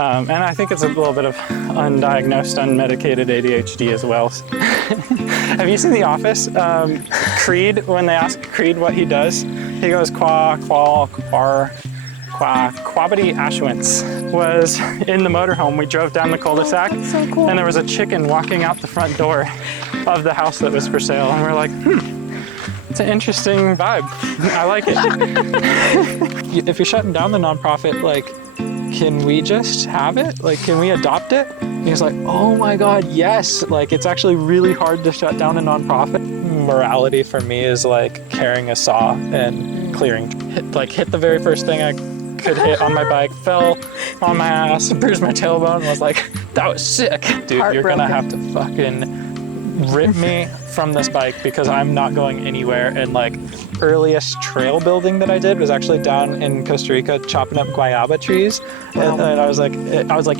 And I think it's a little bit of undiagnosed, unmedicated ADHD as well. Have you seen The Office? Creed, when they ask Creed what he does, he goes, Quabity Ashwins was in the motorhome. We drove down the cul-de-sac, so cool. and there was a chicken walking out the front door of the house that was for sale. And we're like, it's an interesting vibe. I like it. If you're shutting down the nonprofit, like, can we just have it? Like, can we adopt it? And he's like, oh my God, yes. Like, it's actually really hard to shut down a nonprofit. Morality for me is like carrying a saw and clearing. Hit the very first thing I could hit on my bike, fell on my ass, bruised my tailbone, and was like, that was sick. Dude, you're gonna have to fucking rip me from this bike because I'm not going anywhere. And like, earliest trail building that I did was actually down in Costa Rica chopping up guayaba trees. Wow. And I was like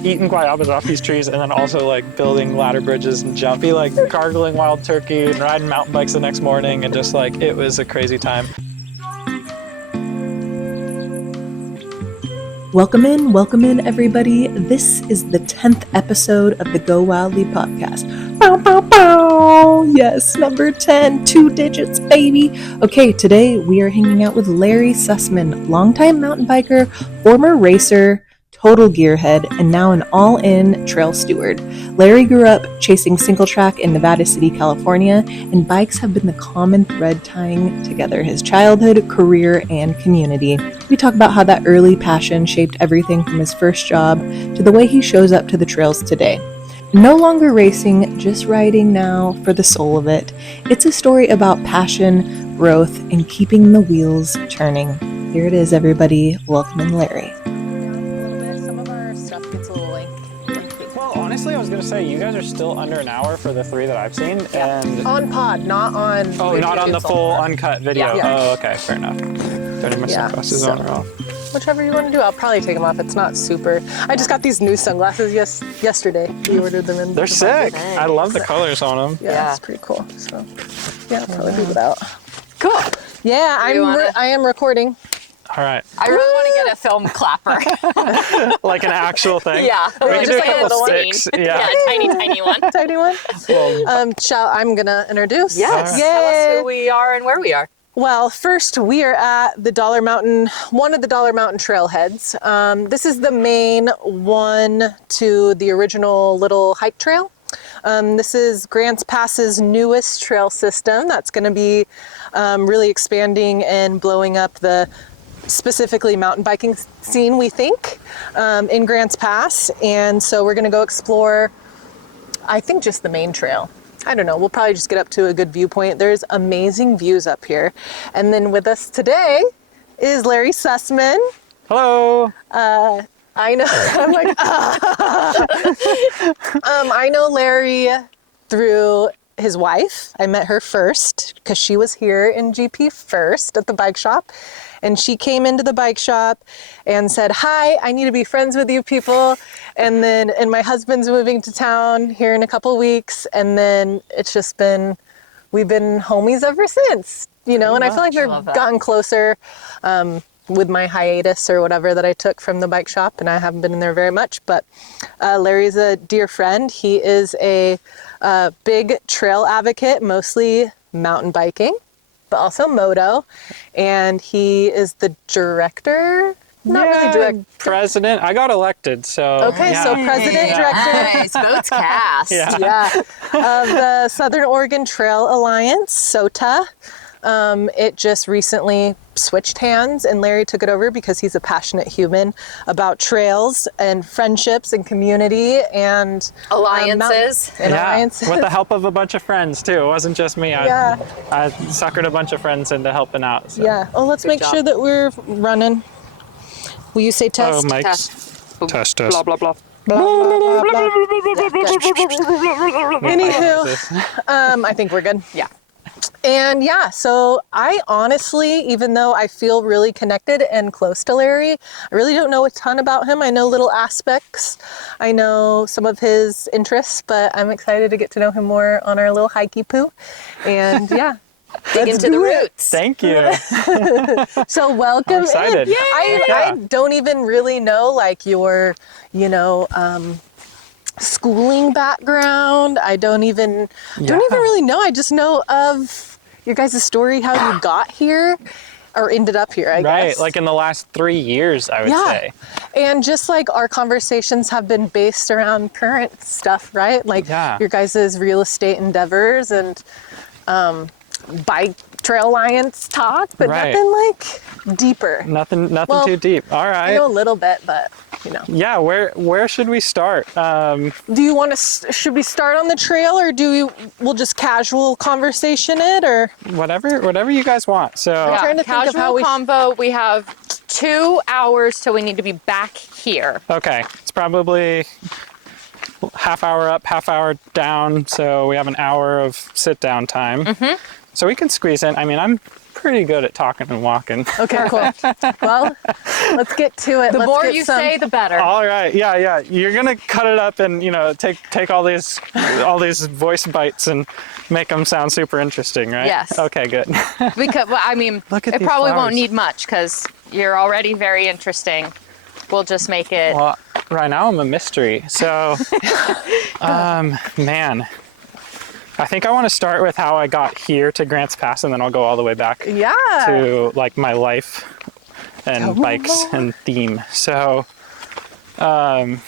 eating guayabas off these trees, and then also like building ladder bridges and jumpy, like gargling wild turkey and riding mountain bikes the next morning, and just like, it was a crazy time. Welcome in, everybody. This is the 10th episode of the Go Wildly podcast. Bow, bow, bow. Yes, number 10, 2 digits, baby. Okay, today we are hanging out with Larry Sussman, longtime mountain biker, former racer, total gearhead, and now an all-in trail steward. Larry grew up chasing Singletrack in Nevada City, California, and bikes have been the common thread tying together his childhood, career, and community. We talk about how that early passion shaped everything from his first job to the way he shows up to the trails today. No longer racing, just riding now for the soul of it. It's a story about passion, growth, and keeping the wheels turning. Here it is, everybody. Welcome in, Larry. Honestly, I was going to say, you guys are still under an hour for the 3 that I've seen. Yeah. And on pod, not on Oh, not on the full uncut video. Yeah. Oh, okay, fair enough. Turning my sunglasses on or off. Whichever you want to do. I'll probably take them off. It's not super. I just got these new sunglasses yesterday. We ordered them in. They're sick. I love the colors on them. Yeah, it's pretty cool. So, yeah, I'll probably do that. Cool. Yeah, I am recording. All right. I really want to get a film clapper. Like an actual thing? Yeah. We can do a like couple little sticks. Yeah, tiny one. Tiny one. Well, I'm gonna introduce. Yes. Right. Tell us who we are and where we are. Well, first we are at the Dollar Mountain, one of the Dollar Mountain trailheads. This is the main one to the original little hike trail. This is Grants Pass's newest trail system that's going to be really expanding and blowing up the specifically mountain biking scene, we think, in Grants Pass. And so we're going to go explore, I think, just the main trail. I don't know. We'll probably just get up to a good viewpoint. There's amazing views up here. And then with us today is Larry Sussman. hello. I know. I'm like, I know Larry through his wife. I met her first because she was here in GP first at the bike shop. And she came into the bike shop and said, hi, I need to be friends with you people. And my husband's moving to town here in a couple weeks. And then it's just we've been homies ever since, you know, and I feel like we've gotten closer with my hiatus or whatever that I took from the bike shop. And I haven't been in there very much, but Larry's a dear friend. He is a big trail advocate, mostly mountain biking, but also moto, and he is the director, really director. President. I got elected, so. Okay, so president, director. Nice, votes cast. Yeah. Of the Southern Oregon Trail Alliance, SOTA. It just recently switched hands, and Larry took it over because he's a passionate human about trails and friendships and community and Alliances. alliances. With the help of a bunch of friends too. It wasn't just me. I suckered a bunch of friends into helping out. So. Yeah. Oh, let's make sure that we're running. Will you say test? Oh, Mike's. Test. Blah, blah, blah. Blah, blah, blah, blah. Anywho, I think we're good. Yeah. And yeah, so I honestly, even though I feel really connected and close to Larry, I really don't know a ton about him. I know little aspects. I know some of his interests, but I'm excited to get to know him more on our little hikey poo. And yeah, Dig into the roots. Thank you. So welcome I'm excited. in. Yeah. I don't even really know like your, schooling background. I don't even really know. I just know of your guys' story, how you got here or ended up here, I guess. Right, like in the last 3 years, I would say. And just like our conversations have been based around current stuff, right? Like your guys' real estate endeavors and bike trail alliance talk, but nothing like deeper. Nothing too deep. All right. I know a little bit, but Yeah, where should we start? Do you want to? Should we start on the trail, or we'll just casual conversation it, or whatever you guys want. So I'm trying to think of how we convo. We have 2 hours till we need to be back here. Okay, it's probably half hour up, half hour down. So we have an hour of sit down time. Mm-hmm. So we can squeeze in. I mean, I'm pretty good at talking and walking. Okay, cool. Well, let's get to it. The more you say, the better. All right, yeah. You're gonna cut it up and take all these voice bites and make them sound super interesting, right? Yes. Okay, good. Because Look at it these probably flowers. won't need much because you're already very interesting. We'll just make it. Well, right now I'm a mystery. So, man. I think I want to start with how I got here to Grants Pass, and then I'll go all the way back to like my life and bikes and theme. So, man,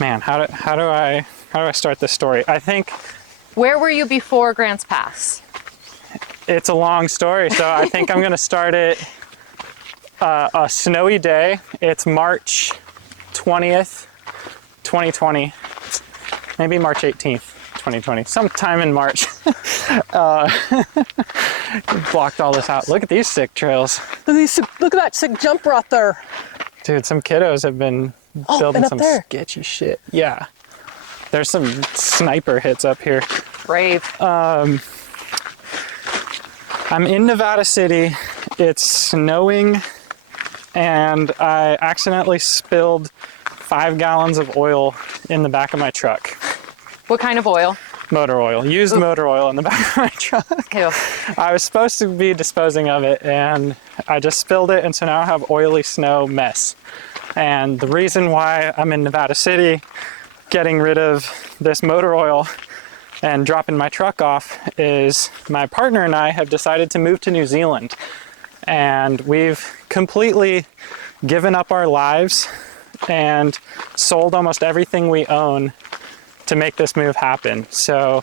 how do I start this story? I think Where were you before Grants Pass? it's a long story, so I think I'm gonna start it a snowy day. It's March 20th, 2020, maybe March 18th. 2020, sometime in March. Blocked all this out. Look at these sick trails. Look at that sick jump right there. Dude, some kiddos have been building and up some there. sketchy shit. Yeah. There's some sniper hits up here. Brave. I'm in Nevada City. It's snowing, and I accidentally spilled 5 gallons of oil in the back of my truck. What kind of oil? Motor oil. Used motor oil in the back of my truck. Ew. I was supposed to be disposing of it, and I just spilled it, and so now I have oily snow mess. And the reason why I'm in Nevada City getting rid of this motor oil and dropping my truck off is my partner and I have decided to move to New Zealand. And we've completely given up our lives and sold almost everything we own to make this move happen. So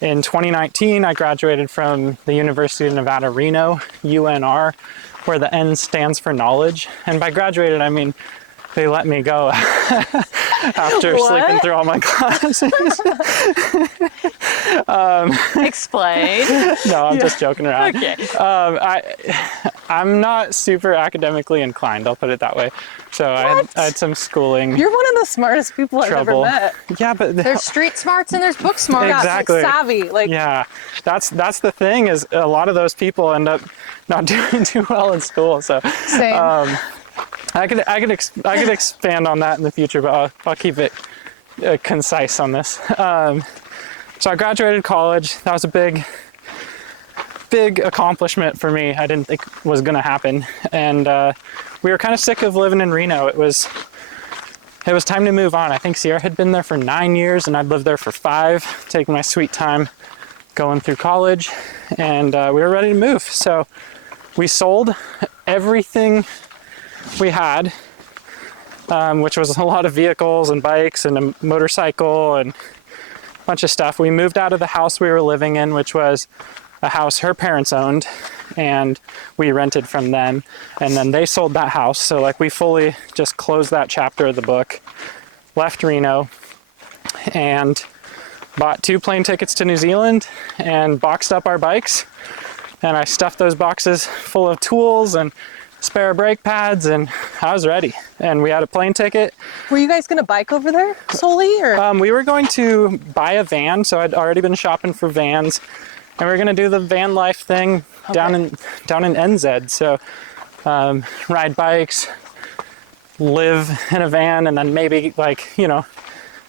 in 2019, I graduated from the University of Nevada, Reno, UNR, where the N stands for knowledge. And by graduated, I mean, they let me go after sleeping through all my classes. Explain. No, I'm just joking around. Okay. I'm not super academically inclined, I'll put it that way. So I had some schooling. You're one of the smartest people trouble. I've ever met. Yeah, but There's street smarts and there's book smarts. Exactly. Savvy. Like, yeah, that's the thing is a lot of those people end up not doing too well in school. So same. I could expand on that in the future, but I'll keep it concise on this. So I graduated college. That was a big accomplishment for me. I didn't think was going to happen, and we were kind of sick of living in Reno. It was time to move on. I think Sierra had been there for 9 years, and I'd lived there for 5, taking my sweet time going through college, and we were ready to move. So we sold everything we had, which was a lot of vehicles and bikes and a motorcycle and a bunch of stuff. We moved out of the house we were living in, which was a house her parents owned, and we rented from them, and then they sold that house. So like we fully just closed that chapter of the book, left Reno, and bought 2 plane tickets to New Zealand and boxed up our bikes, and I stuffed those boxes full of tools and spare brake pads, and I was ready. And we had a plane ticket. Were you guys gonna bike over there solely, or? We were going to buy a van, so I'd already been shopping for vans, and we were gonna do the van life thing down in NZ. So ride bikes, live in a van, and then maybe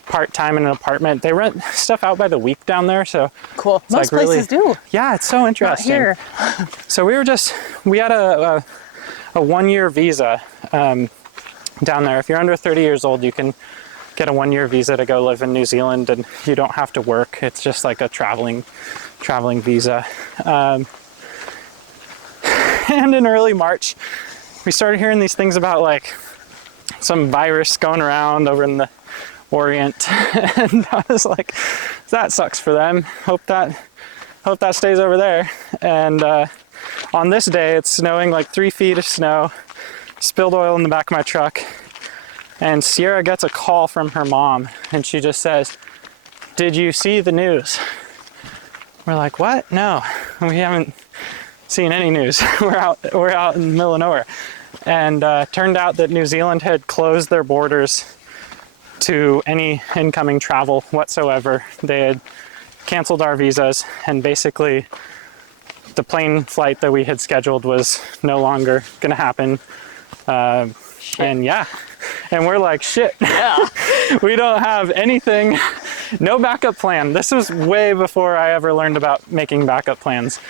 part-time in an apartment. They rent stuff out by the week down there, so Cool. it's Most like places do. Yeah, it's so Not interesting. here. So we had a 1-year visa down there. If you're under 30 years old, you can get a 1-year visa to go live in New Zealand, and you don't have to work. It's just like a traveling visa. And in early March, we started hearing these things about like some virus going around over in the Orient, and I was like, that sucks for them. Hope that stays over there. And on this day, it's snowing, like 3 feet of snow, spilled oil in the back of my truck, and Sierra gets a call from her mom, and she just says, "Did you see the news?" We're like, "What? No, we haven't seen any news." We're out in the middle of nowhere. And turned out that New Zealand had closed their borders to any incoming travel whatsoever. They had canceled our visas, and basically the plane flight that we had scheduled was no longer going to happen. And yeah, and we're like, shit, Yeah. we don't have anything, no backup plan. This was way before I ever learned about making backup plans.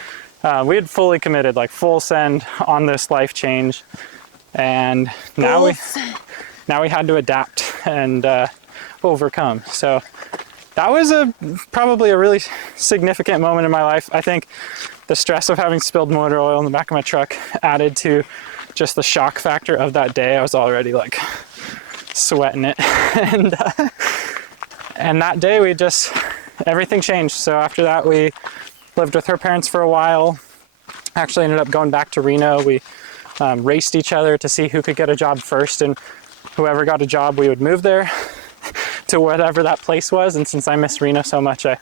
We had fully committed, like full send on this life change. And now we had to adapt and overcome. So that was probably a really significant moment in my life. I think the stress of having spilled motor oil in the back of my truck added to just the shock factor of that day. I was already like sweating it. And that day everything changed. So after that, we lived with her parents for a while. Actually ended up going back to Reno. We raced each other to see who could get a job first, and whoever got a job, we would move there to whatever that place was. And since I miss Reno so much, I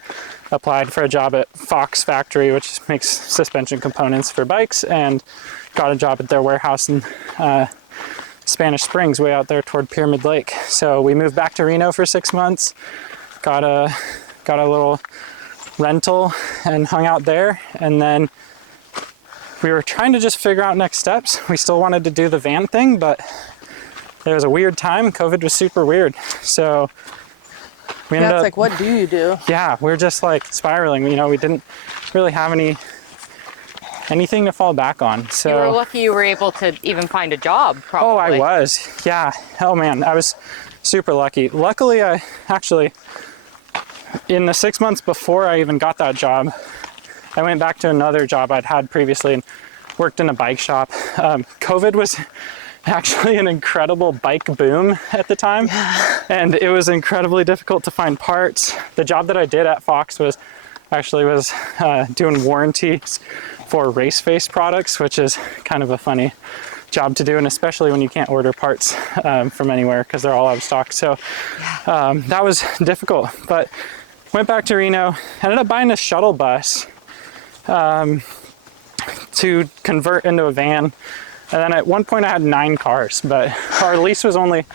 applied for a job at Fox Factory, which makes suspension components for bikes, and got a job at their warehouse in Spanish Springs, way out there toward Pyramid Lake. So we moved back to Reno for 6 months, got a little rental and hung out there. And then we were trying to just figure out next steps. We still wanted to do the van thing, but it was a weird time. COVID was super weird. So we ended up, like, what do you do? yeah, we're just like spiraling. You know, we didn't really have anything to fall back on. So You were lucky you were able to even find a job, probably. oh, I was. Yeah. Oh man, I was super lucky. Luckily, I actually, in the 6 months before I even got that job, I went back to another job I'd had previously and worked in a bike shop. COVID was actually an incredible bike boom at the time. Yeah. And it was incredibly difficult to find parts. The job that I did at Fox was doing warranties for race face products, which is kind of a funny job to do, and especially when you can't order parts from anywhere because they're all out of stock. So that was difficult, but went back to Reno, ended up buying a shuttle bus to convert into a van. And then at one point I had 9 cars, but our lease was only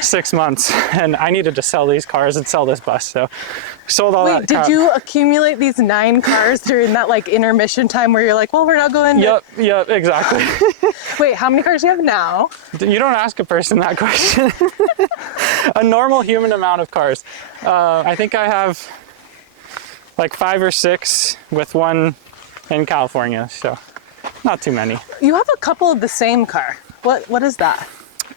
6 months, and I needed to sell these cars and sell this bus. So we sold all that. Wait, did you accumulate these 9 cars during that like intermission time where you're like, well, we're not going to... Yep, exactly. Wait, how many cars do you have now? You don't ask a person that question. A normal human amount of cars. I think I have like 5 or 6 with one in California, so not too many. You have a couple of the same car. What is that?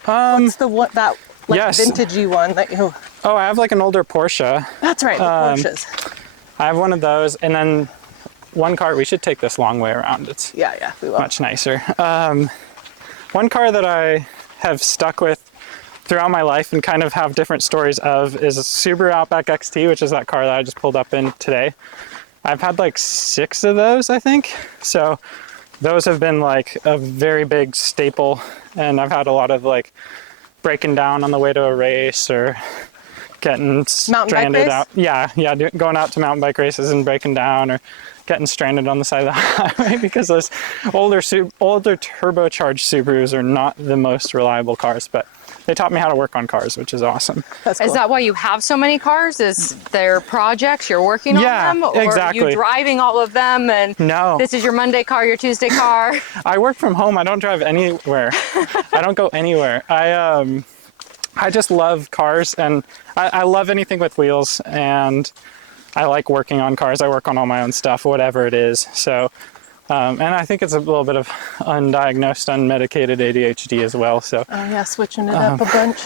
What's that like yes. vintagey one that you... Oh, I have like an older Porsche. That's right, the Porsches. I have one of those, and then one car. We should take this long way around. It's Yeah, we will. much nicer. One car that I have stuck with throughout my life and kind of have different stories of is a Subaru Outback XT, which is that car that I just pulled up in today. I've had like 6 of those, I think. So those have been like a very big staple, and I've had a lot of like breaking down on the way to a race or getting stranded out. Yeah, going out to mountain bike races and breaking down, or getting stranded on the side of the highway because those older turbocharged Subarus are not the most reliable cars, but they taught me how to work on cars, which is awesome. That's cool. Is that why you have so many cars? Is there projects you're working on them? Or exactly. are you driving all of them and No. This is your Monday car, your Tuesday car? I work from home. I don't drive anywhere. I don't go anywhere. I just love cars, and I love anything with wheels, and I like working on cars. I work on all my own stuff, whatever it is. So, and I think it's a little bit of undiagnosed, unmedicated ADHD as well. So, Oh yeah, switching it up a bunch.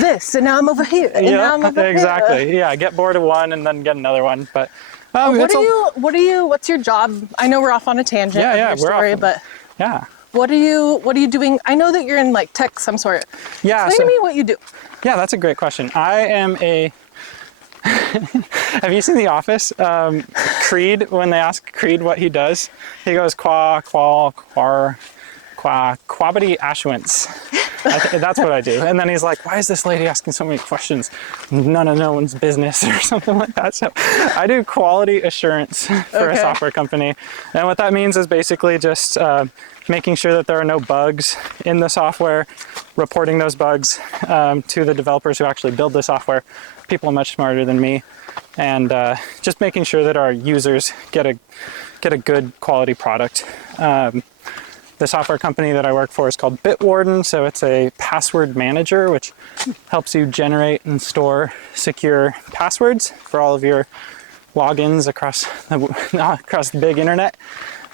This, and now I'm over here, and now I'm over exactly. here. Yeah, get bored of one and then get another one. But what's your job? I know we're off on a tangent of your story, but yeah. what are you doing? I know that you're in like tech some sort. Yeah. Explain to me what you do. Yeah, that's a great question. I am a have you seen The Office? Creed, when they ask Creed what he does, he goes, quabbity ashwins. That's what I do. And then he's like, why is this lady asking so many questions? None of no one's business, or something like that. So I do quality assurance for a software company. And what that means is basically just making sure that there are no bugs in the software, reporting those bugs to the developers who actually build the software. People much smarter than me, and just making sure that our users get a good quality product. The software company that I work for is called Bitwarden, so it's a password manager which helps you generate and store secure passwords for all of your logins across the big internet.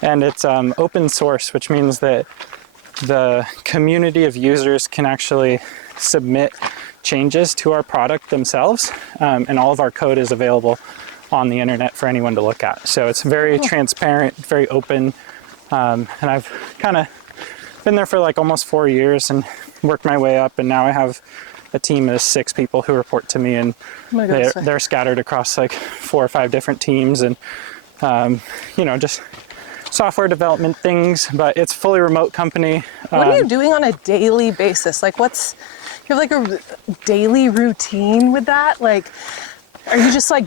And it's open source, which means that the community of users can actually submit changes to our product themselves, and all of our code is available on the internet for anyone to look at. So it's very transparent, very open, and I've kind of been there for like almost 4 years and worked my way up, and now I have a team of 6 people who report to me, and they're scattered across like 4 or 5 different teams, and just software development things, but it's a fully remote company. What are you doing on a daily basis? Like you have like a daily routine with that? Like, are you just like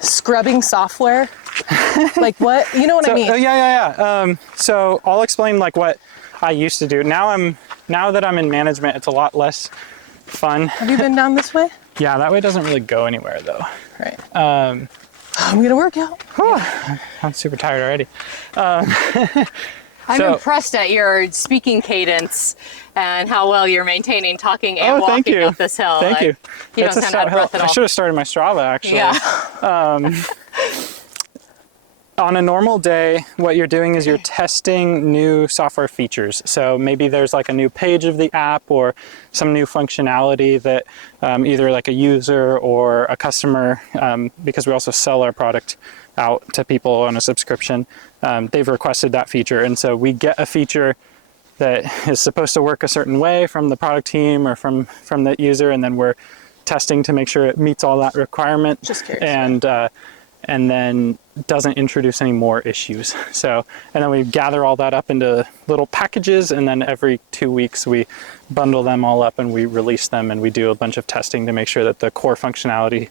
scrubbing software? Like what? You know what I mean? Yeah. So I'll explain like what I used to do. Now that I'm in management, it's a lot less fun. Have you been down this way? Yeah, that way doesn't really go anywhere though. Right. I'm gonna work out. I'm super tired already. I'm impressed at your speaking cadence and how well you're maintaining talking and walking up this hill. Thank you. You don't sound out of breath at all. I should have started my Strava actually. Yeah. On a normal day, what you're doing is you're testing new software features. So maybe there's like a new page of the app or some new functionality that either like a user or a customer, because we also sell our product out to people on a subscription, they've requested that feature. And so we get a feature that is supposed to work a certain way from the product team or from the user, and then we're testing to make sure it meets all that requirement. Just curious. And then doesn't introduce any more issues. So, and then we gather all that up into little packages, and then every 2 weeks we bundle them all up and we release them, and we do a bunch of testing to make sure that the core functionality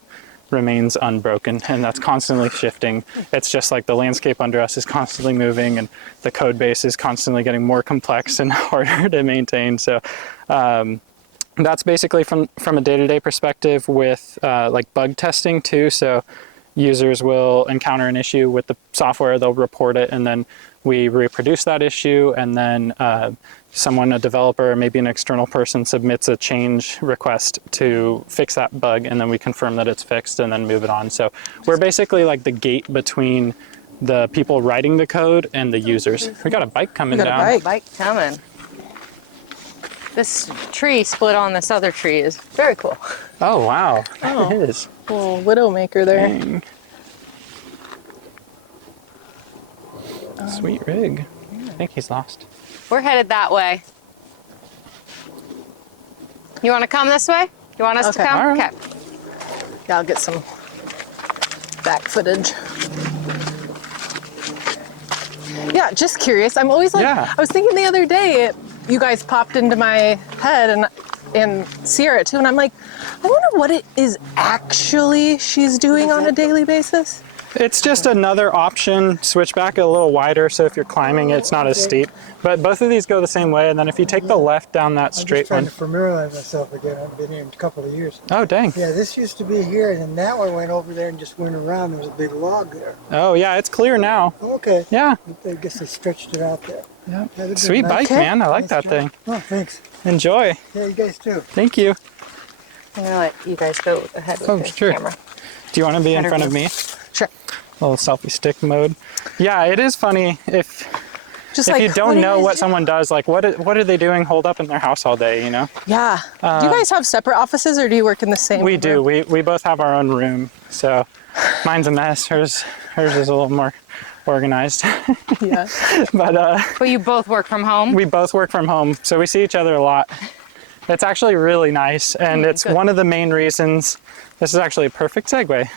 remains unbroken, and that's constantly shifting. It's just like the landscape under us is constantly moving, and the code base is constantly getting more complex and harder to maintain. So that's basically from a day-to-day perspective with like bug testing too. So users will encounter an issue with the software, they'll report it, and then we reproduce that issue, and then someone, a developer, maybe an external person, submits a change request to fix that bug, and then we confirm that it's fixed and then move it on. So we're basically like the gate between the people writing the code and the users. We got a bike coming down. Bike coming. This tree split on this other tree is very cool. Oh, wow. It is. Little widowmaker there. Dang. Sweet rig. I think he's lost. We're headed that way. You want to come this way? You want us to come? All right. Okay. Yeah, I'll get some back footage. Yeah, just curious. I'm always like, I was thinking the other day, you guys popped into my head and Sierra too, and I'm like, I wonder what it is actually she's doing on a daily basis. It's just another option, switchback a little wider, so if you're climbing it's not as steep. But both of these go the same way, and then if you take the left down that straight one. I'm just trying to familiarize myself again. I haven't been here in a couple of years. Oh, dang. Yeah, this used to be here, and then that one went over there and just went around. There was a big log there. Oh, yeah, it's clear now. Okay. Yeah. I guess they stretched it out there. Yep. Have a good Sweet night. bike, Okay. man. I like Nice that thing. Oh, thanks. Enjoy. Yeah, you guys too. Thank you. I'm gonna let you guys go ahead with Oh, the sure. camera. Do you want to be in Better front of view. me? Sure. Little selfie stick mode. Yeah, it is funny if Just you don't do know guys what do? someone does. Like, what are they doing holed up in their house all day? You know? Yeah. Do you guys have separate offices or do you work in the same We do. room? We both have our own room. So mine's a mess. Hers is a little more organized. Yeah. But you both work from home? We both work from home, so we see each other a lot. It's actually really nice, and it's good. one of the main reasons. This is actually a perfect segue.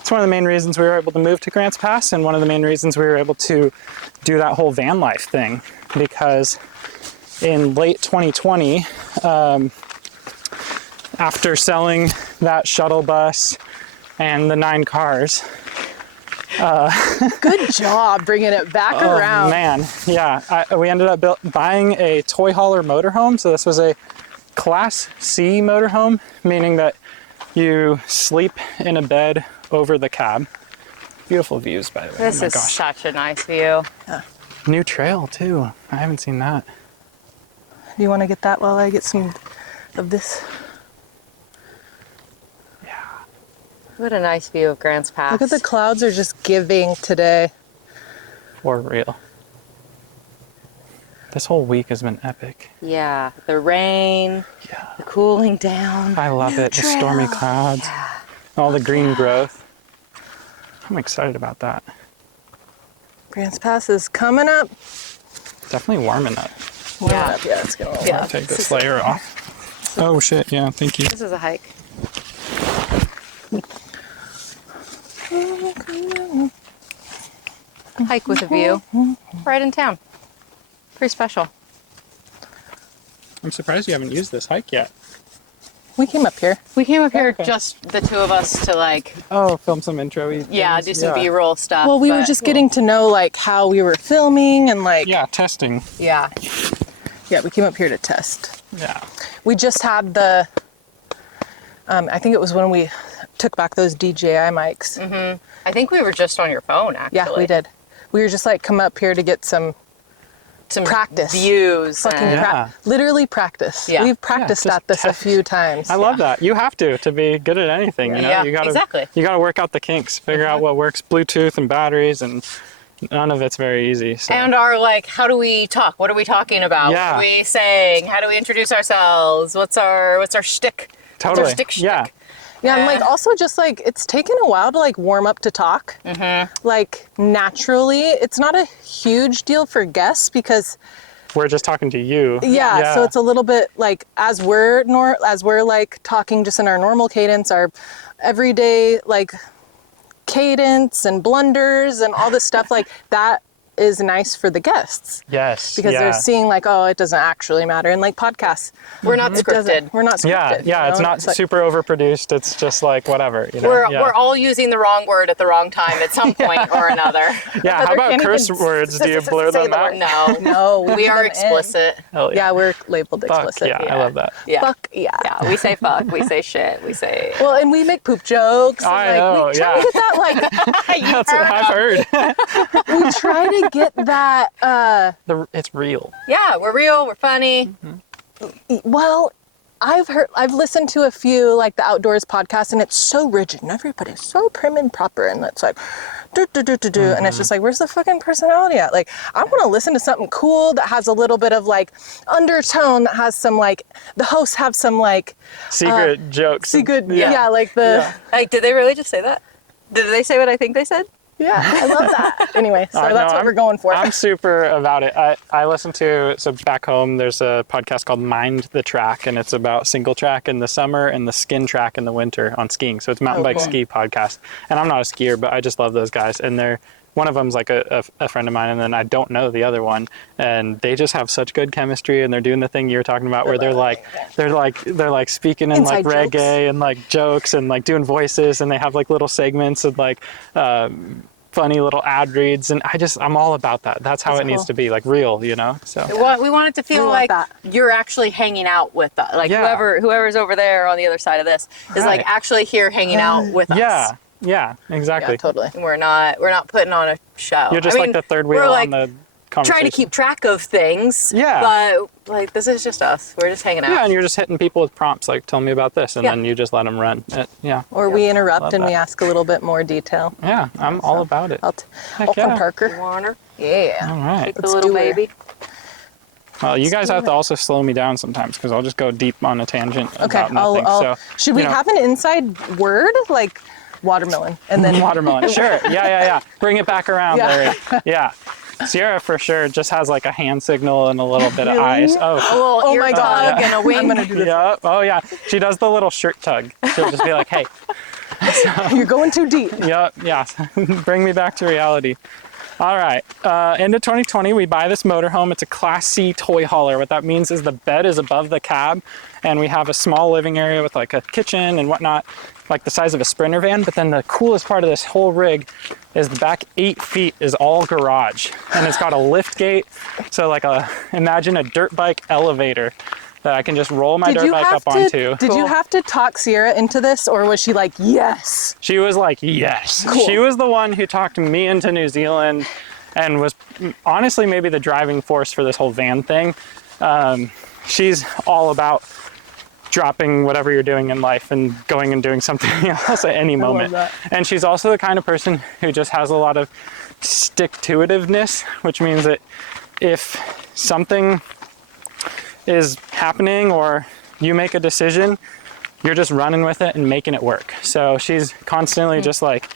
It's one of the main reasons we were able to move to Grants Pass, and one of the main reasons we were able to do that whole van life thing, because in late 2020, after selling that shuttle bus and the 9 cars, Good job bringing it back around. man, yeah, we ended up buying a toy hauler motorhome. So this was a Class C motorhome, meaning that you sleep in a bed over the cab. Beautiful views, by the way. This Oh my is gosh. such a nice view. New trail too. I haven't seen that. Do you want to get that while I get some of this? What a nice view of Grants Pass. Look at the clouds are just giving today. For real. This whole week has been epic. Yeah, the rain, Yeah. the cooling down. I love it. The stormy clouds, all the green growth. I'm excited about that. Grants Pass is coming up. Definitely warming up. Warming Yeah. up. Yeah, it's getting a little Yeah. warm. Take this layer off. Oh shit, yeah, thank you. This is a hike. Hike with a view. Right in town. Pretty special. I'm surprised you haven't used this hike yet. We came up here. We came up here Okay. just the two of us to like, Oh, film some intro-y yeah, things? do some B-roll stuff. Well, we were but- just getting to know like how we were filming and like Yeah, testing. Yeah. yeah, we came up here to test. Yeah. We just had the I think it was when we took back those DJI mics. I think we were just on your phone, actually. Yeah, we did. We were just like come up here to get some Some practice. views. fucking and- Yeah. literally practice. Yeah. We've practiced just at this a few times. I love that. You have to be good at anything, you know? Yeah, you gotta, exactly. You gotta work out the kinks, figure out what works, Bluetooth and batteries, and none of it's very easy. So. And our like, how do we talk? What are we talking about? Yeah. What are we saying? How do we introduce ourselves? What's our shtick? Totally. What's our stick Yeah. shtick? Yeah, and like also just like it's taken a while to like warm up to talk. Like naturally, it's not a huge deal for guests because We're just talking to you. yeah, so it's a little bit like as we're like talking just in our normal cadence, our everyday like cadence and blunders and all this stuff like that is nice for the guests Yes. because yeah. they're seeing like, oh, it doesn't actually matter. And like podcasts, We're not it doesn't. scripted. We're not scripted. Yeah, you it's know? not like- super overproduced. It's just like whatever. You know? We're all using the wrong word at the wrong time at some point or another. Yeah. How Heather about can't curse even words? Do you blur say them the out? word. No. No, We leave are them in. explicit. Hell Yeah, we're labeled Fuck, explicit. yeah, I love that. Yeah. Fuck yeah. Yeah, we say fuck, we say shit, we say. Well, and we make poop jokes. And, I like, know, we try yeah. to get that like That's what I've heard. we try to get that It's real. Yeah, we're real, we're funny. well, I've listened to a few like the outdoors podcasts and it's so rigid and everybody's so prim and proper and it's like do and it's just like where's the fucking personality at? Like I want to listen to something cool that has a little bit of like undertone that has some like the hosts have some like Secret jokes. secret Yeah. yeah like the Yeah. Like, did they really just say that? Did they say what I think they said? yeah I love that. Anyway, so I that's know, what we're going for. I'm super about it. I listen to, so back home, there's a podcast called Mind the Track, and it's about single track in the summer and the skin track in the winter on skiing. So it's a mountain bike cool. ski podcast. And I'm not a skier, but I just love those guys. And one of them's like a friend of mine, and then I don't know the other one. And they just have such good chemistry, and they're doing the thing you're talking about, where they're like speaking in Inside like jokes. reggae and like jokes and like doing voices, and they have like little segments and like funny little ad reads, and I'm all about that. That's how That's it needs cool. to be, like real, you know. So We want it to feel We want like that. you're actually hanging out with us. Like Yeah. whoever's over there on the other side of this is Right. like actually here hanging out with us. yeah, exactly. yeah, totally. We're not putting on a show. You're just I mean, like the third we're wheel like, on the conversation. try to keep track of things. Yeah. But like, this is just us. We're just hanging out. Yeah, and you're just hitting people with prompts like, tell me about this, and Yeah. then you just let them run. Yeah. Or we interrupt Love and we that. ask a little bit more detail. Yeah, I'm all about it. Heck Welcome, yeah. Parker. Water. Yeah. All right. The Let's little do it. baby. Well, you guys do have to it. also slow me down sometimes because I'll just go deep on a tangent Okay, about nothing. So, should we you know, have an inside word like watermelon and then watermelon? Sure. Yeah. Bring it back around, Yeah. Larry. Yeah. Sierra for sure just has like a hand signal and a little bit of Really? eyes. A little Oh ear my tug God. and a wing. I'm gonna do this. Yeah. Oh yeah. She does the little shirt tug. She'll just be like, hey. You're going too deep. Yeah. Bring me back to reality. All right. End of 2020, we buy this motorhome. It's a Class C toy hauler. What that means is the bed is above the cab, and we have a small living area with like a kitchen and whatnot, like the size of a Sprinter van. But then the coolest part of this whole rig is the back 8 feet is all garage, and it's got a lift gate. So like imagine a dirt bike elevator that I can just roll my dirt bike up onto. Did you have to talk Sierra into this, or was she like, yes? She was like, yes. Cool. She was the one who talked me into New Zealand and was honestly maybe the driving force for this whole van thing. She's all about dropping whatever you're doing in life and going and doing something else at any moment. that. And she's also the kind of person who just has a lot of stick-to-itiveness, which means that if something is happening or you make a decision, you're just running with it and making it work. So she's constantly just like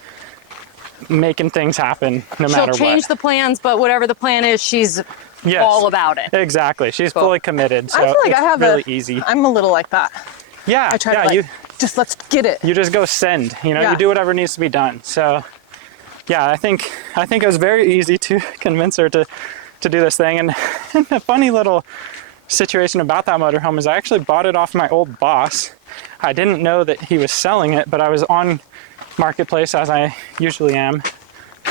making things happen no matter what. She'll change the plans, but whatever the plan is, she's all about it. Exactly. She's fully committed. So I feel like it's I have really easy. I'm a little like that. Yeah. I try to just let's get it. You just go send, Yeah. you do whatever needs to be done. So yeah, I think it was very easy to convince her to do this thing. And a funny little situation about that motorhome is I actually bought it off my old boss. I didn't know that he was selling it, but I was on Marketplace, as I usually am,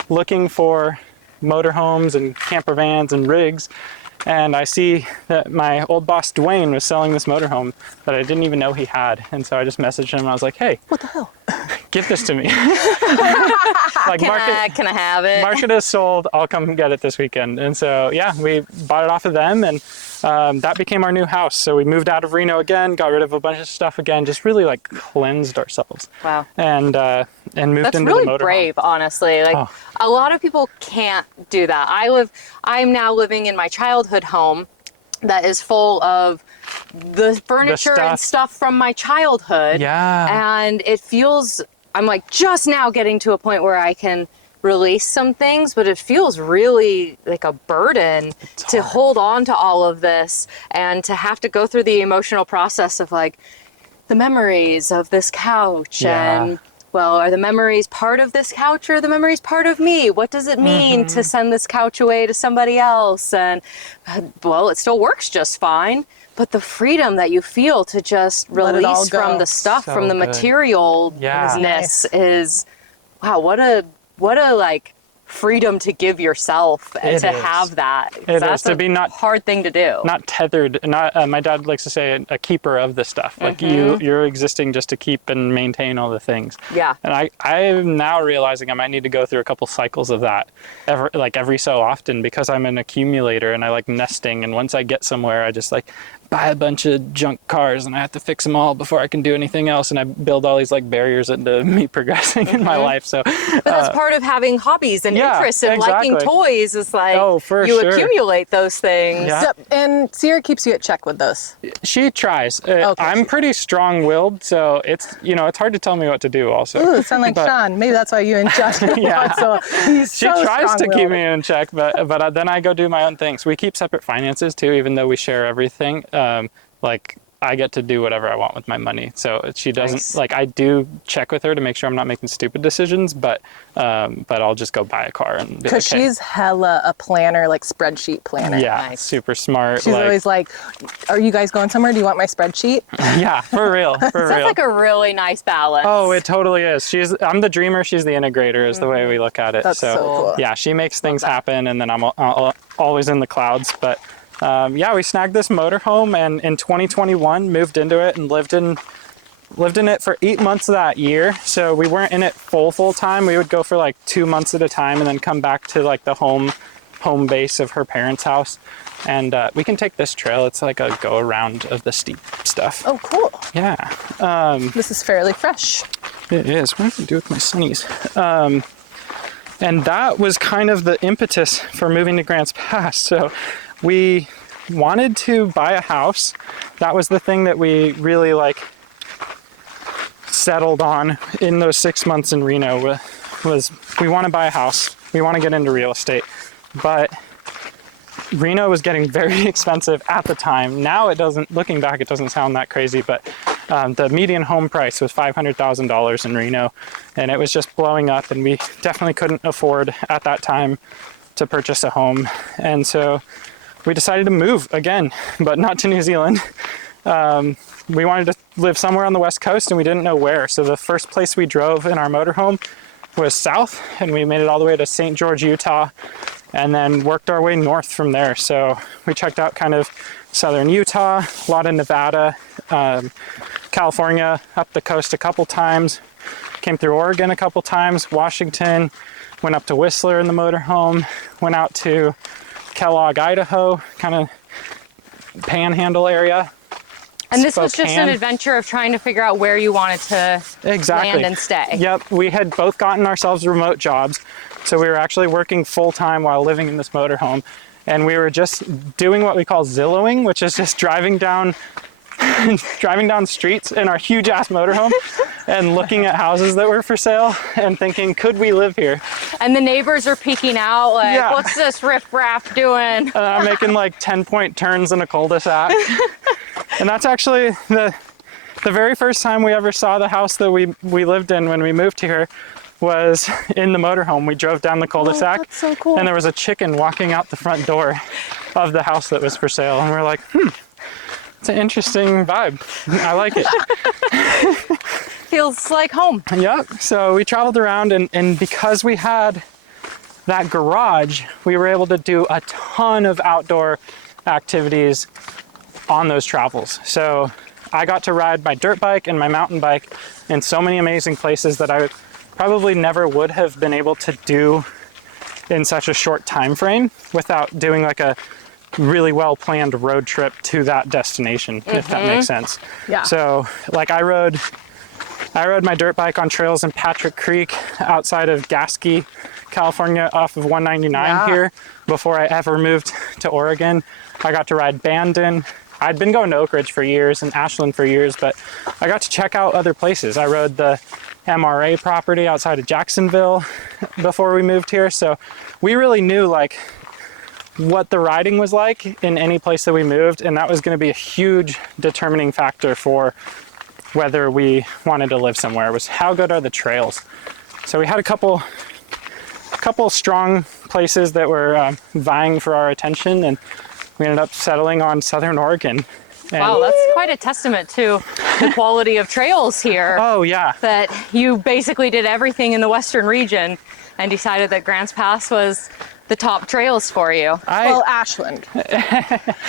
looking for motorhomes and camper vans and rigs, and I see that my old boss Dwayne was selling this motorhome that I didn't even know he had. And so I just messaged him. I was like, hey, What the hell? give this to me. Like Can I have it? market is sold, I'll come get it this weekend. And so yeah, we bought it off of them, and that became our new house. So we moved out of Reno again, got rid of a bunch of stuff again, just really like cleansed ourselves. Wow. And moved That's into really the motorhome. brave, honestly. Like a lot of people can't do that. I'm now living in my childhood home that is full of the furniture and stuff from my childhood. Yeah. And it feels, I'm like just now getting to a point where I can release some things, but it feels really like a burden to hold on to all of this and to have to go through the emotional process of like the memories of this couch and well, are the memories part of this couch or are the memories part of me? What does it mean to send this couch away to somebody else? And well, it still works just fine, but the freedom that you feel to just Let it all release from go. the stuff, So from the good. materialness Nice. is, wow, what a like freedom to give yourself and It to is. have that. It is, That's to a be not- hard thing to do. Not tethered, my dad likes to say a keeper of the stuff. Like you're existing just to keep and maintain all the things. Yeah. And I'm now realizing I might need to go through a couple cycles of that every so often, because I'm an accumulator and I like nesting. And once I get somewhere, I just like buy a bunch of junk cars and I have to fix them all before I can do anything else. And I build all these like barriers into me progressing in my life. So But that's part of having hobbies and yeah, interests and liking exactly. toys is like Oh, for you sure. accumulate those things. Yeah. Yep. And Sierra keeps you at check with those. she tries. Okay. I'm pretty strong-willed, so it's hard to tell me what to do also. Ooh, sound like But- Sean. Maybe that's why you and Josh get along. Yeah. So he's She so tries to keep strong-willed. me in check, but then I go do my own things. We keep separate finances too, even though we share everything. Like I get to do whatever I want with my money. So she doesn't Nice. like, I do check with her to make sure I'm not making stupid decisions, but I'll just go buy a car and be Because like, hey. she's hella a planner, like spreadsheet planner. Yeah, Nice. super smart. She's always like, are you guys going somewhere? Do you want my spreadsheet? yeah, for real, for That's real. like a really nice balance. Oh, it totally is. I'm the dreamer. She's the integrator is the way we look at it. That's so cool. Yeah, she makes things happen, and then I'm always in the clouds. But yeah, we snagged this motorhome, and in 2021 moved into it and lived in it for 8 months of that year. So we weren't in it full time. We would go for like 2 months at a time and then come back to like the home home base of her parents' house. And we can take this trail. It's like a go around of the steep stuff. Oh, cool. Yeah. This is fairly fresh. It is. What do I do with my sunnies? And that was kind of the impetus for moving to Grants Pass. So we wanted to buy a house. That was the thing that we really like settled on in those 6 months in Reno was we want to buy a house. We want to get into real estate. But Reno was getting very expensive at the time. Now it doesn't, looking back, it doesn't sound that crazy, but the median home price was $500,000 in Reno, and it was just blowing up, and we definitely couldn't afford at that time to purchase a home. And so we decided to move again, but not to New Zealand. We wanted to live somewhere on the West Coast, and we didn't know where. So the first place we drove in our motorhome was south, and we made it all the way to St. George, Utah, and then worked our way north from there. So we checked out kind of southern Utah, a lot of Nevada, California, up the coast a couple times, came through Oregon a couple times, Washington, went up to Whistler in the motorhome, went out to Kellogg, Idaho, kind of panhandle area. And this was just an Spokane. adventure of trying to figure out where you wanted to land and stay. Yep, we had both gotten ourselves remote jobs. So we were actually working full time while living in this motorhome. And we were just doing what we call Zillowing, which is just driving down streets in our huge ass motorhome and looking at houses that were for sale and thinking, could we live here? And the neighbors are peeking out like, Yeah. what's this riffraff doing? And I'm making like 10-point turns in a cul-de-sac. And that's actually the very first time we ever saw the house that we lived in when we moved here was in the motorhome. We drove down the cul-de-sac, that's so cool. and there was a chicken walking out the front door of the house that was for sale. And we're like, it's an interesting vibe. I like it. Feels like home. Yep. So we traveled around, and because we had that garage, we were able to do a ton of outdoor activities on those travels. So I got to ride my dirt bike and my mountain bike in so many amazing places that I probably never would have been able to do in such a short time frame without doing like a really well planned road trip to that destination, if that makes sense. Yeah. So like I rode my dirt bike on trails in Patrick Creek outside of Gasky, California, off of 199 here before I ever moved to Oregon. I got to ride Bandon. I'd been going to Oak Ridge for years and Ashland for years, but I got to check out other places. I rode the MRA property outside of Jacksonville before we moved here. So we really knew like what the riding was like in any place that we moved. And that was going to be a huge determining factor for whether we wanted to live somewhere, was how good are the trails. So we had a couple strong places that were vying for our attention, and we ended up settling on Southern Oregon. And Wow, that's quite a testament to the quality of trails here. oh yeah. That you basically did everything in the Western region and decided that Grants Pass was the top trails for you. Well, Ashland.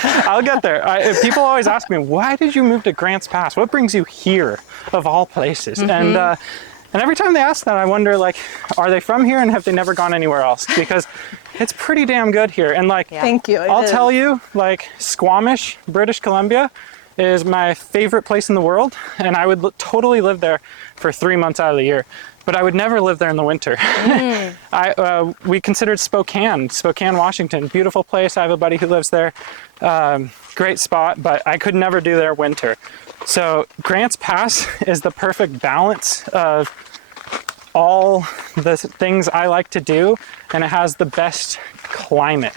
I'll get there. People always ask me, why did you move to Grants Pass? What brings you here of all places? And every time they ask that, I wonder, like, are they from here and have they never gone anywhere else? Because it's pretty damn good here. And like, Thank you. I'll tell you, like, Squamish, British Columbia is my favorite place in the world. And I would totally live there for 3 months out of the year. But I would never live there in the winter. We considered Spokane, Washington, beautiful place. I have a buddy who lives there. Great spot, but I could never do there winter. So Grants Pass is the perfect balance of all the things I like to do, and it has the best climate.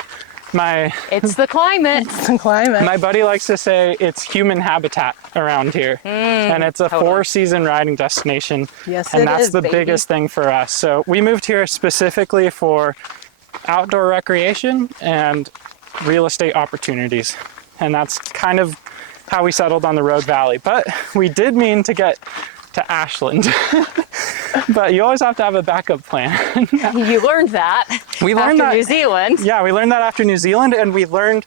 It's the climate. My buddy likes to say it's human habitat around here, and it's a totally. 4-season riding destination. Yes, and it that's is, the baby. biggest thing for us. So we moved here specifically for outdoor recreation and real estate opportunities, and that's kind of how we settled on the Road Valley. But we did mean to get to Ashland. But you always have to have a backup plan. You learned that We learned after that New Zealand. Yeah, we learned that after New Zealand, and we learned,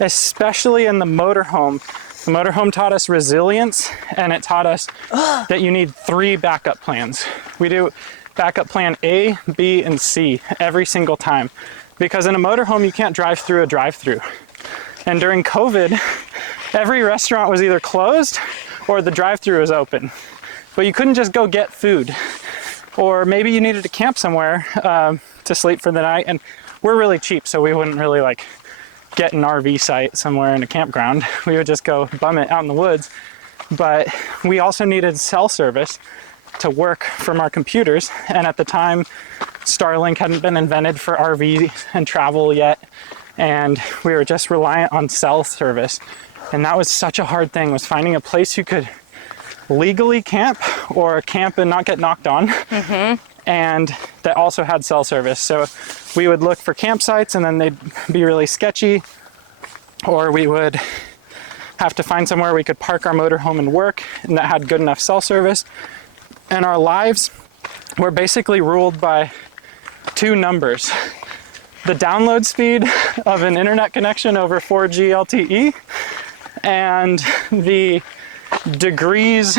especially in the motorhome, the motorhome taught us resilience, and it taught us that you need 3 backup plans. We do backup plan A, B, and C every single time. because in a motorhome, you can't drive through a drive-through. And during COVID, every restaurant was either closed or the drive-through was open. But you couldn't just go get food. Or maybe you needed to camp somewhere to sleep for the night. And we're really cheap, so we wouldn't really like get an RV site somewhere in a campground. We would just go bum it out in the woods. But we also needed cell service to work from our computers. And at the time, Starlink hadn't been invented for RV and travel yet. And we were just reliant on cell service. And that was such a hard thing, was finding a place you could legally camp or camp and not get knocked on. And that also had cell service. So we would look for campsites and then they'd be really sketchy, or we would have to find somewhere we could park our motorhome and work and that had good enough cell service. And our lives were basically ruled by two numbers: the download speed of an internet connection over 4G LTE and the degrees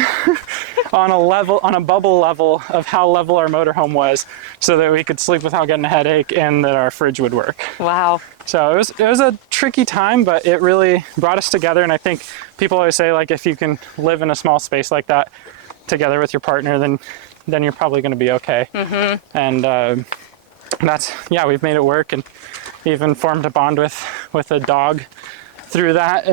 on a bubble level of how level our motorhome was, so that we could sleep without getting a headache and that our fridge would work. Wow. So it was a tricky time, but it really brought us together. And I think people always say, like, if you can live in a small space like that together with your partner, then you're probably going to be okay. And we've made it work, and even formed a bond with a dog through that.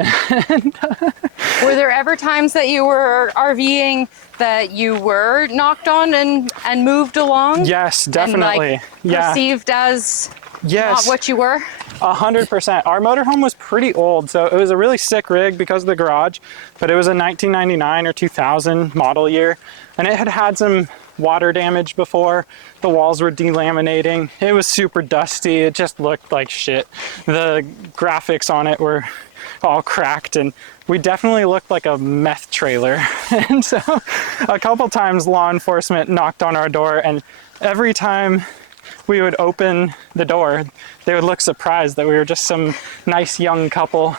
Were there ever times that you were RVing that you were knocked on and moved along? Yes, definitely. And, like, perceived as not what you were? 100%. Our motorhome was pretty old, so it was a really sick rig because of the garage, but it was a 1999 or 2000 model year, and it had had some water damage before. The walls were delaminating. It was super dusty. It just looked like shit. The graphics on it were all cracked, and we definitely looked like a meth trailer. And so a couple times law enforcement knocked on our door, and every time we would open the door, they would look surprised that we were just some nice young couple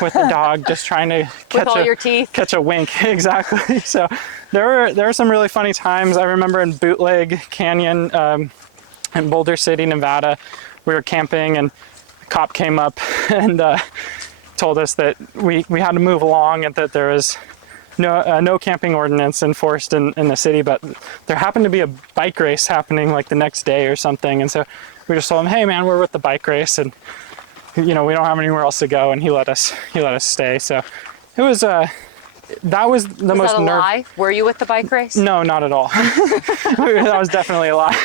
with a dog just trying to catch a wink. Exactly. So there were some really funny times. I remember in Bootleg Canyon in Boulder City, Nevada, we were camping and a cop came up and told us that we had to move along and that there was no camping ordinance enforced in the city, but there happened to be a bike race happening like the next day or something. And so we just told him, hey man, we're with the bike race, and we don't have anywhere else to go, and he let us stay. So it was that was the most lie? Were you with the bike race? No, not at all. That was definitely a lie.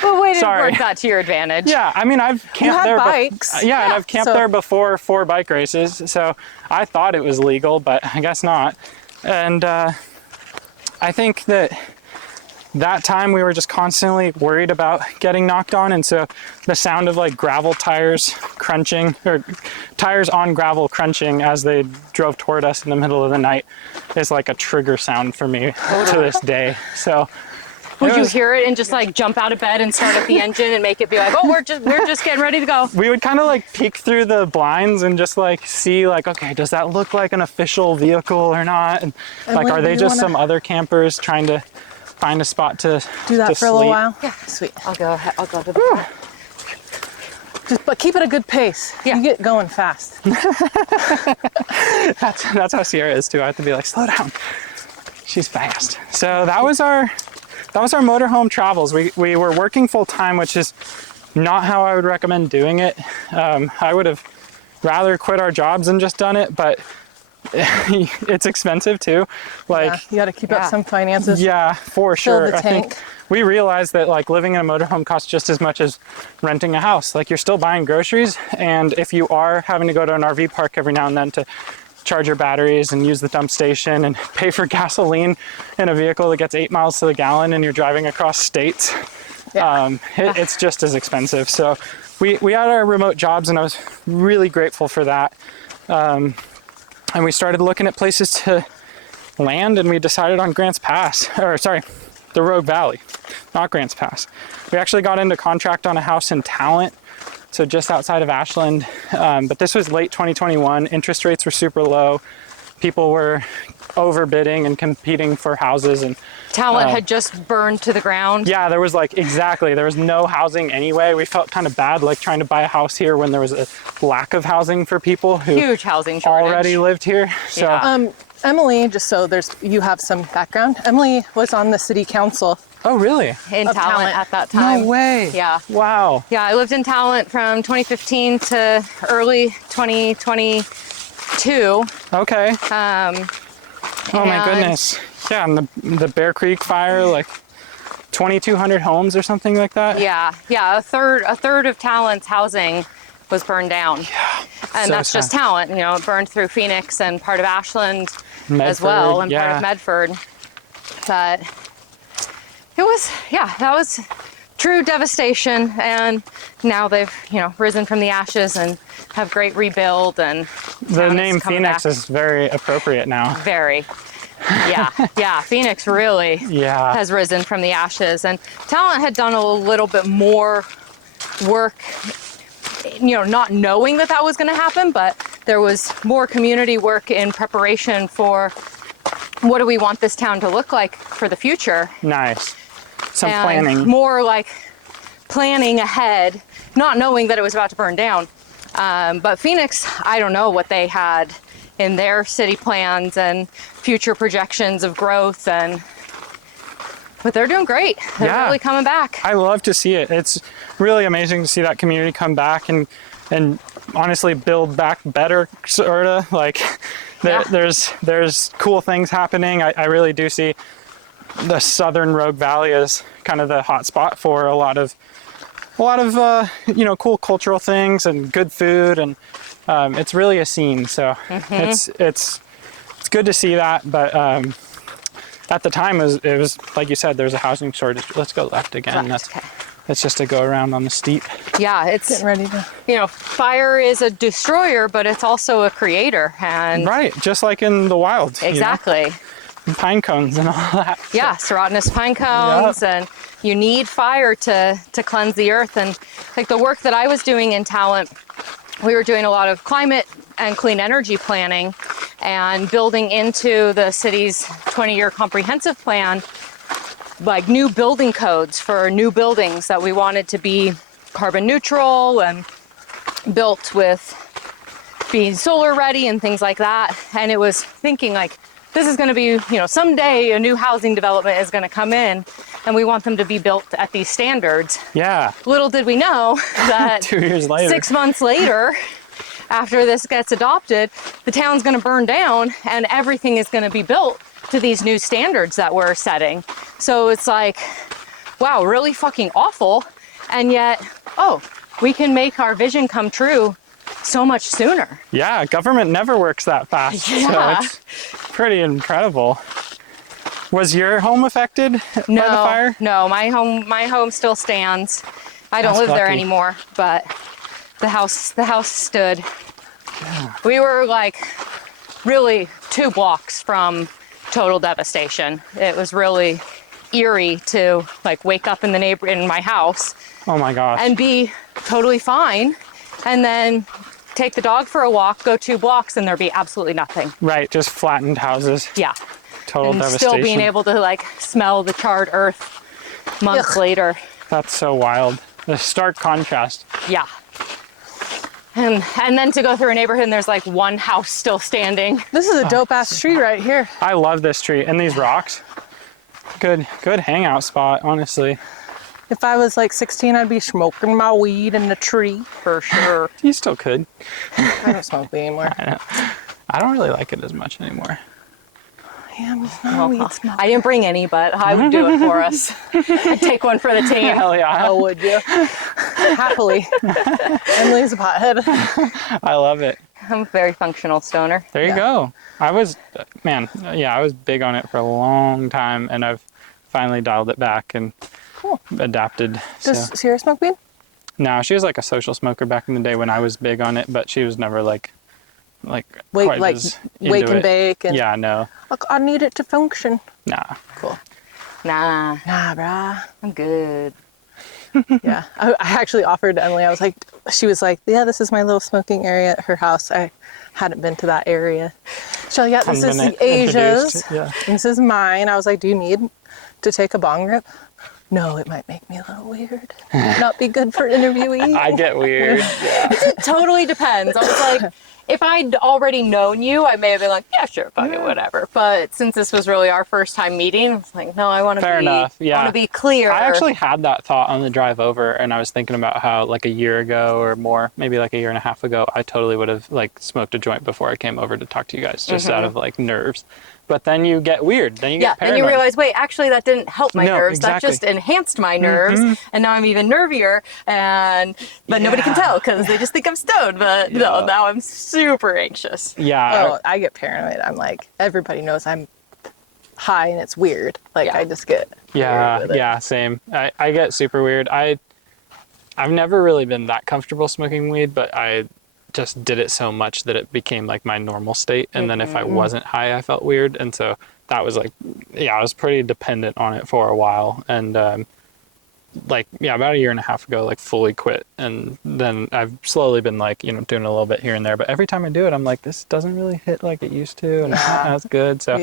Well, way to work that to your advantage. Yeah, I mean, I've camped there. Bikes. And I've camped there before 4 bike races, so I thought it was legal, but I guess not. And I think that time we were just constantly worried about getting knocked on, and so the sound of like gravel tires crunching, or tires on gravel crunching as they drove toward us in the middle of the night, is like a trigger sound for me to this day. So would you hear it and just like jump out of bed and start up the engine and make it be like, oh, we're just getting ready to go? We would kind of like peek through the blinds and just like see like, okay, does that look like an official vehicle or not? And like, are they just some other campers trying to find a spot to do that for a little while? Yeah, sweet. I'll go to the but keep it a good pace. Yeah. You get going fast. That's how Sierra is too. I have to be like, slow down. She's fast. So that was our motorhome travels. We were working full time, which is not how I would recommend doing it. I would have rather quit our jobs and just done it, but it's expensive too. Like, you got to keep up some finances. Yeah, for sure. The tank. I think we realized that like living in a motorhome costs just as much as renting a house. Like, you're still buying groceries, and if you are having to go to an RV park every now and then to charge your batteries and use the dump station and pay for gasoline in a vehicle that gets 8 miles to the gallon and you're driving across states, it's just as expensive. So we had our remote jobs, and I was really grateful for that. And we started looking at places to land, and we decided on the Rogue Valley, not Grants Pass. We actually got into contract on a house in Talent, so just outside of Ashland. But this was late 2021. Interest rates were super low. people were overbidding and competing for houses, and Talent had just burned to the ground. yeah, there was there was no housing anyway. We felt kind of bad like trying to buy a house here when there was a lack of housing for people who Huge housing shortage. already lived here. So Yeah. Emily, just so you have some background. Emily was on the city council. oh really? In Of Talent Talent. at that time. No way. Yeah. Wow. Yeah, I lived in Talent from 2015 to early 2022. Okay. Oh my and- goodness. Yeah, and the Bear Creek fire, like 2,200 homes or something like that. Yeah, a third of Talent's housing was burned down. Yeah. And so that's just sad. Talent, it burned through Phoenix and part of Ashland as well, and part of Medford. But that was true devastation, and now they've, risen from the ashes and have great rebuild, and The Town is name coming Phoenix back. is very appropriate now. Very. Yeah, Phoenix really Yeah. has risen from the ashes, and Talent had done a little bit more work, not knowing that was going to happen, but there was more community work in preparation for what do we want this town to look like for the future. Nice. Some And planning. more like planning ahead, not knowing that it was about to burn down. But Phoenix, I don't know what they had in their city plans and future projections of growth, but they're doing great. They're Yeah. really coming back. I love to see it. It's really amazing to see that community come back and honestly build back better, sorta. Like Yeah. there's cool things happening. I really do see the Southern Rogue Valley as kind of the hot spot for a lot of cool cultural things and good food, and it's really a scene. So it's good to see that. But at the time it was like you said, there's a housing shortage. Let's go left again. Left, okay. That's just to go around on the steep. Yeah, it's, Getting ready to. fire is a destroyer, but it's also a creator. And Right, just like in the wild. exactly. Pine cones and all that. Yeah, serotinous pine cones, and you need fire to cleanse the earth. And like the work that I was doing in Talent, we were doing a lot of climate and clean energy planning and building into the city's 20-year comprehensive plan, like new building codes for new buildings that we wanted to be carbon neutral and built with being solar ready and things like that. And it was thinking like, this is going to be, someday a new housing development is going to come in and we want them to be built at these standards. Yeah. Little did we know that 2 years later. 6 months later, after this gets adopted, the town's going to burn down and everything is going to be built to these new standards that we're setting. So it's like, wow, really fucking awful. And yet, we can make our vision come true so much sooner. Yeah, government never works that fast. Yeah. So it's pretty incredible. Was your home affected by the fire? No, my home still stands. I don't That's live there lucky. anymore, but the house stood. Yeah. We were like really 2 blocks from total devastation. It was really eerie to like wake up in my house Oh my gosh. and be totally fine, and then take the dog for a walk, go 2 blocks, and there'd be absolutely nothing. Right, just flattened houses. Yeah. Total And devastation. still being able to like smell the charred earth months Ugh. later. That's so wild. The stark contrast. Yeah. And then to go through a neighborhood and there's like 1 house still standing. This is a dope ass tree right here. I love this tree and these rocks. Good hangout spot, honestly. If I was like 16, I'd be smoking my weed in the tree. For sure. You still could. I don't smoke weed anymore. I don't really like it as much anymore. Yeah, I'm just not a weed smoker. I didn't bring any, but I would do it for us. I'd take one for the team. Hell yeah. Oh, would you? Happily. Emily's a pothead. I love it. I'm a very functional stoner. There you go. I was big on it for a long time, and I've finally dialed it back and adapted. Does So. Sierra smoke weed? No, she was like a social smoker back in the day when I was big on it, but she was never like Wake, quite like as wake into and it. bake and Yeah, no. like, I need it to function. Nah. Cool. Nah, Nah, brah. I'm good. Yeah. I actually offered Emily, she was like, yeah, this is my little smoking area at her house. I hadn't been to that area. So yeah, this is 10-minute Asia's. introduced. Yeah. This is mine. I was like, do you need to take a bong rip? No, it might make me a little weird. Not be good for interviewee. I get weird. It totally depends. I was like, if I'd already known you, I may have been like, yeah, sure, fuck it, whatever. But since this was really our first time meeting, I was like, no, I want to be Fair enough, yeah. I want to be clear. I actually had that thought on the drive over, and I was thinking about how like a year ago or more, maybe like a year and a half ago, I totally would have like smoked a joint before I came over to talk to you guys, just out of like nerves. But then you get weird. Then you get paranoid. Then you realize, wait, actually that didn't help my No, nerves. exactly. That just enhanced my nerves. And now I'm even nervier. But nobody can tell because they just think I'm stoned. But no, now I'm super anxious. Yeah. Oh, I get paranoid. I'm like, everybody knows I'm high and it's weird. Like I just get weird with it. Yeah, same. I get super weird. I've never really been that comfortable smoking weed, but I just did it so much that it became like my normal state. And then if I wasn't high, I felt weird. And so that was like, I was pretty dependent on it for a while. And about a year and a half ago, like fully quit. And then I've slowly been like, doing a little bit here and there. But every time I do it, I'm like, this doesn't really hit like it used to. And it's not as good. So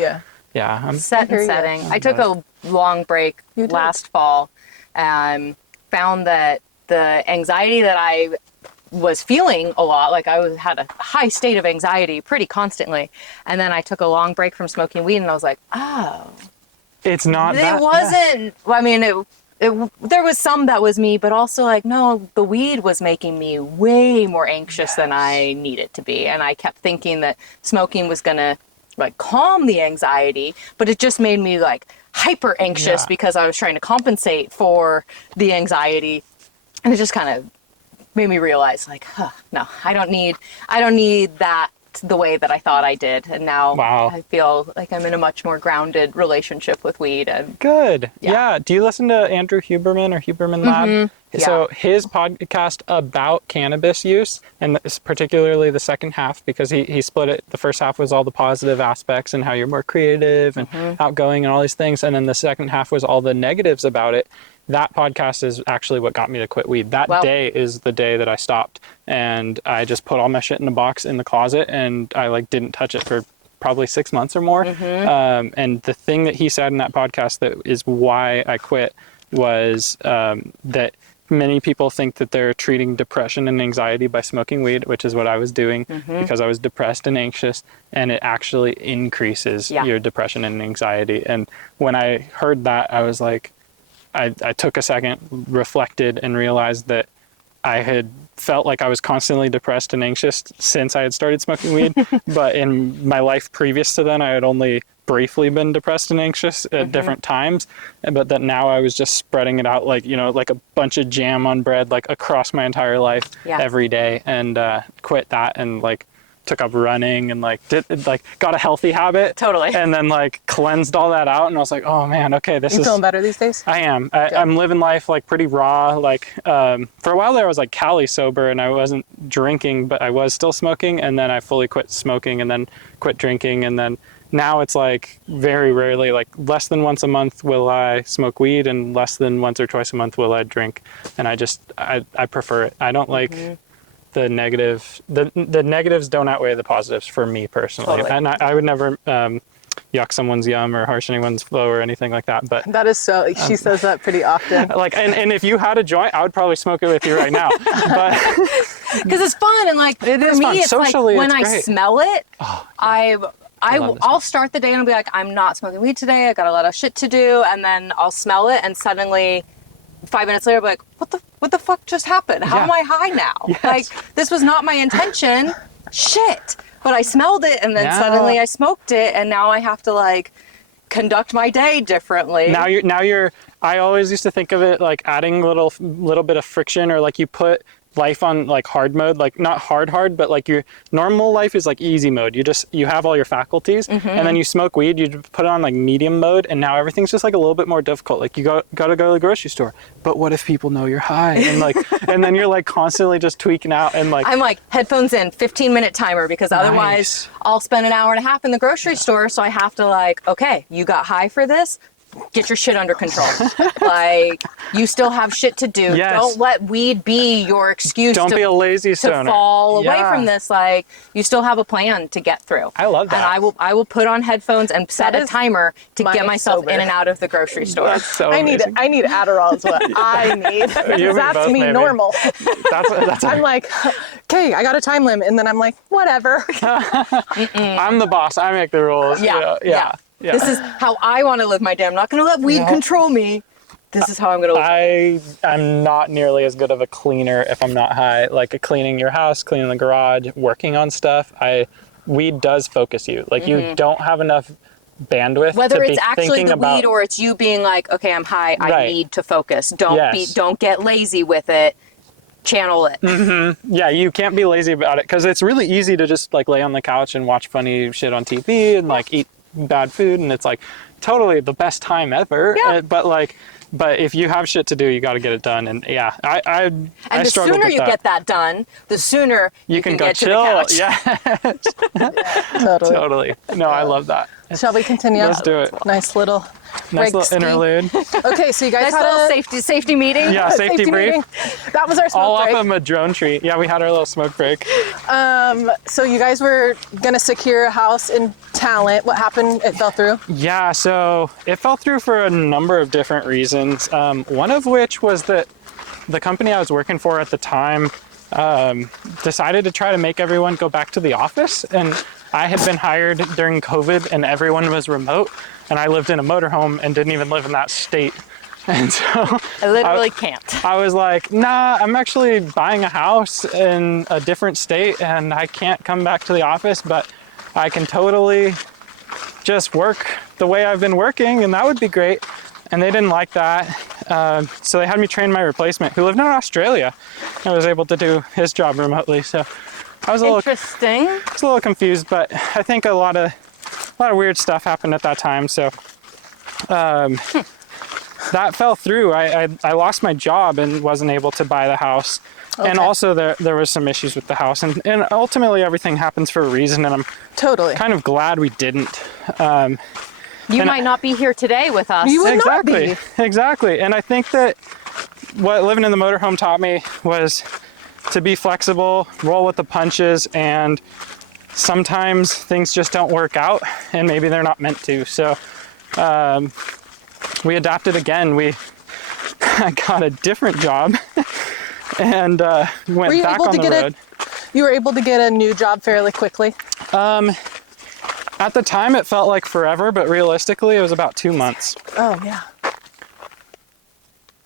I'm Set and setting. I took a long break last fall and found that the anxiety that I was feeling a lot, like had a high state of anxiety pretty constantly. And then I took a long break from smoking weed and I was like, oh. It's not that. It wasn't, well, I mean, there was some that was me, but also like, no, the weed was making me way more anxious than I needed to be. And I kept thinking that smoking was gonna like calm the anxiety, but it just made me like hyper anxious because I was trying to compensate for the anxiety. And it just kind of made me realize like, no, I don't need that the way that I thought I did. And now I feel like I'm in a much more grounded relationship with weed. And good. Yeah. Do you listen to Andrew Huberman or Huberman Lab? So his podcast about cannabis use, and particularly the second half, because he split it. The first half was all the positive aspects and how you're more creative and outgoing and all these things. And then the second half was all the negatives about it. That podcast is actually what got me to quit weed. That day is the day that I stopped, and I just put all my shit in a box in the closet, and I like didn't touch it for probably 6 months or more. And the thing that he said in that podcast that is why I quit was that many people think that they're treating depression and anxiety by smoking weed, which is what I was doing because I was depressed and anxious, and it actually increases your depression and anxiety. And when I heard that, I was like, I took a second, reflected, and realized that I had felt like I was constantly depressed and anxious since I had started smoking weed. But in my life previous to then, I had only briefly been depressed and anxious at different times. But that now I was just spreading it out like, like a bunch of jam on bread, like across my entire life every day, and quit that and like took up running and got a healthy habit. Totally. And then like cleansed all that out, and I was like, oh man, okay, this is... You feeling better these days? I am. I'm living life like pretty raw. Like for a while there I was like Cali sober and I wasn't drinking, but I was still smoking, and then I fully quit smoking and then quit drinking, and then now it's like very rarely, like less than once a month will I smoke weed, and less than once or twice a month will I drink. And I prefer it. I don't like the negative. The negatives don't outweigh the positives for me personally. Totally. And I would never yuck someone's yum or harsh anyone's flow or anything like that. But that is so, she says that pretty often. Like, and if you had a joint, I would probably smoke it with you right now. But because it's fun, and like it is for me, fun. it's Socially, like when it's I great. smell it, I'll this start the day and I'll be like, I'm not smoking weed today. I got a lot of shit to do, and then I'll smell it, and suddenly 5 minutes later, I'll be like, what the fuck just happened? How am I high now? Yes. Like, this was not my intention. Shit. But I smelled it, and then suddenly I smoked it, and now I have to like conduct my day differently. Now you're I always used to think of it like adding a little bit of friction, or like you put life on like hard mode, like not hard, but like your normal life is like easy mode. You have all your faculties, and then you smoke weed, you put it on like medium mode, and now everything's just like a little bit more difficult. Like you gotta go to the grocery store, but what if people know you're high? And like, and then you're like constantly just tweaking out, and like, I'm like headphones in, 15-minute timer, because otherwise I'll spend an hour and a half in the grocery store. So I have to like, okay, you got high for this, get your shit under control. Like, you still have shit to do. Yes. Don't let weed be your excuse Don't be a lazy to stoner. fall away Yeah. from this. Like, you still have a plan to get through. I love that. And I will put on headphones and set a is timer to my get myself sober. in and out of the grocery store. That's so I need amazing. Adderall is what I need. You Because and me that's both, me maybe. normal. That's I'm like, okay, I got a time limit, and then I'm like, whatever. I'm the boss. I make the rules. Yeah. This is how I want to live my day. I'm not going to let weed control me. This is how I'm going to live. I'm not nearly as good of a cleaner if I'm not high. Like cleaning your house, cleaning the garage, working on stuff. Weed does focus you. Like you don't have enough bandwidth Whether to it's be actually thinking the about weed or it's you being like, okay, I'm high. I Right. need to focus. Yes. Don't get lazy with it. Channel it. Yeah, you can't be lazy about it because it's really easy to just like lay on the couch and watch funny shit on TV and like eat bad food, and it's like totally the best time ever. Yeah. But if you have shit to do, you got to get it done. And yeah, I And the struggled sooner with you that. get that done, the sooner you can go get chill. to the couch. Yeah, Totally. totally. No, I love that. Shall we continue? Let's do it. Nice little Nice break little ski. interlude. Okay, so you guys Nice had little a safety meeting. Yeah, safety brief. meeting. That was our smoke All break. off of a drone tree. Yeah, we had our little smoke break. So you guys were gonna secure a house in Talent. What happened? It fell through. Yeah, so it fell through for a number of different reasons. One of which was that the company I was working for at the time decided to try to make everyone go back to the office. And I had been hired during COVID and everyone was remote. And I lived in a motorhome and didn't even live in that state. And so I literally can't. I was like, nah, I'm actually buying a house in a different state and I can't come back to the office, but I can totally just work the way I've been working and that would be great. And they didn't like that. So they had me train my replacement who lived in Australia. I was able to do his job remotely. So I was Interesting. a little confused, but I think a lot of weird stuff happened at that time. So that fell through. I lost my job and wasn't able to buy the house. Okay. And also there was some issues with the house. And ultimately everything happens for a reason. And I'm Totally. kind of glad we didn't. You might not be here today with us. You would not Exactly. be. Exactly. And I think that what living in the motorhome taught me was to be flexible, roll with the punches, and sometimes things just don't work out and maybe they're not meant to. So we adapted again. I got a different job and went back on the road. You were able to get a new job fairly quickly. At the time it felt like forever, but realistically it was about 2 months. Oh yeah.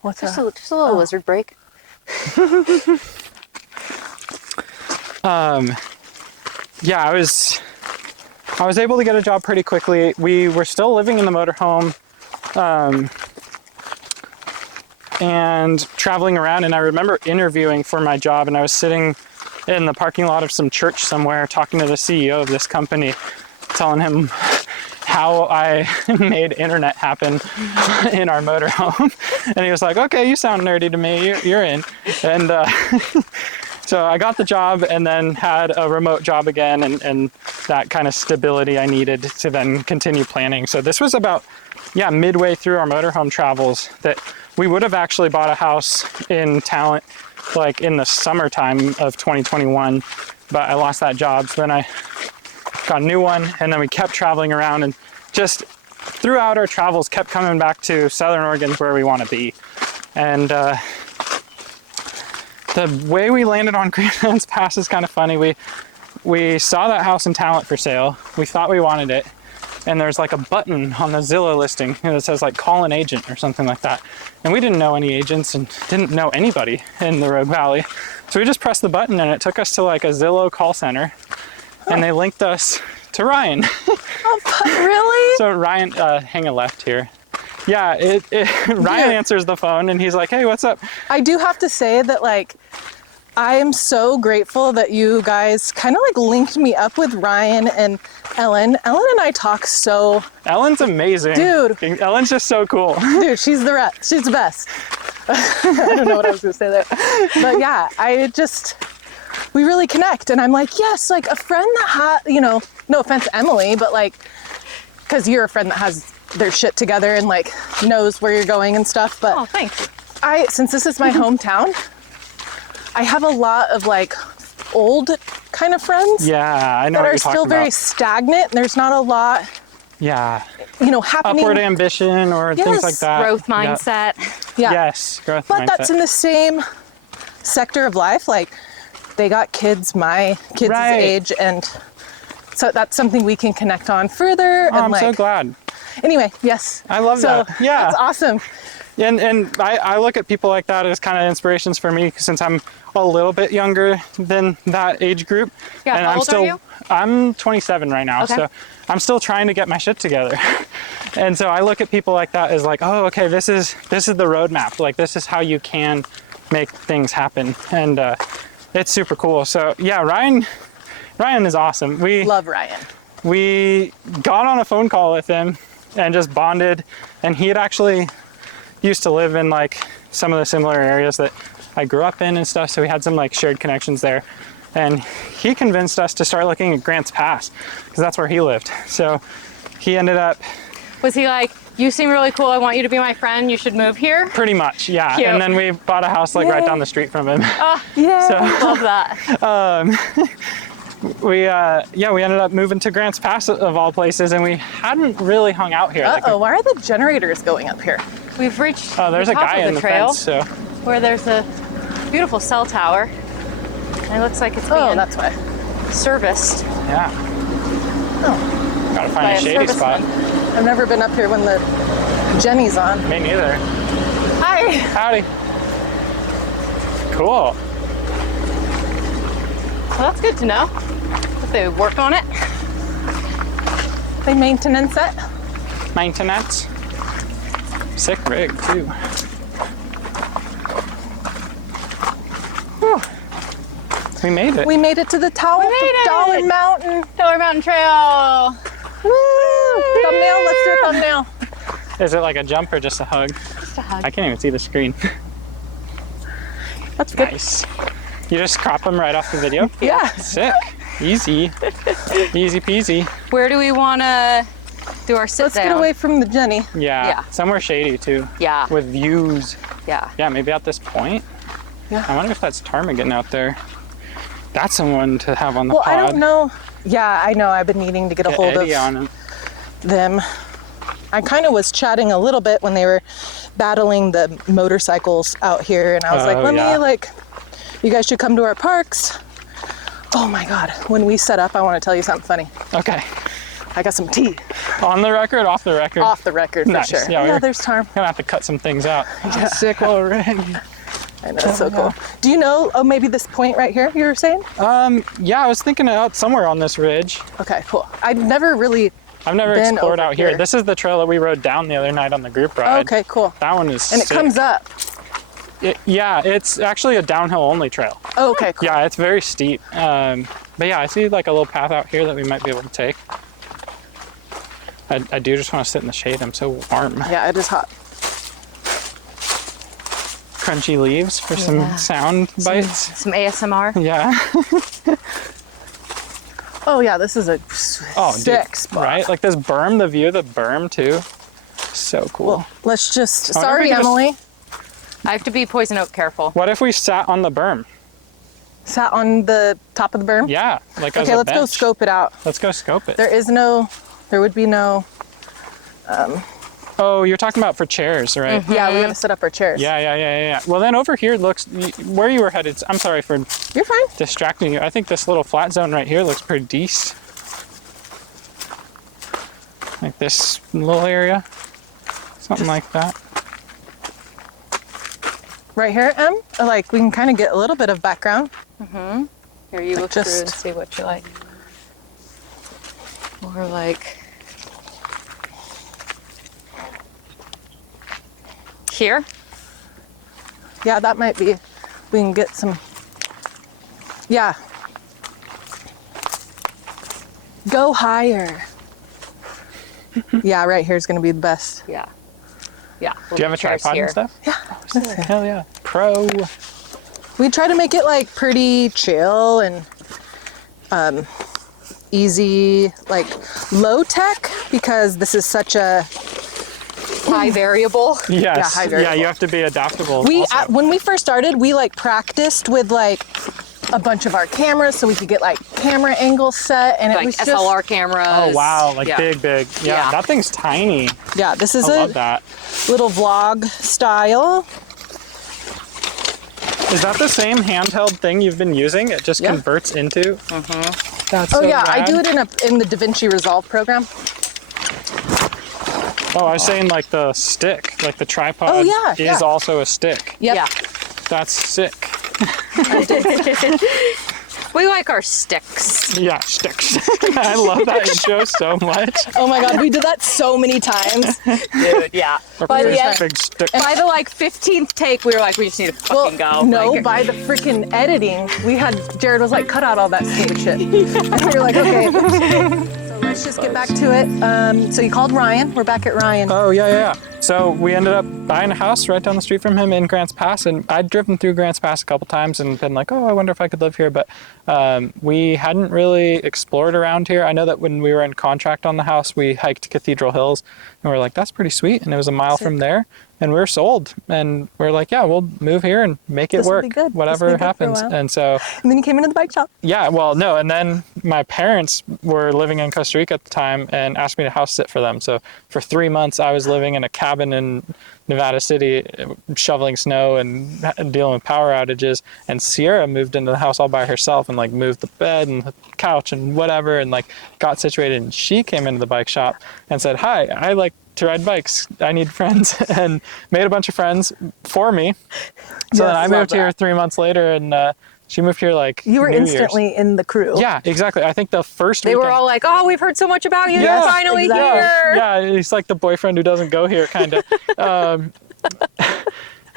What's Just that? a little lizard break. Yeah, I was able to get a job pretty quickly. We were still living in the motorhome and traveling around, and I remember interviewing for my job, and I was sitting in the parking lot of some church somewhere talking to the CEO of this company, telling him how I made internet happen in our motorhome. And he was like, okay, you sound nerdy to me, you're in. And so I got the job and then had a remote job again, and that kind of stability I needed to then continue planning. So this was about, midway through our motorhome travels that we would have actually bought a house in Talent like in the summertime of 2021, but I lost that job. So then I got a new one, and then we kept traveling around, and just throughout our travels kept coming back to Southern Oregon where we want to be. And the way we landed on Greenlands Pass is kind of funny. We saw that house in Talent for sale. We thought we wanted it, and there's like a button on the Zillow listing that says like call an agent or something like that. And we didn't know any agents and didn't know anybody in the Rogue Valley. So we just pressed the button and it took us to like a Zillow call center, and they linked us to Ryan. Oh, really? So Ryan, hang a left here. Yeah, Ryan answers the phone and he's like, hey, what's up? I do have to say that, like, I am so grateful that you guys kind of like linked me up with Ryan and Ellen. Ellen and I talk so... Ellen's amazing. Dude. Ellen's just so cool. Dude, she's the rest. She's the best. I don't know what I was gonna say there. But yeah, we really connect. And I'm like, yes, like a friend that no offense to Emily, but like, because you're a friend that has their shit together and like knows where you're going and stuff. But Oh, thanks. since this is my hometown, I have a lot of like old kind of friends Yeah, I know that what are you're still talking very about. stagnant. And there's not a lot, Yeah, happening. upward ambition or Yes. things like that. Growth Yeah. mindset. Yeah. Yes, growth But mindset. that's in the same sector of life. Like they got kids, my kids' Right. age, and so that's something we can connect on further. Oh, and I'm like, so glad. anyway, yes. I love so that. Yeah. That's awesome. And I look at people like that as kind of inspirations for me since I'm a little bit younger than that age group. Yeah, and how I'm old are still you? I'm 27 right now, Okay. so I'm still trying to get my shit together. And so I look at people like that as like, oh, okay, this is the roadmap. Like this is how you can make things happen, and it's super cool. So yeah, Ryan is awesome. Love Ryan. We got on a phone call with him and just bonded, and he had actually used to live in like some of the similar areas that I grew up in and stuff, so we had some like shared connections there, and he convinced us to start looking at Grants Pass because that's where he lived. So he ended up Was he like, you seem really cool, I want you to be my friend, you should move here? pretty much, yeah. Cute. And then we bought a house like right Yay. down the street from him. Yeah. So Love that. we ended up moving to Grants Pass of all places, and we hadn't really hung out here. Like, Uh-oh, why are the generators going up here? We've reached oh, there's the a top guy of in the the trail fence, so where there's a beautiful cell tower. And it looks like it's being Oh, that's why. serviced yeah. Oh, Gotta by find a a shady spot. serviceman. I've never been up here when the Jenny's on. Me neither. Hi. Howdy. Cool. Well, that's good to know. If they work on it. They maintenance it. Maintenance. Sick rig too. Whew. We made it. We made it to the top of made it. Dollar Mountain. Dollar Mountain Trail. Woo! Thumbnail, let's do a thumbnail. Is it like a jump or just a hug? Just a hug. I can't even see the screen. That's good. Nice. You just crop them right off the video? Yeah. Sick. Easy. Easy peasy. Where do we want to do our sit Let's down? get away from the Jenny. Yeah. Yeah. Somewhere shady too. Yeah. With views. Yeah. Yeah, maybe at this point. Yeah. I wonder if that's ptarmigan out there. That's someone to have on the Well, pod. I don't know. Yeah, I know. I've been needing to get a Get hold Eddie of on him. them. I kind of was chatting a little bit when they were battling the motorcycles out here, and I was like, Oh, let yeah. me, like, you guys should come to our parks. Oh my God, when we set up, I want to tell you something funny. Okay. I got some tea. On the record, off the record? Off the record, for Nice. sure. Yeah, we're- There's Tarm. Gonna have to cut some things out. Sick already. I know, it's so cool. Do you know, maybe this point right here you were saying? Yeah, I was thinking out somewhere on this ridge. Okay, cool. I've never really, I've never Been explored over out here. here. This is the trail that we rode down the other night on the group ride. okay, cool. That one is And it sick. comes up. Yeah, it's actually a downhill only trail. Oh, okay, cool. Yeah, it's very steep. But yeah, I see like a little path out here that we might be able to take. I do just want to sit in the shade. I'm so warm. Yeah, it is hot. Crunchy leaves for some sound bites. Some ASMR. Yeah. Oh yeah, this is a Oh, sick dude, spot. right? Like this berm, the view of the berm too. So cool. Well, let's just, I wonder if sorry, we could just- Emily. I have to be poison oak careful. What if we sat on the berm? Sat on the top of the berm? Yeah, like as Okay, a let's go bench. scope it out. Let's go scope it. There would be no, Oh, you're talking about for chairs, right? yeah, we gotta set up our chairs. Yeah. Well, then over here looks, where you were headed, I'm sorry for You're fine. distracting you. I think this little flat zone right here looks pretty decent. Like this little area. Something like that. Right here, Em, like we can kind of get a little bit of background. Here, you look just- through and see what you like. Or like here. Yeah, that might be, we can get some, yeah. Go higher. Yeah, right here is gonna be the best. Yeah. Yeah. Do you have a tripod and stuff? Yeah. Hell yeah. Pro. We try to make it like pretty chill and easy, like low tech, because this is such a high variable. Yes. high Yeah, variable. you have to be adaptable. We also. when we first started, we like practiced with like a bunch of our cameras so we could get like camera angles set, and it Like was SLR cameras. Oh wow, like Yeah. big. Yeah, Yeah. that thing's tiny. Yeah, this is I a love that. little vlog style. Is that the same handheld thing you've been using? It just Yeah. converts into? That's Oh so yeah, I rad. do it in the DaVinci Resolve program. Oh, I was saying like the stick, like the tripod Oh, yeah, is yeah. also a stick. Yep. Yeah. That's sick. We like our sticks. Yeah, sticks. I love that intro so much. Oh my god, we did that so many times. Dude, yeah. By the end, Big stick. by the like 15th take, we were like, we just need to fucking go. No, Like, by the freaking editing, Jared was like, cut out all that stupid shit. And we were like, okay. So let's just get back to it. So you called Ryan. We're back at Ryan. Oh, yeah. So we ended up buying a house right down the street from him in Grants Pass, and I'd driven through Grants Pass a couple times and been like, oh, I wonder if I could live here, but we hadn't really explored around here. I know that when we were in contract on the house, we hiked Cathedral Hills, and we were like, that's pretty sweet, and it was a mile from there, and we were sold, and we're like, yeah, we'll move here and make it This will work, be good. This will whatever be good for a happens. while. And so And then you came into the bike shop. yeah, well, no, and then my parents were living in Costa Rica at the time and asked me to house sit for them. So for 3 months, I was living in a cabin in Nevada City, shoveling snow and dealing with power outages. And Sierra moved into the house all by herself and like moved the bed and the couch and whatever, and like got situated. And she came into the bike shop and said, "Hi, I like to ride bikes. I need friends," and made a bunch of friends for me. So Yes, then I love moved here that. 3 months later, and she moved here like You were New Year's. instantly in the crew. Yeah, exactly. I think the first they were weekend- all like, oh, we've heard so much about you. Yeah, You're finally exactly. here. Yeah, he's like the boyfriend who doesn't go here, kind of.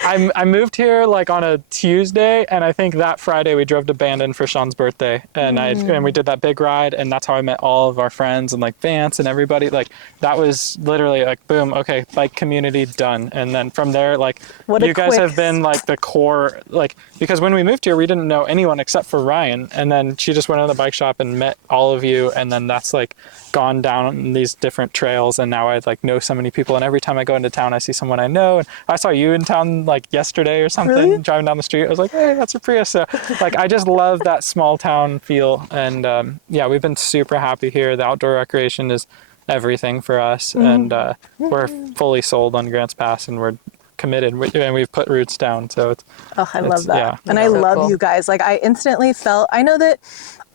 I moved here like on a Tuesday, and I think that Friday we drove to Bandon for Sean's birthday, and and we did that big ride, and that's how I met all of our friends and like Vance and everybody. Like that was literally like boom, okay, bike community done. And then from there, like What a you guys quick- have been like the core, like because when we moved here we didn't know anyone except for Ryan, and then she just went to the bike shop and met all of you, and then that's like gone down these different trails, and now I like know so many people, and every time I go into town I see someone I know. And I saw you in town like yesterday or something. Really? Driving down the street, I was like, hey, that's a Prius. So like I just love that small town feel, and yeah, we've been super happy here. The outdoor recreation is everything for us, and we're fully sold on Grants Pass, and we're committed, and we've put roots down, so it's Oh, I love that. yeah. And I So love cool. you guys. Like I instantly felt, I know that,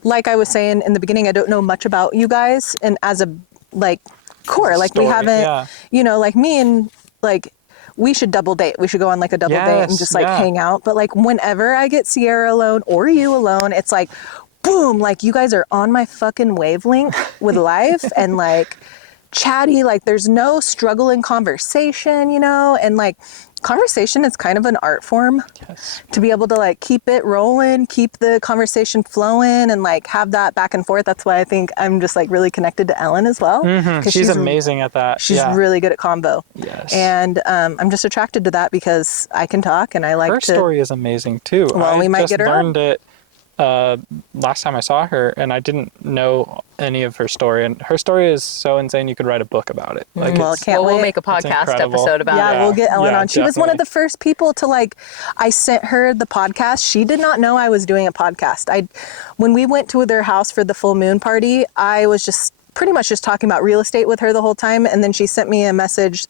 like I was saying in the beginning, I don't know much about you guys. And as a like core, like we story, haven't, yeah. you know, like me and like, we should double date. We should go on like a double date and Yes, just like yeah. hang out. But like whenever I get Sierra alone or you alone, it's like, boom, like you guys are on my fucking wavelength with life and like chatty, like there's no struggle in conversation, you know? And like conversation is kind of an art form. Yes. To be able to like keep it rolling, keep the conversation flowing, and like have that back and forth. That's why I think I'm just like really connected to Ellen as well. 'Cause She's amazing at that. She's yeah. really good at combo. Yes. And I'm just attracted to that because I can talk and I like her to. story is amazing too. Well, I we might just get her on. learned it last time I saw her, and I didn't know any of her story, and her story is so insane you could write a book about it. Like Well, it's, can't Well, we'll wait. make a podcast incredible. episode about Yeah, it. we'll get Ellen Yeah, on. She was one of definitely. the first people to like, I sent her the podcast. She did not know I was doing a podcast. When we went to their house for the full moon party, I was just pretty much just talking about real estate with her the whole time. And then she sent me a message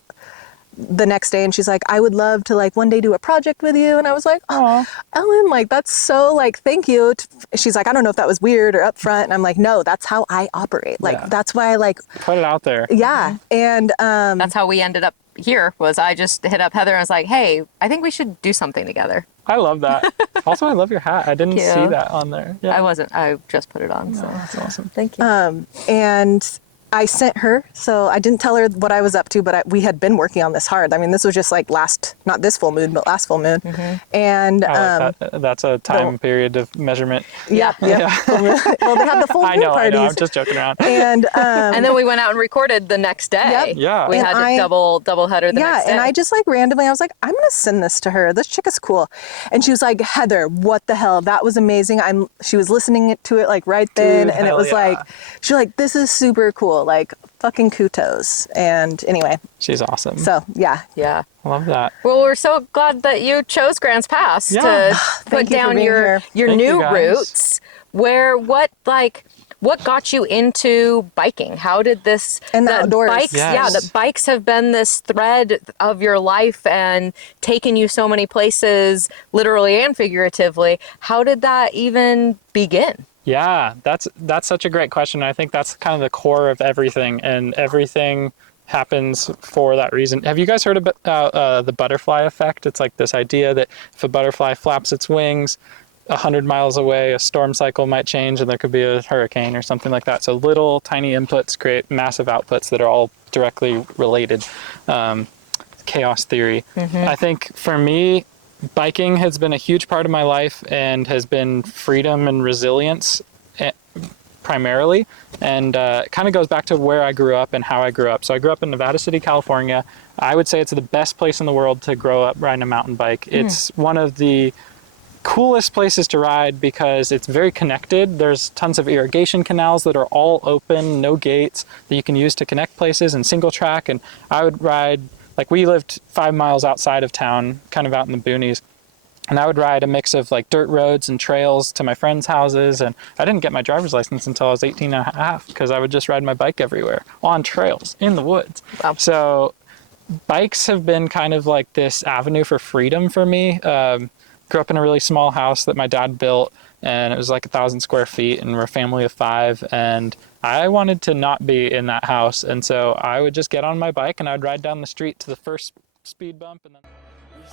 the next day and she's like, I would love to like one day do a project with you. And I was like, oh, Ellen, like that's so like, thank you. She's like, I don't know if that was weird or upfront. And I'm like, no, that's how I operate. Like, Yeah. that's why I like, put it out there. yeah. And That's how we ended up here. Was I just hit up Heather and was like, hey, I think we should do something together. I love that. Also, I love your hat. I didn't Thank you. see that on there. Yeah, I just put it on. So that's awesome. thank you. and I sent her, so I didn't tell her what I was up to, but we had been working on this hard. I mean, this was just like not this full moon, but last full moon. And I like that. That's a time period of measurement. yeah. Well, they have the full I moon know. parties. I'm just joking around. And and then we went out and recorded the next day. Yep. Yeah. We And had I- a double header the yeah, next day. and I just like randomly, I was like, I'm gonna send this to her. This chick is cool. And she was like, Heather, what the hell? That was amazing. She was listening to it like right then, Dude, and it hell was yeah. like, she's like, this is super cool. Like, fucking kudos. And anyway, She's awesome. so yeah. Yeah. Love that. Well, we're so glad that you chose Grants Pass Yeah. to Thank put you for down being here. your Thank you, new guys. roots. What got you into biking? How did this And the that outdoors. bikes? Yes. Yeah, that bikes have been this thread of your life and taken you so many places, literally and figuratively. How did that even begin? Yeah, that's such a great question. I think that's kind of the core of everything, and everything happens for that reason. Have you guys heard about the butterfly effect? It's like this idea that if a butterfly flaps its wings 100 miles away, a storm cycle might change and there could be a hurricane or something like that. So little tiny inputs create massive outputs that are all directly related. Chaos theory. I think for me, biking has been a huge part of my life and has been freedom and resilience primarily. And it kind of goes back to where I grew up and how I grew up. So I grew up in Nevada City, California. I would say it's the best place in the world to grow up riding a mountain bike. It's one of the coolest places to ride because it's very connected. There's tons of irrigation canals that are all open, no gates, that you can use to connect places, and Singletrack. And I would ride, like, we lived 5 miles outside of town, kind of out in the boonies, and I would ride a mix of like dirt roads and trails to my friends' houses. And I didn't get my driver's license until I was 18 and a half because I would just ride my bike everywhere on trails in the woods. Wow. So bikes have been kind of like this avenue for freedom for me. Grew up in a really small house that my dad built, and it was like 1,000 square feet, and we're a family of 5, and I wanted to not be in that house. And so I would just get on my bike and I'd ride down the street to the first speed bump, and then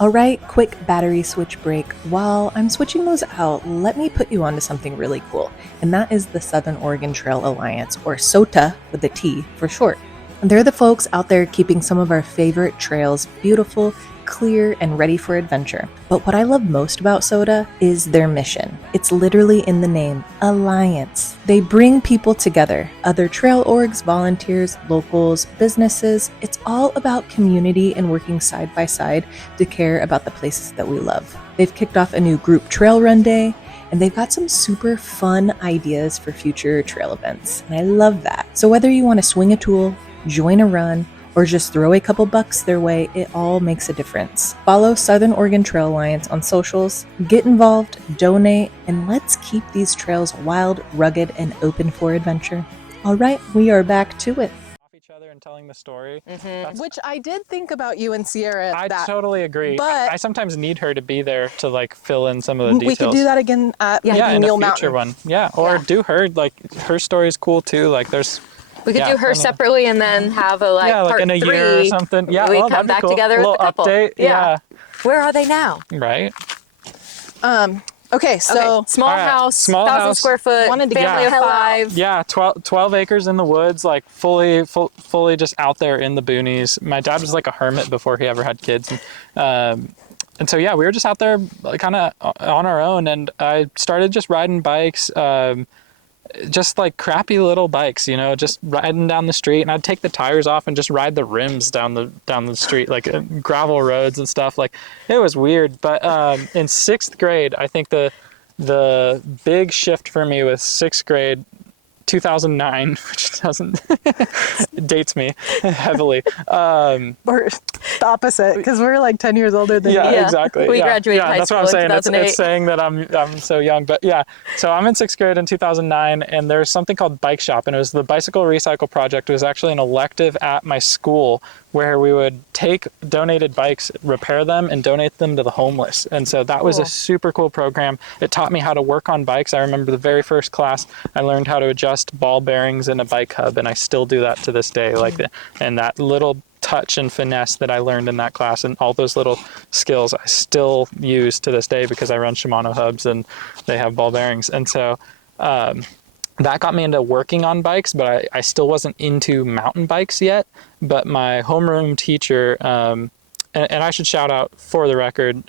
Alright, quick battery switch break. While I'm switching those out, let me put you onto something really cool, and that is the Southern Oregon Trail Alliance, or SOTA with a T for short. And they're the folks out there keeping some of our favorite trails beautiful, clear, and ready for adventure. But what I love most about SOTA is their mission. It's literally in the name, Alliance. They bring people together, other trail orgs, volunteers, locals, businesses. It's all about community and working side by side to care about the places that we love. They've kicked off a new group trail run day, and they've got some super fun ideas for future trail events. And I love that. So whether you want to swing a tool, join a run, or just throw a couple bucks their way, it all makes a difference. Follow Southern Oregon Trail Alliance on socials, get involved, donate, and let's keep these trails wild, rugged, and open for adventure. All right, we are back to it. off each other and telling the story. That's- Which I did think about you and Sierra. I that totally agree. but- I sometimes need her to be there to like fill in some of the we details. could do that again at Yeah, in a Mule future Mountain. one. Yeah, or Yeah. do her, like, her story's cool too. Like, there's We could Yeah, do her I mean- separately and then have a yeah, like part in a 3. year or something. Yeah, we oh, come that'd be back cool. together A with little the couple. update. Yeah. Where are they now? Right. Okay, so Okay, small all right, house, small 1,000 house. square foot, Wanted to family get of the hell 5. Yeah, 12 acres in the woods, like fully just out there in the boonies. My dad was like a hermit before he ever had kids. And so, yeah, we were just out there kind of on our own. And I started just riding bikes, just like crappy little bikes, you know, just riding down the street. And I'd take the tires off and just ride the rims down the street, like gravel roads and stuff. Like, it was weird. But in 6th grade, I think the big shift for me was 6th grade, 2009, which doesn't dates me heavily. we're the opposite because we're like 10 years older than Yeah, you. Yeah. exactly. We yeah. graduated Yeah, high that's what I'm school in saying. 2008. It's saying that I'm so young, but yeah. So I'm in 6th grade in 2009, and there's something called Bike Shop, and it was the Bicycle Recycle Project. It was actually an elective at my school where we would take donated bikes, repair them, and donate them to the homeless. And so that was a super cool program. It taught me how to work on bikes. I remember the very first class, I learned how to adjust ball bearings in a bike hub, and I still do that to this day. And that little touch and finesse that I learned in that class and all those little skills I still use to this day because I run Shimano hubs and they have ball bearings. And so that got me into working on bikes, but I still wasn't into mountain bikes yet. But my homeroom teacher, and I should shout out for the record,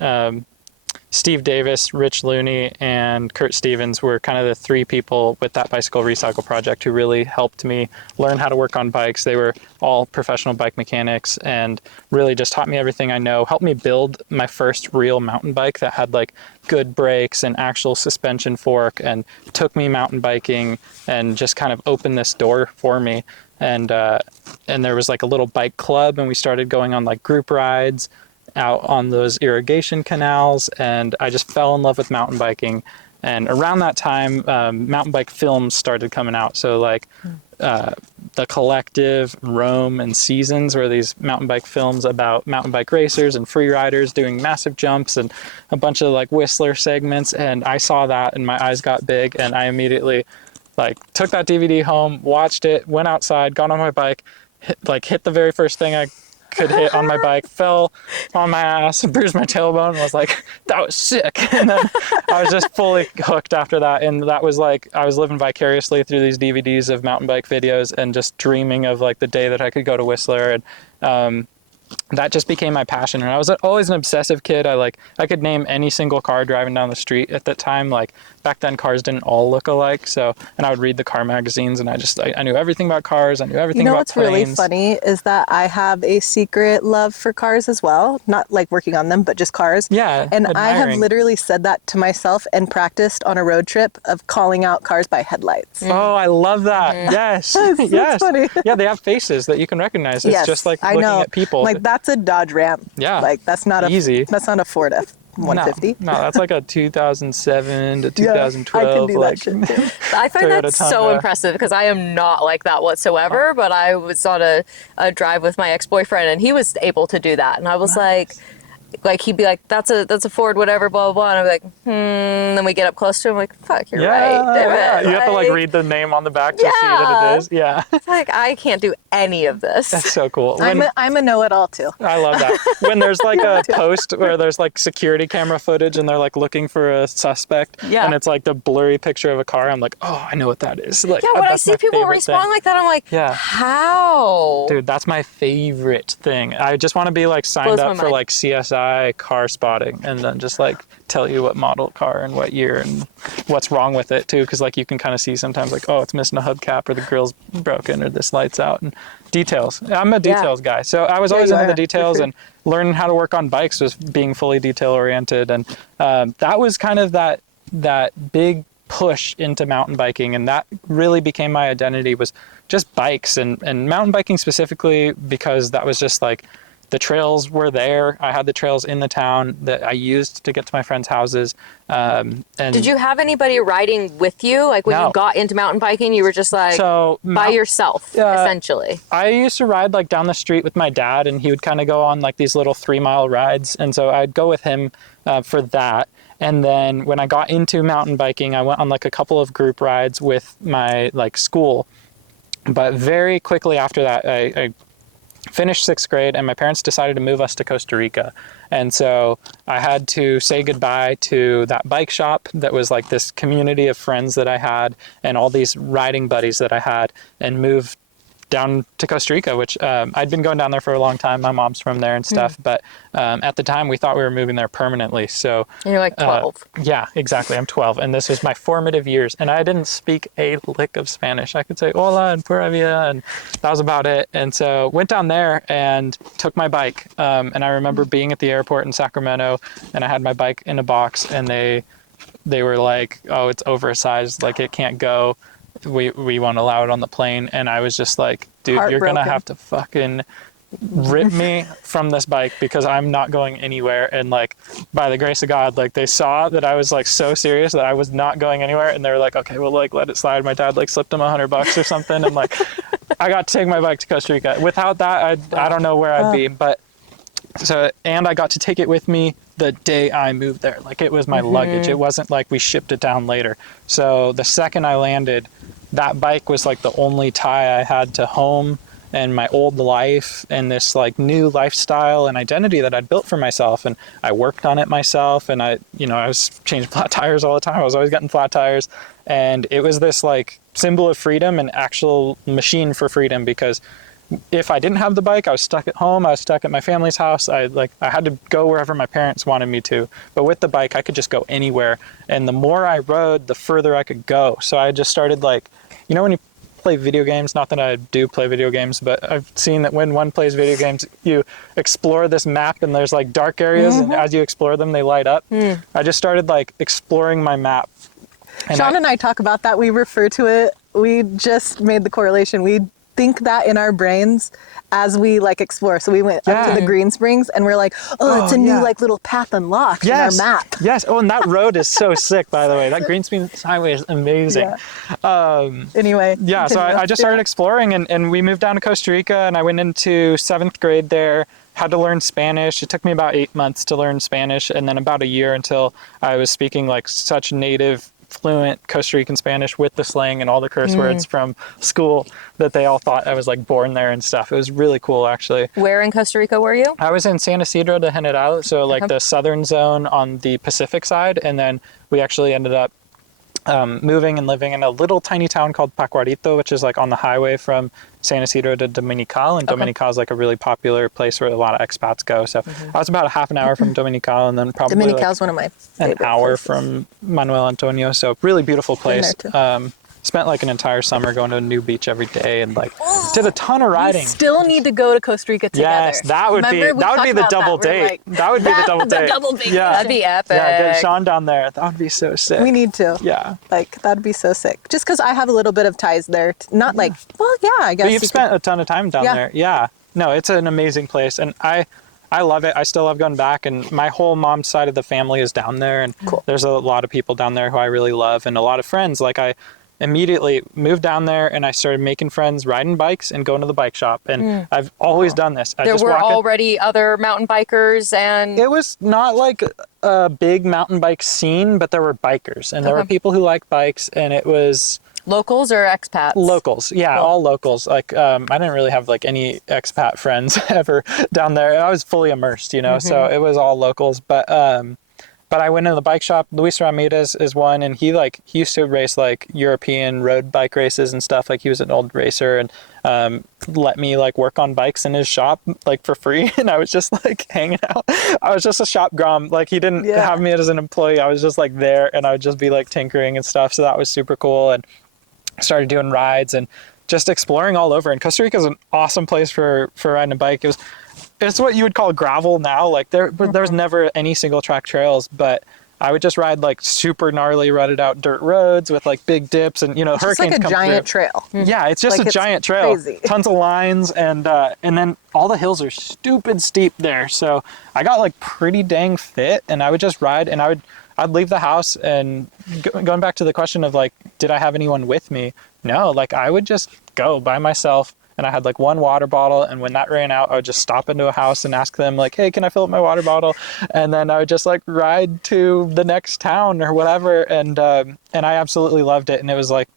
Steve Davis, Rich Looney, and Kurt Stevens were kind of the 3 people with that Bicycle Recycle Project who really helped me learn how to work on bikes. They were all professional bike mechanics and really just taught me everything I know, helped me build my first real mountain bike that had like good brakes and actual suspension fork, and took me mountain biking and just kind of opened this door for me. and there was like a little bike club, and we started going on like group rides out on those irrigation canals, and I just fell in love with mountain biking. And around that time, mountain bike films started coming out. So like The Collective, Rome, and Seasons were these mountain bike films about mountain bike racers and free riders doing massive jumps and a bunch of like Whistler segments. And I saw that and my eyes got big, and I immediately like took that DVD home, watched it, went outside, got on my bike, hit the very first thing I could hit on my bike, fell on my ass, bruised my tailbone, and was like, that was sick. And then I was just fully hooked after that. And that was like, I was living vicariously through these DVDs of mountain bike videos and just dreaming of like the day that I could go to Whistler. And that just became my passion. And I was always an obsessive kid. I could name any single car driving down the street at that time. Like back then cars didn't all look alike. So, and I would read the car magazines, and I knew everything about cars. I knew everything about planes. What's really funny is that I have a secret love for cars as well. Not like working on them, but just cars. Yeah. And admiring. I have literally said that to myself and practiced on a road trip of calling out cars by headlights. Oh, I love that. Yes. Yes. That's funny. Yeah, they have faces that you can recognize. It's just like looking at people. Like that's a Dodge Ram. Yeah. Like that's not easy. That's not a Ford F-150. No, that's like a 2007 to 2012. I can do like, that shit too. I find Toyota that so Tundra. impressive because I am not like that whatsoever. But I was on a drive with my ex-boyfriend, and he was able to do that, and I was like he'd be like, that's a Ford, whatever, blah, blah, blah. And I'd be like, then we get up close to him, like, fuck, you're right. Damn it. You have to like read the name on the back to see that it is. Yeah. It's like, I can't do any of this. That's so cool. I'm a know-it-all too. I love that. When there's like a post where there's like security camera footage and they're like looking for a suspect, and it's like the blurry picture of a car, I'm like, oh, I know what that is. Like, when I that's see my people favorite respond thing. like that, I'm like, how? Dude, that's my favorite thing. I just want to be like signed Blows my up for mind. like CSI car spotting, and then just like tell you what model car and what year and what's wrong with it too, because like you can kind of see sometimes like, oh, it's missing a hubcap, or the grill's broken, or this light's out, and details. I'm a details guy, so I was always into the details, and learning how to work on bikes was being fully detail oriented, and that was kind of that big push into mountain biking, and that really became my identity, was just bikes and mountain biking specifically, because that was just like the trails were there. I had the trails in the town that I used to get to my friends' houses. And did you have anybody riding with you? Like when you got into mountain biking, you were just like by yourself, essentially. I used to ride like down the street with my dad, and he would kind of go on like these little 3-mile rides. And so I'd go with him for that. And then when I got into mountain biking, I went on like a couple of group rides with my like school. But very quickly after that, I finished 6th grade, and my parents decided to move us to Costa Rica. And so I had to say goodbye to that bike shop that was like this community of friends that I had and all these riding buddies that I had, and move down to Costa Rica, which I'd been going down there for a long time. My mom's from there and stuff, but at the time we thought we were moving there permanently. So and you're like 12. Yeah, exactly. I'm 12, and this was my formative years, and I didn't speak a lick of Spanish. I could say hola and pura vida, and that was about it. And so went down there and took my bike, and I remember being at the airport in Sacramento, and I had my bike in a box, and they were like, oh, it's oversized, like it can't go. We won't allow it on the plane. And I was just like, dude, you're gonna have to fucking rip me from this bike, because I'm not going anywhere. And like, by the grace of God, like they saw that I was like so serious that I was not going anywhere, and they were like, okay, well, like let it slide. My dad like slipped him $100 or something, and like I got to take my bike to Costa Rica. Without that, I don't know where I'd be. But so, and I got to take it with me the day I moved there. Like it was my luggage. It wasn't like we shipped it down later. So the second I landed, that bike was like the only tie I had to home and my old life and this like new lifestyle and identity that I'd built for myself. And I worked on it myself, and I was changing flat tires all the time. I was always getting flat tires, and it was this like symbol of freedom and actual machine for freedom, because if I didn't have the bike, I was stuck at home. I was stuck at my family's house. I had to go wherever my parents wanted me to. But with the bike, I could just go anywhere. And the more I rode, the further I could go. So I just started like, when you play video games, not that I do play video games, but I've seen that when one plays video games, you explore this map and there's like dark areas, and as you explore them, they light up. I just started like exploring my map. And Sean and I talk about that. We refer to it. We just made the correlation. We think that in our brains as we like explore. So we went up to the Green Springs and we're like, oh, it's a new like little path unlocked in our map. Yes. Oh, and that road is so sick, by the way. That Green Springs Highway is amazing. Anyway. Yeah, so I just started exploring, and we moved down to Costa Rica, and I went into 7th grade there, had to learn Spanish. It took me about 8 months to learn Spanish, and then about a year until I was speaking like such native, fluent Costa Rican Spanish with the slang and all the curse words from school that they all thought I was like born there and stuff. It was really cool, actually. Where in Costa Rica were you? I was in San Isidro de General, so like the southern zone on the Pacific side, and then we actually ended up moving and living in a little tiny town called Pacuarito, which is like on the highway from San Isidro to Dominical, and Dominical is like a really popular place where a lot of expats go. So I was about a half an hour from Dominical, and then probably Dominical's one of my favorite an hour places. from Manuel Antonio. So really beautiful place. Spent like an entire summer going to a new beach every day, and like did a ton of riding. We still need to go to Costa Rica together. Yes, that would be the double date. That would be the double date. Double vacation. Yeah, That'd be epic. yeah. Get Sean down there. That would be so sick. We need to. Yeah. Like, that'd be so sick. Just because I have a little bit of ties there. Not like, well, yeah, I guess. But you've spent a ton of time down Yeah. there. Yeah. No, it's an amazing place, and I love it. I still love going back, and my whole mom's side of the family is down there, and there's a lot of people down there who I really love, and a lot of friends. Like I immediately moved down there and I started making friends, riding bikes and going to the bike shop. And I've always done this. There were already other mountain bikers, and it was not like a big mountain bike scene, but there were bikers and there were people who like bikes, and it was locals or expats? locals. Yeah, all locals. Like I didn't really have like any expat friends ever down there. I was fully immersed, you know, so it was all locals. But I went into the bike shop. Luis Ramirez is one, and he used to race like European road bike races and stuff. Like he was an old racer, and let me like work on bikes in his shop like for free. And I was just like hanging out. I was just a shop grom. Like he didn't have me as an employee. I was just like there, and I would just be like tinkering and stuff. So that was super cool. And started doing rides and just exploring all over. And Costa Rica is an awesome place for riding a bike. It's what you would call gravel now. Like there was never any single track trails, but I would just ride like super gnarly rutted out dirt roads with like big dips, and you know, hurricanes like a come giant through. trail. Yeah, it's just Like, a it's giant trail. crazy. Tons of lines, and then all the hills are stupid steep there. So I got like pretty dang fit, and I would just ride, and I'd leave the house, and going back to the question of like, did I have anyone with me? No, like I would just go by myself. And I had like one water bottle, and when that ran out, I would just stop into a house and ask them like, hey, can I fill up my water bottle? And then I would just like ride to the next town or whatever. And I absolutely loved it. And it was like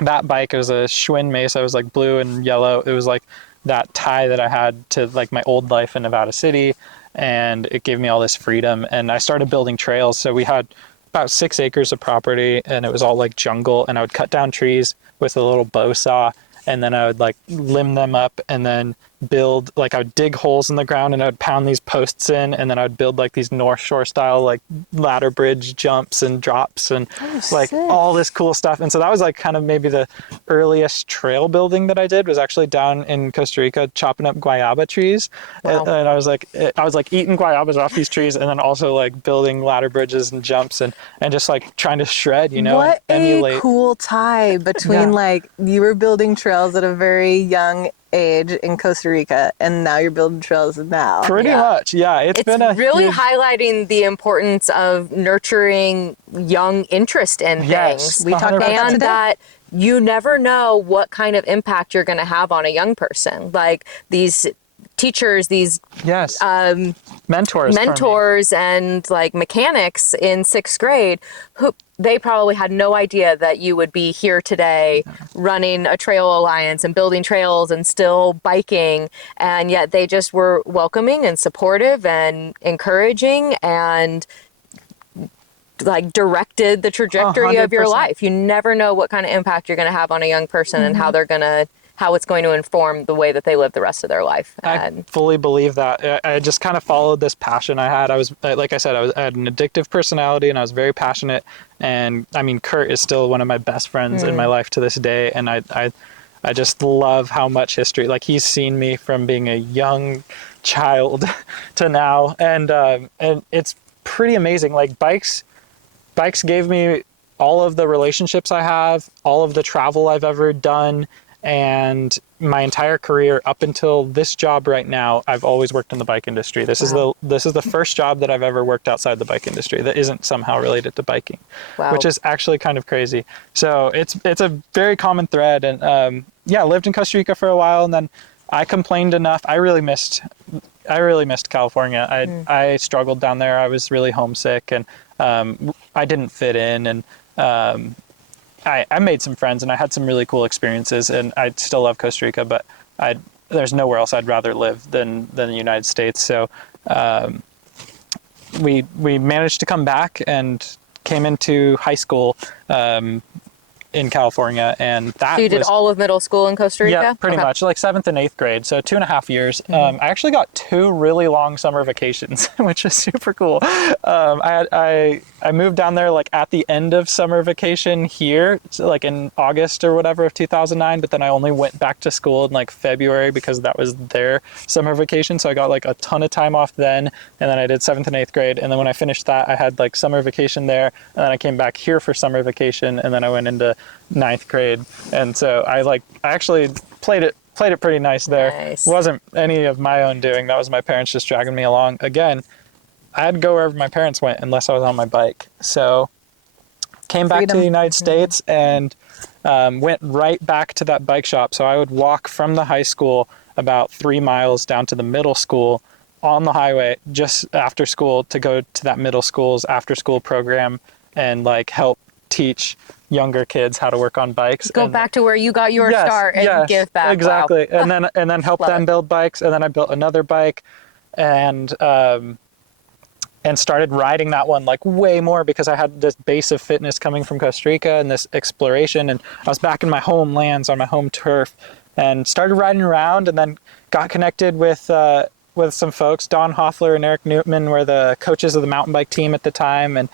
that bike, it was a Schwinn Mesa. It was like blue and yellow. It was like that tie that I had to like my old life in Nevada City. And it gave me all this freedom. And I started building trails. So we had about 6 acres of property, and it was all like jungle. And I would cut down trees with a little bow saw, and then I would like limb them up, and then build, like I would dig holes in the ground, and I would pound these posts in, and then I would build like these North Shore style like ladder bridge jumps and drops and like all this cool stuff. And so that was like kind of maybe the earliest trail building that I did, was actually down in Costa Rica chopping up guayaba trees. And I was like eating guayabas off these trees, and then also like building ladder bridges and jumps and just like trying to shred, you know, What and emulate. a cool tie between like you were building trails at a very young age in Costa Rica, and now you're building trails now. Pretty much, yeah. It's been a really huge... highlighting the importance of nurturing young interest in things. We talked about that And today. that you never know what kind of impact you're going to have on a young person. Like these teachers, these mentors and like mechanics in 6th grade, who they probably had no idea that you would be here today running a trail alliance and building trails and still biking, and yet they just were welcoming and supportive and encouraging and like directed the trajectory of your 100%. life. You never know what kind of impact you're going to have on a young person and how it's going to inform the way that they live the rest of their life. I fully believe that. I just kind of followed this passion I had. I was, like I said, I had an addictive personality, and I was very passionate. And I mean, Kurt is still one of my best friends in my life to this day. And I just love how much history, like he's seen me from being a young child to now. And it's pretty amazing. Like bikes gave me all of the relationships I have, all of the travel I've ever done. And my entire career up until this job right now, I've always worked in the bike industry. This is the first job that I've ever worked outside the bike industry that isn't somehow related to biking, which is actually kind of crazy. So it's a very common thread. And yeah, lived in Costa Rica for a while, and then I complained enough. I really missed California. I struggled down there. I was really homesick, and I didn't fit in, and I made some friends and I had some really cool experiences, and I still love Costa Rica, but there's nowhere else I'd rather live than the United States. So we managed to come back and came into high school in California, and that So you did all of middle school in Costa Rica? Yeah, pretty much, like 7th and 8th grade, so 2.5 years. I actually got 2 really long summer vacations, which is super cool. I moved down there like at the end of summer vacation here, so like in August or whatever of 2009, but then I only went back to school in like February because that was their summer vacation, so I got like a ton of time off then, and then I did 7th and 8th grade, and then when I finished that, I had like summer vacation there, and then I came back here for summer vacation, and then I went into 9th grade, and so I actually played it pretty nice there. Nice. Wasn't any of my own doing. That was my parents just dragging me along. Again, I had to go wherever my parents went unless I was on my bike. So came back to the United States and went right back to that bike shop. So I would walk from the high school about 3 miles down to the middle school on the highway just after school to go to that middle school's after school program and like help teach younger kids how to work on bikes. Go back to where you got your start and give back. Exactly. Wow. And then help them build bikes. And then I built another bike and started riding that one like way more because I had this base of fitness coming from Costa Rica and this exploration. And I was back in my homelands on my home turf and started riding around, and then got connected with some folks. Don Hoffler and Eric Newtman were the coaches of the mountain bike team at the time.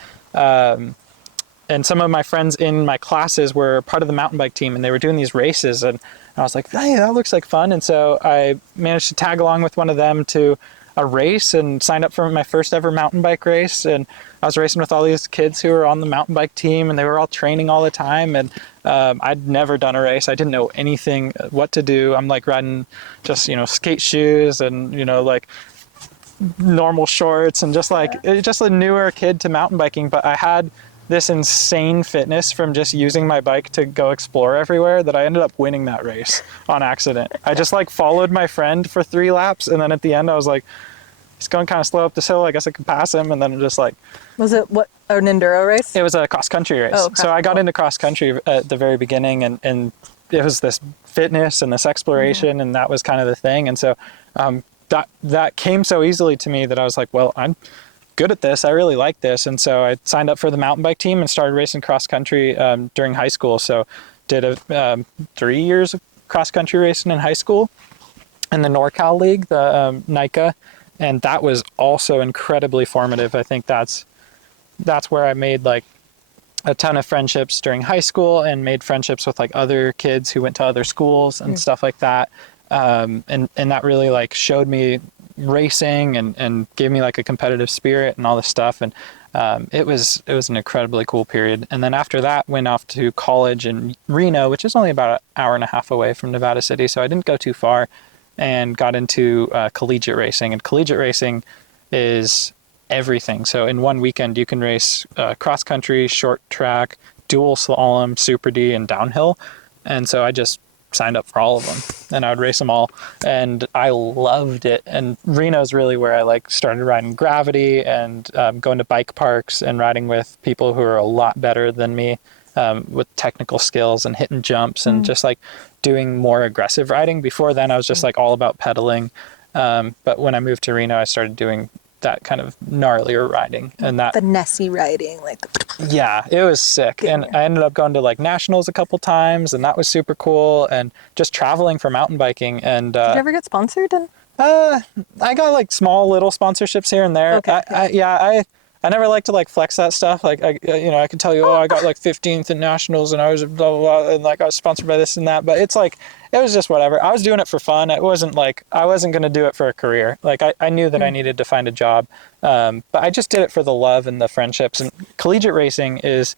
And some of my friends in my classes were part of the mountain bike team, and they were doing these races, and I was like, hey, that looks like fun. And so I managed to tag along with one of them to a race and signed up for my first ever mountain bike race. And I was racing with all these kids who were on the mountain bike team, and they were all training all the time. And I'd never done a race. I didn't know anything what to do. I'm like riding just, skate shoes and, like normal shorts and just a newer kid to mountain biking. But I had this insane fitness from just using my bike to go explore everywhere that I ended up winning that race on accident. I just followed my friend for 3 laps, and then at the end I was like, he's going kind of slow up this hill, I guess I could pass him. And then just Was it an enduro race? It was a cross country race. Oh, so I got into cross country at the very beginning, and it was this fitness and this exploration, and that was kind of the thing. And so that came so easily to me that I was like, well, I'm good at this. I really like this. And so I signed up for the mountain bike team and started racing cross country during high school. So did 3 years of cross country racing in high school in the NorCal League, the NICA. And that was also incredibly formative. I think that's where I made a ton of friendships during high school and made friendships with other kids who went to other schools and stuff like that. And that really showed me racing and gave me a competitive spirit and all this stuff. And it was an incredibly cool period. And then after that, went off to college in Reno, which is only about an hour and a half away from Nevada City. So I didn't go too far, and got into collegiate racing. And collegiate racing is everything. So in one weekend, you can race cross country, short track, dual slalom, super D, and downhill. And so I just signed up for all of them, and I would race them all, and I loved it. And Reno's really where I started riding gravity and going to bike parks and riding with people who are a lot better than me with technical skills and hitting jumps and just doing more aggressive riding. Before then I was just all about pedaling, but when I moved to Reno, I started doing that kind of gnarlier riding, and that finessey riding, yeah, it was sick. And I ended up going to nationals a couple times, and that was super cool, and just traveling for mountain biking. And did you ever get sponsored? I got small little sponsorships here and there. Okay. I never like to flex that stuff. I can tell you, I got 15th in nationals, and I was blah, blah, blah, and I was sponsored by this and that. But it's it was just whatever. I was doing it for fun. It wasn't I wasn't going to do it for a career. I knew that I needed to find a job. But I just did it for the love and the friendships. And collegiate racing is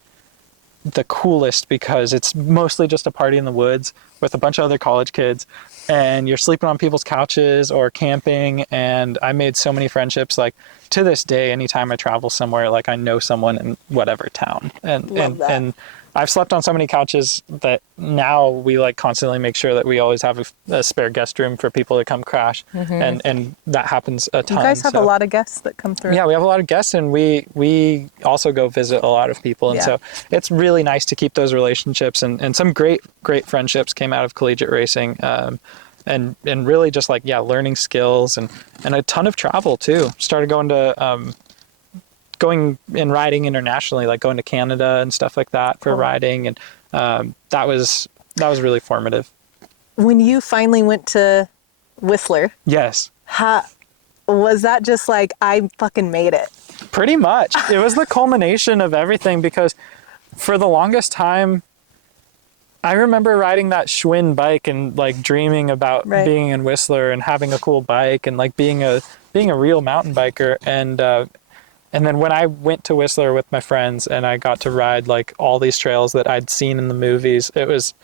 the coolest because it's mostly just a party in the woods with a bunch of other college kids, and you're sleeping on people's couches or camping. And I made so many friendships. Like to this day, anytime I travel somewhere, like I know someone in whatever town, and I've slept on so many couches that now we like constantly make sure that we always have a spare guest room for people to come crash. And that happens a ton. You guys have a lot of guests that come through. Yeah, we have a lot of guests, and we also go visit a lot of people. And so it's really nice to keep those relationships, and some great friendships came out of collegiate racing. And really just like, learning skills and a ton of travel too. Started going and riding internationally, like going to Canada and stuff like that for riding. And that was really formative. When you finally went to Whistler, Yes. was that just like, I fucking made it? Pretty much. It was the culmination of everything, because for the longest time, I remember riding that Schwinn bike and like dreaming about being in Whistler and having a cool bike and like being a real mountain biker. And then when I went to Whistler with my friends and I got to ride like all these trails that I'd seen in the movies, it was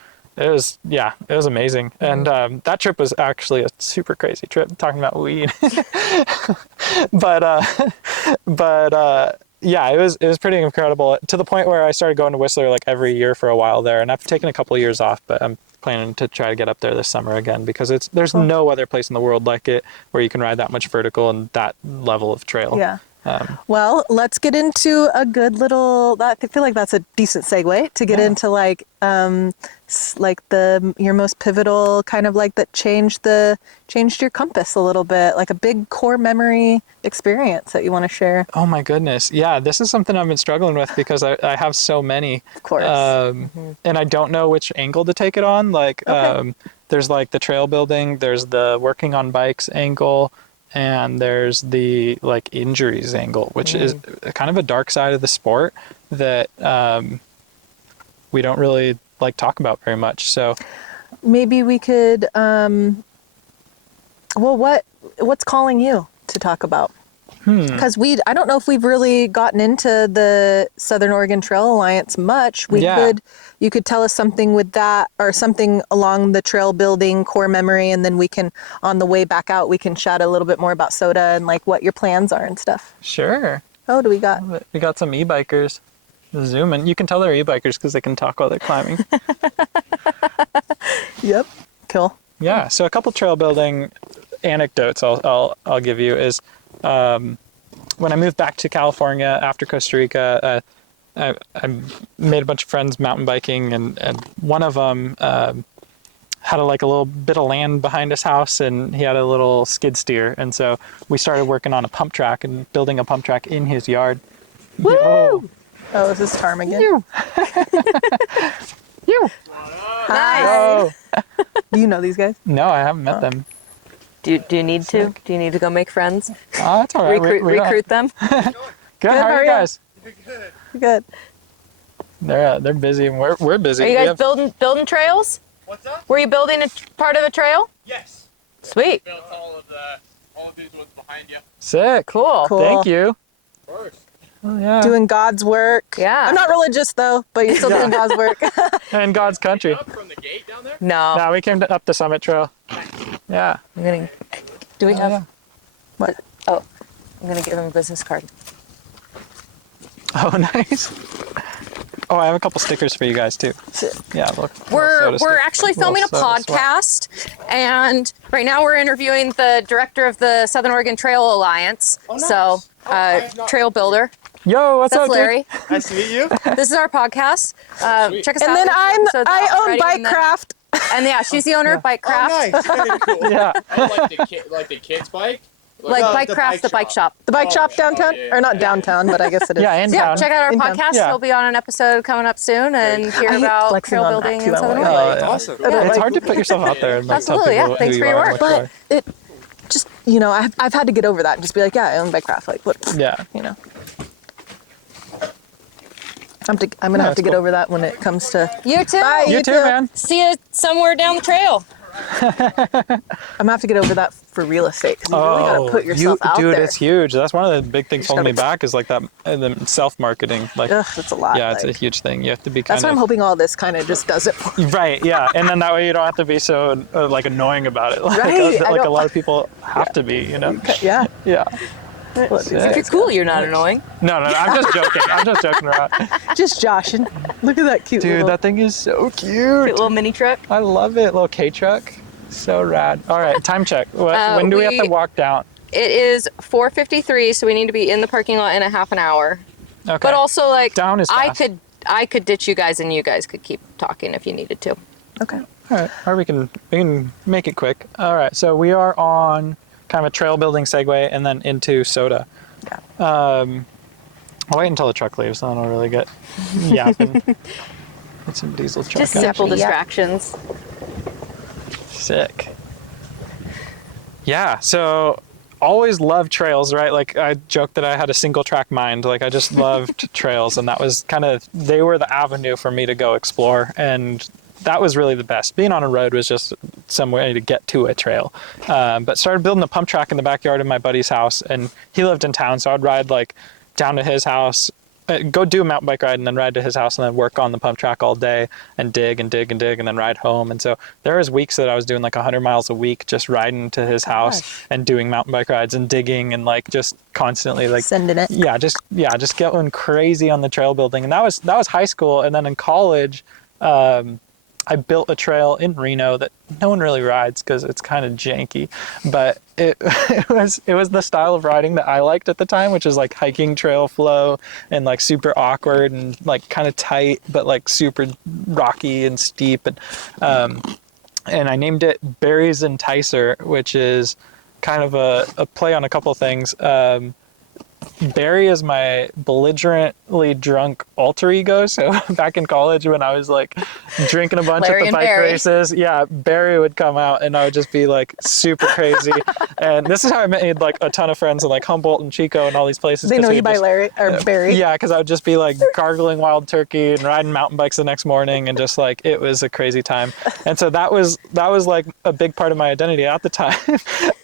amazing. And that trip was actually a super crazy trip, talking about weed. Yeah, it was pretty incredible, to the point where I started going to Whistler like every year for a while there. And I've taken a couple of years off, but I'm planning to try to get up there this summer again, because there's no other place in the world like it where you can ride that much vertical and that level of trail. Yeah. Well, let's get into a good little, I feel like that's a decent segue to get into like your most pivotal kind of like that changed your compass a little bit, like a big core memory experience that you want to share. Oh my goodness. Yeah. This is something I've been struggling with because I have so many, of course. And I don't know which angle to take it on. Like, there's like the trail building, there's the working on bikes angle, and there's the like injuries angle, which is kind of a dark side of the sport that we don't really like talk about very much. So maybe we could, what's calling you to talk about? Because I don't know if we've really gotten into the Southern Oregon Trail Alliance much. You could tell us something with that, or something along the trail building core memory, and then we can, on the way back out, we can chat a little bit more about soda and like what your plans are and stuff. Sure. Oh, do we got? We got some e-bikers zooming. You can tell they're e-bikers because they can talk while they're climbing. Yep. Cool. Yeah. So a couple trail building anecdotes I'll give you is, when I moved back to California after Costa Rica, I made a bunch of friends mountain biking, and one of them had a little bit of land behind his house, and he had a little skid steer. And so we started working on a pump track and building a pump track in his yard. Woo! Yo. Oh, is this ptarmigan? You. Hi. Whoa. Do you know these guys? No, I haven't met them. Do you need to? Do you need to go make friends? Oh, that's all right. Recruit them? Good. How are you guys? Good. They're busy, and we're busy. Are you guys building trails? What's up? Were you building a part of a trail? Yes. Sweet. Built all of these ones behind you. Sick. Cool. Thank you. First. Oh, yeah. Doing God's work. Yeah. I'm not religious though, but you're still doing God's work. And God's country. Up from the gate down there? No. No, we came up the Summit Trail. Yeah. Do we have? Yeah. What? Oh, I'm gonna give him a business card. Oh, nice. Oh, I have a couple stickers for you guys too. Yeah, look. We're actually filming a podcast, and right now we're interviewing the director of the Southern Oregon Trail Alliance. Oh, nice. So, trail builder. Yo, what's That's up, Larry. dude? Nice to meet you. This is our podcast. Check us out. And then So I own already, Bike Craft. And yeah, she's the owner of Bike Craft. Oh, nice. Very cool. Yeah. I like the kids' bike. Bike Craft, the bike shop. The bike shop downtown, yeah. or not downtown, but I guess it is. Yeah, in Yeah, town. check out our In town. podcast. Yeah. We'll be on an episode coming up soon and hear I hate about flexing trail on that building too, in I'm Southern like, Oregon. yeah. Awesome. It's hard to put yourself out there and tell Absolutely, people yeah. Thanks who for you your are work. and what you But it just, I've had to get over that and just be like, yeah, I own Bike Craft. Like, what? are. Yeah. I'm gonna have to get cool. over that when it comes to. You too. Bye. You too, man. See you somewhere down the trail. I'm gonna have to get over that for real estate because you really gotta put yourself out dude, there. it's huge. That's one of the big things just holding me gotta- back is like that the self-marketing. Like, Ugh, that's a lot. yeah, it's a like- huge thing. You have to be kind That's why I'm of hoping all this kind of just does it for me. right, yeah, and then that way you don't have to be so like annoying about it. Like, Right, I like a don't- lot of people have to be, you know. Yeah. Yeah. If you're cool, you're not annoying. No, I'm just joking. I'm just joking around. Just joshing. Look at that cute Dude, little... that thing is so Cute cute. little mini truck. I love it. Little K truck. So rad. All right, time check. When do we have to walk down? It is 4:53, so we need to be in the parking lot in a half an hour. Okay. But also, like, Down is I fast. could ditch you guys, and you guys could keep talking if you needed to. Okay. All right, or we can make it quick. All right, so we are on kind of a trail building segue and then into soda. Yeah. I'll wait until the truck leaves, then I'll really get yapping. Get some diesel truck Just out. simple Yeah. distractions. Sick. Yeah, so always loved trails, right? Like I joked that I had a single track mind. Like I just loved trails, and that was they were the avenue for me to go explore, and that was really the best. Being on a road was just some way to get to a trail. But started building a pump track in the backyard of my buddy's house, and he lived in town, so I'd ride like down to his house, go do a mountain bike ride, and then ride to his house, and then work on the pump track all day and dig and dig and dig, and then ride home. And so there was weeks that I was doing like 100 miles a week, just riding to his house and doing mountain bike rides and digging and like just constantly like Sending it. just going crazy on the trail building. And that was high school. And then in college, I built a trail in Reno that no one really rides because it's kind of janky, but it was the style of riding that I liked at the time, which is like hiking trail flow and like super awkward and like kind of tight, but like super rocky and steep. And I named it Barry's Enticer, which is kind of a play on a couple of things. Barry is my belligerently drunk alter ego. So back in college when I was like drinking a bunch Larry at the and bike Barry. races, yeah, Barry would come out and I would just be like super crazy. And this is how I made like a ton of friends in like Humboldt and Chico and all these places. They 'cause know we you by just- Larry or Barry. Yeah, because I would just be like gargling wild turkey and riding mountain bikes the next morning, and just like it was a crazy time. And so that was like a big part of my identity at the time.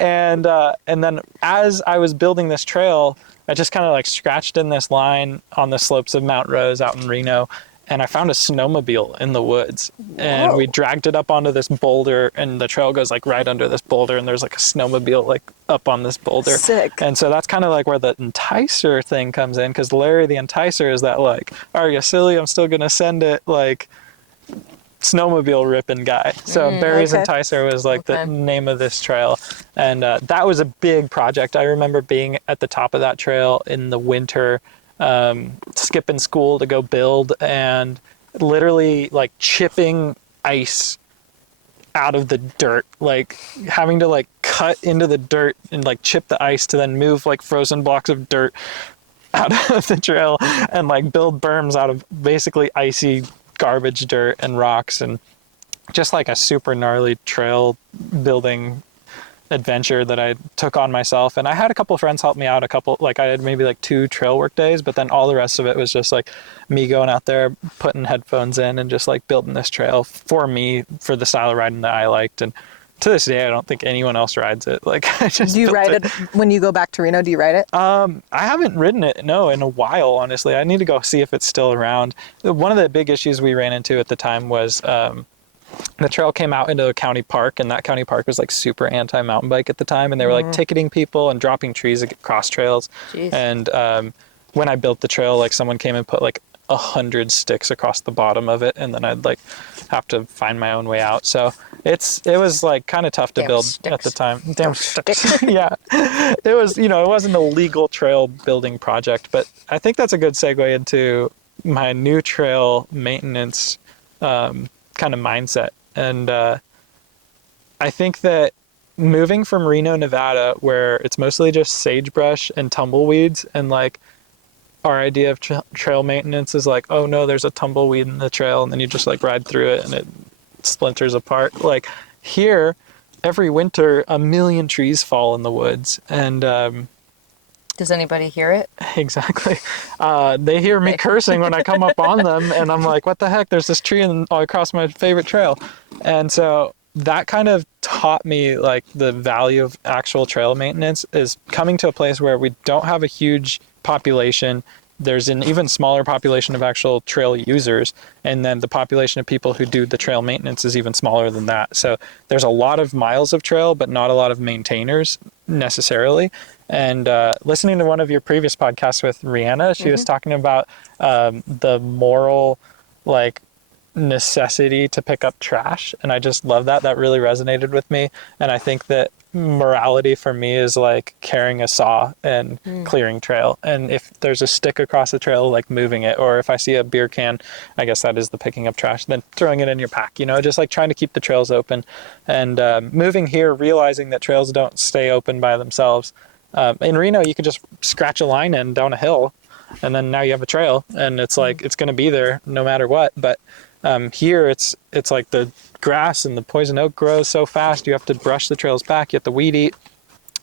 And then as I was building this trail, I just kind of like scratched in this line on the slopes of Mount Rose out in Reno, and I found a snowmobile in the woods. And we dragged it up onto this boulder, and the trail goes like right under this boulder, and there's like a snowmobile like up on this boulder. Sick. And so that's kind of like where the enticer thing comes in, because Larry the Enticer is that like, are you silly? I'm still gonna send it like snowmobile ripping guy. So Barry's okay. Enticer was like the Okay. name of this trail. And that was a big project. I remember being at the top of that trail in the winter, skipping school to go build, and literally like chipping ice out of the dirt, like having to like cut into the dirt and like chip the ice to then move like frozen blocks of dirt out of the trail and like build berms out of basically icy garbage dirt and rocks, and just like a super gnarly trail building adventure that I took on myself. And I had a couple of friends help me out, I had maybe like 2 trail work days, but then all the rest of it was just like me going out there, putting headphones in and just like building this trail for me, for the style of riding that I liked. And to this day, I don't think anyone else rides it. Like I just Do you built ride it when you go back to Reno? Do you ride it? I haven't ridden it, no, in a while, honestly. I need to go see if it's still around. One of the big issues we ran into at the time was the trail came out into a county park, and that county park was like super anti-mountain bike at the time, and they were like ticketing people and dropping trees across trails. Jeez. And when I built the trail, like someone came and put like 100 sticks across the bottom of it, and then I'd like have to find my own way out. So it was like kind of tough to Damn build sticks. at the time. Damn sticks. Yeah. It was, it wasn't a legal trail building project, but I think that's a good segue into my new trail maintenance kind of mindset. And I think that moving from Reno, Nevada, where it's mostly just sagebrush and tumbleweeds, and like our idea of trail maintenance is like, oh no, there's a tumbleweed in the trail, and then you just like ride through it and it splinters apart. Like here, every winter, 1 million trees fall in the woods, and Does anybody hear it? exactly. They hear me cursing when I come up on them, and I'm like, what the heck? There's this tree all across my favorite trail. And so that kind of taught me like the value of actual trail maintenance is coming to a place where we don't have a huge population. There's an even smaller population of actual trail users, and then the population of people who do the trail maintenance is even smaller than that. So there's a lot of miles of trail, but not a lot of maintainers necessarily. And listening to one of your previous podcasts with Rihanna, she was talking about the moral like necessity to pick up trash, and I just love that. That really resonated with me. And I think that morality for me is like carrying a saw and clearing trail, and if there's a stick across the trail, like moving it, or if I see a beer can, I guess that is the picking up trash, then throwing it in your pack, you know, just like trying to keep the trails open. And moving here, realizing that trails don't stay open by themselves. In Reno, you could just scratch a line in down a hill, and then now you have a trail, and it's like it's going to be there no matter what. But here it's like the grass and the poison oak grows so fast, you have to brush the trails back, you have to weed eat,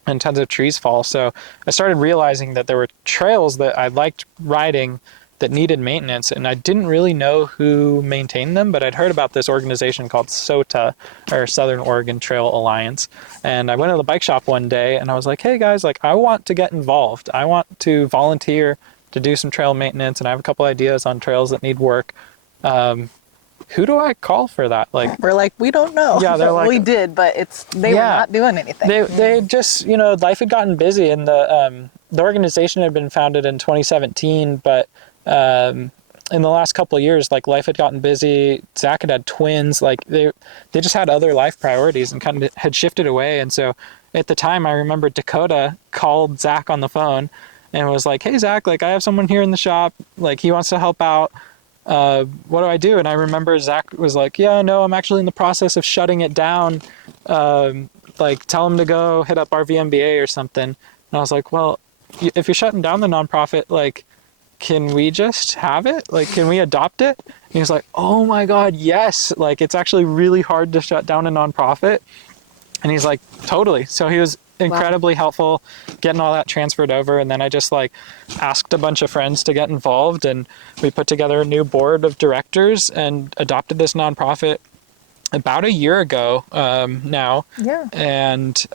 and tons of trees fall. So I started realizing that there were trails that I liked riding that needed maintenance, and I didn't really know who maintained them, but I'd heard about this organization called SOTA, or Southern Oregon Trail Alliance. And I went to the bike shop one day and I was like, hey guys, like I want to get involved. I want to volunteer to do some trail maintenance, and I have a couple ideas on trails that need work. Who do I call for that? Like, We're like, we don't know. Yeah, they're like- we did, but they were not doing anything. they just, you know, life had gotten busy, and the organization had been founded in 2017, but in the last couple of years, like life had gotten busy. Zach had twins, like they just had other life priorities and kind of had shifted away. And so at the time, I remember Dakota called Zach on the phone and was like, hey Zach, like I have someone here in the shop, like he wants to help out. What do I do? And I remember Zach was like, yeah, no, I'm actually in the process of shutting it down. Like tell him to go hit up our VMBA or something. And I was like, well, if you're shutting down the nonprofit, like, can we just have it? Like, can we adopt it? And he was like, oh my God, yes. Like, it's actually really hard to shut down a nonprofit. And he's like, totally. So he was incredibly helpful getting all that transferred over. And then I just like asked a bunch of friends to get involved, and we put together a new board of directors and adopted this nonprofit about a year ago now. Yeah. And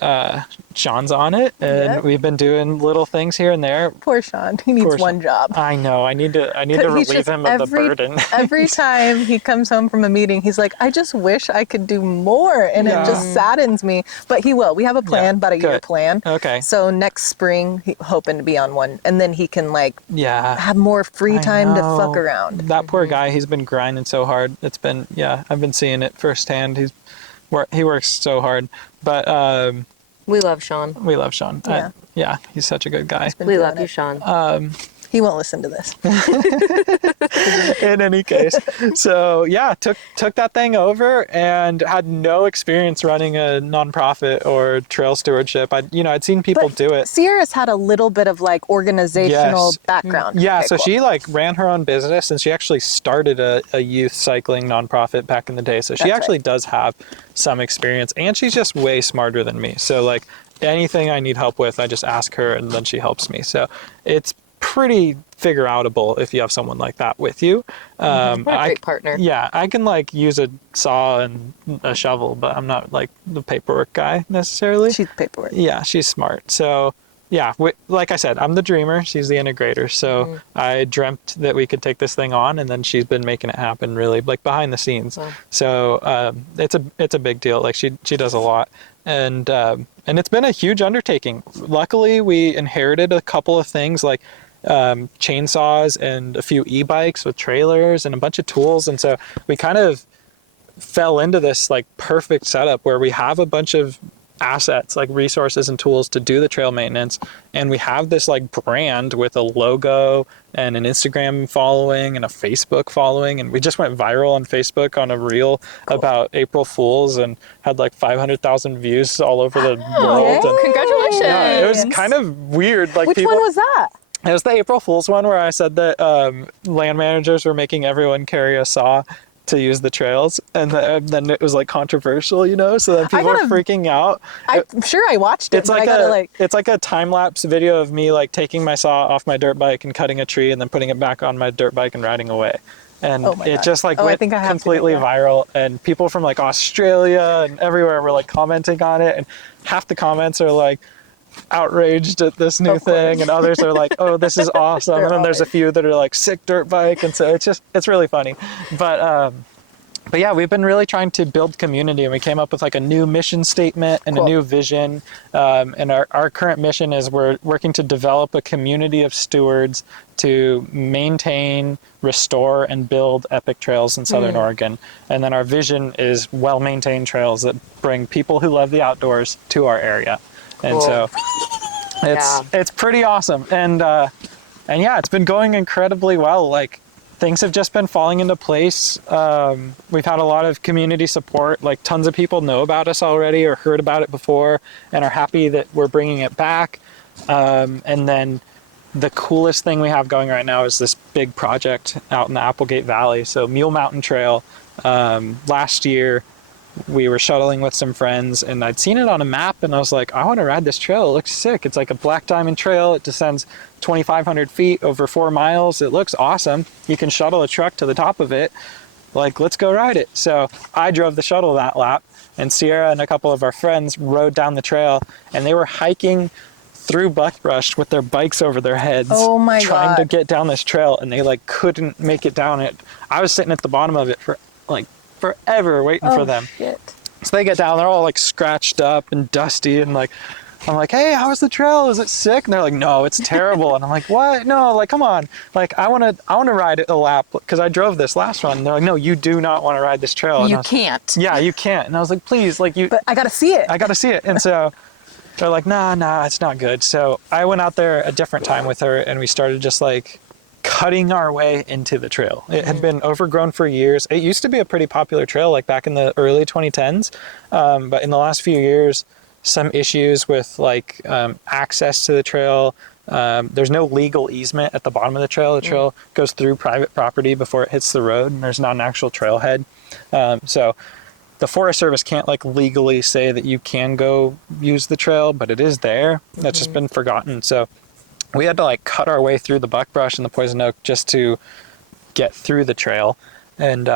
Sean's on it, and we've been doing little things here and there. Poor Sean. He needs one job. I know. I need to relieve him of the burden. Every time he comes home from a meeting, he's like, I just wish I could do more. And it just saddens me. But he will. We have a plan, about a year plan. Okay. So next spring, hoping to be on one. And then he can like have more free time to fuck around. That poor guy, he's been grinding so hard. It's been, I've been seeing it firsthand. He works so hard. But we love Sean. we love Sean. Yeah. He's such a good guy. We love you, Sean. He won't listen to this. In any case, so took that thing over and had no experience running a nonprofit or trail stewardship. I'd seen people do it. Sierra's had a little bit of like organizational background. Yeah, Okay, so cool. she like ran her own business, and she actually started a youth cycling nonprofit back in the day. So she actually does have some experience, and she's just way smarter than me. So like anything I need help with, I just ask her, and then she helps me. So it's pretty figure outable if you have someone like that with you. What a great partner. Yeah, I can like use a saw and a shovel, but I'm not like the paperwork guy necessarily. She's paperwork. Yeah, she's smart. So yeah, like I said, I'm the dreamer. She's the integrator. So I dreamt that we could take this thing on, and then she's been making it happen really like behind the scenes. Wow. So it's a big deal. Like she does a lot. And it's been a huge undertaking. Luckily, we inherited a couple of things like chainsaws and a few e-bikes with trailers and a bunch of tools. And so we kind of fell into this like perfect setup where we have a bunch of assets like resources and tools to do the trail maintenance, and we have this like brand with a logo and an Instagram following and a Facebook following, and we just went viral on Facebook on a reel about April Fools and had like 500,000 views all over the world. And Congratulations. yeah, it was kind of weird. Like Which one was that? It was the April Fool's one where I said that land managers were making everyone carry a saw to use the trails, and then it was like controversial, so then people were freaking out. I'm sure I watched it. It's like it's like a time-lapse video of me like taking my saw off my dirt bike and cutting a tree and then putting it back on my dirt bike and riding away. And Oh my it God. just like Oh, I went think I have to go completely there. viral, and people from like Australia and everywhere were like commenting on it, and half the comments are like outraged at this new Of course. thing, and others are like, oh, this is awesome. They're And then there's a always- few that are like sick dirt bike, and so it's really funny. But yeah, we've been really trying to build community, and we came up with like a new mission statement and Cool. a new vision. And our current mission is we're working to develop a community of stewards to maintain, restore, and build epic trails in Southern Oregon. And then our vision is well-maintained trails that bring people who love the outdoors to our area. And Cool. so Yeah. it's pretty awesome. And yeah, it's been going incredibly well. Like, things have just been falling into place. We've had a lot of community support. Like, tons of people know about us already or heard about it before and are happy that we're bringing it back. And then the coolest thing we have going right now is this big project out in the Applegate Valley. So Mule Mountain Trail. Last year, we were shuttling with some friends, and I'd seen it on a map, and I was like, I want to ride this trail. It looks sick. It's like a black diamond trail. It descends 2,500 feet over 4 miles. It looks awesome. You can shuttle a truck to the top of it. Like, let's go ride it. So I drove the shuttle that lap, and Sierra and a couple of our friends rode down the trail, and they were hiking through buckbrush with their bikes over their heads, Oh my trying to God. get down this trail, and they like couldn't make it down it. I was sitting at the bottom of it for like forever waiting for them. Shit. So they get down, they're all like scratched up and dusty, and like, I'm like, hey, how was the trail? Is it sick? And they're like, no, it's terrible. And I'm like, what? No, like, come on. Like, I want to ride it a lap, because I drove this last one. And they're like, no, you do not want to ride this trail. And I You was- can't. Yeah, you can't. And I was like, please, like, But I gotta see it. I got to see it. And so they're like, nah, it's not good. So I went out there a different time with her, and we started just like cutting our way into the trail. It had been overgrown for years. It used to be a pretty popular trail, like back in the early 2010s. But in the last few years, some issues with like access to the trail. There's no legal easement at the bottom of the trail. The trail goes through private property before it hits the road, and there's not an actual trailhead. So the Forest Service can't like legally say that you can go use the trail, but it is there. That's just been forgotten. So we had to like cut our way through the buckbrush and the poison oak just to get through the trail. And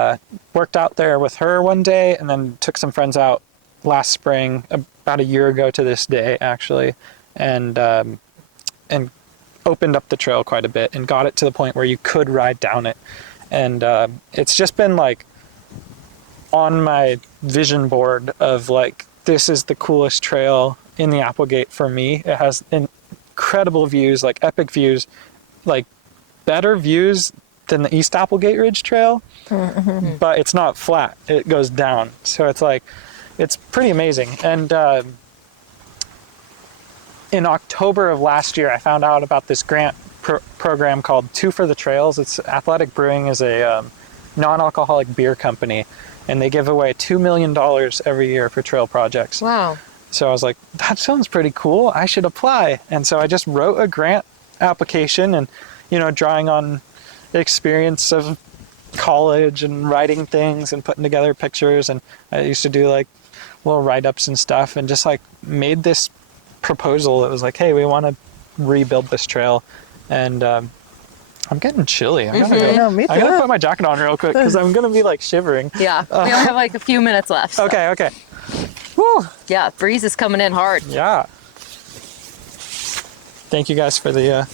worked out there with her one day, and then took some friends out last spring, about a year ago to this day actually, and opened up the trail quite a bit and got it to the point where you could ride down it. And it's just been like on my vision board of like, this is the coolest trail in the Applegate for me. It has incredible views, like epic views, like better views than the East Applegate Ridge Trail, but it's not flat. It goes down. So it's like, it's pretty amazing. And in October of last year, I found out about this grant program called Two for the Trails. It's Athletic Brewing is a non-alcoholic beer company, and they give away $2 million every year for trail projects. Wow. So I was like, that sounds pretty cool. I should apply. And so I just wrote a grant application, and, you know, drawing on the experience of college and writing things and putting together pictures. And I used to do like little write-ups and stuff, and just like made this proposal. It was like, hey, we want to rebuild this trail. And I'm getting chilly. I gotta go. No, me I gotta too. put my jacket on real quick, because I'm gonna be like shivering. Yeah. We only have like a few minutes left. so- Okay. Woo. Yeah, breeze is coming in hard. Yeah. Thank you guys for the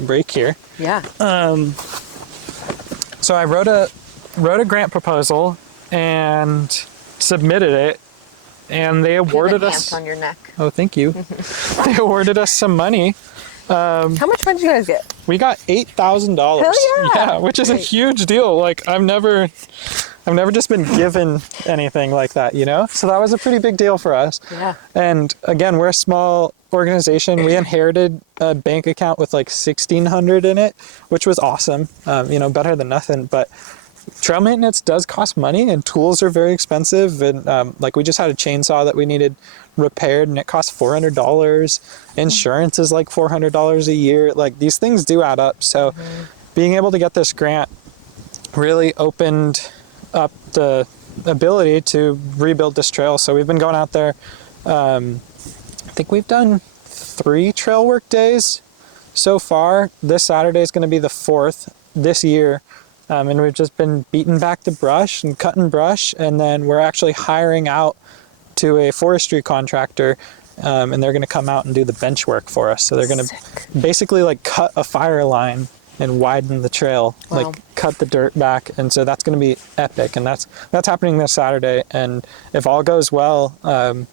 break here. Yeah. So I wrote a grant proposal and submitted it, and they awarded us. on your neck. Oh, thank you. They awarded us some money. How much money did you guys get? We got $8,000. Hell yeah. Yeah, which is a huge deal. Like, I've never just been given anything like that, you know? So that was a pretty big deal for us. Yeah. And again, we're a small organization. We inherited a bank account with like $1,600 in it, which was awesome. You know, better than nothing. But trail maintenance does cost money, and tools are very expensive. And like, we just had a chainsaw that we needed repaired, and it cost $400. Insurance is like $400 a year. Like, these things do add up. So being able to get this grant really opened up the ability to rebuild this trail. So we've been going out there. I think we've done 3 trail work days so far. This Saturday is going to be the 4th. this year. And we've just been beating back the brush and cutting brush. And then we're actually hiring out to a forestry contractor, and they're going to come out and do the bench work for us. So they're going to basically like cut a fire line and widen the trail, like cut the dirt back. And so that's going to be epic. And that's happening this Saturday. And if all goes well,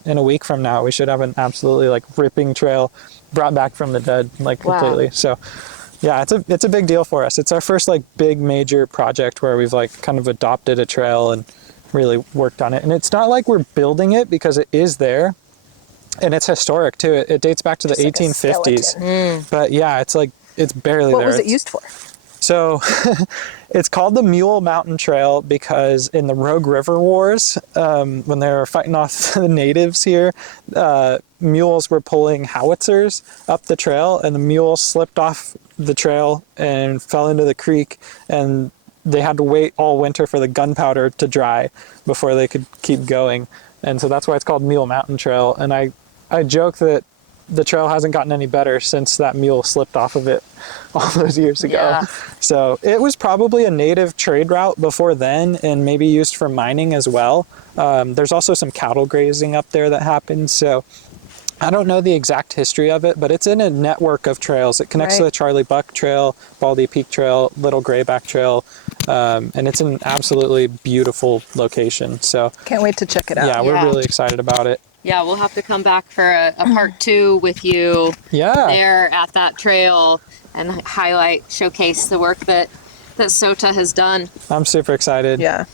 in a week from now, we should have an absolutely like ripping trail brought back from the dead, like completely. So yeah, it's a big deal for us. It's our first like big major project where we've like kind of adopted a trail and really worked on it. And it's not like we're building it, because it is there. And it's historic too. It dates back to the 1850s. But yeah, it's barely there. What was it used for? So it's called the Mule Mountain Trail because in the Rogue River Wars, when they were fighting off the natives here, mules were pulling howitzers up the trail, and the mules slipped off the trail and fell into the creek, and they had to wait all winter for the gunpowder to dry before they could keep going. And so that's why it's called Mule Mountain Trail. And I joke that the trail hasn't gotten any better since that mule slipped off of it all those years ago. Yeah. So it was probably a native trade route before then, and maybe used for mining as well. There's also some cattle grazing up there that happens. So I don't know the exact history of it, but it's in a network of trails. It connects to the Charlie Buck Trail, Baldy Peak Trail, Little Grayback Trail, and it's an absolutely beautiful location. So Can't wait to check it out. yeah, we're really excited about it. Yeah, we'll have to come back for a part 2 with you there at that trail and highlight, showcase the work that SOTA has done. I'm super excited. Yeah.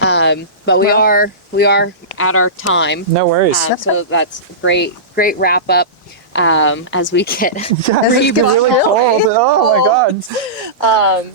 But we are at our time. No worries. So that's great wrap up as we get It's really cold. Oh my God.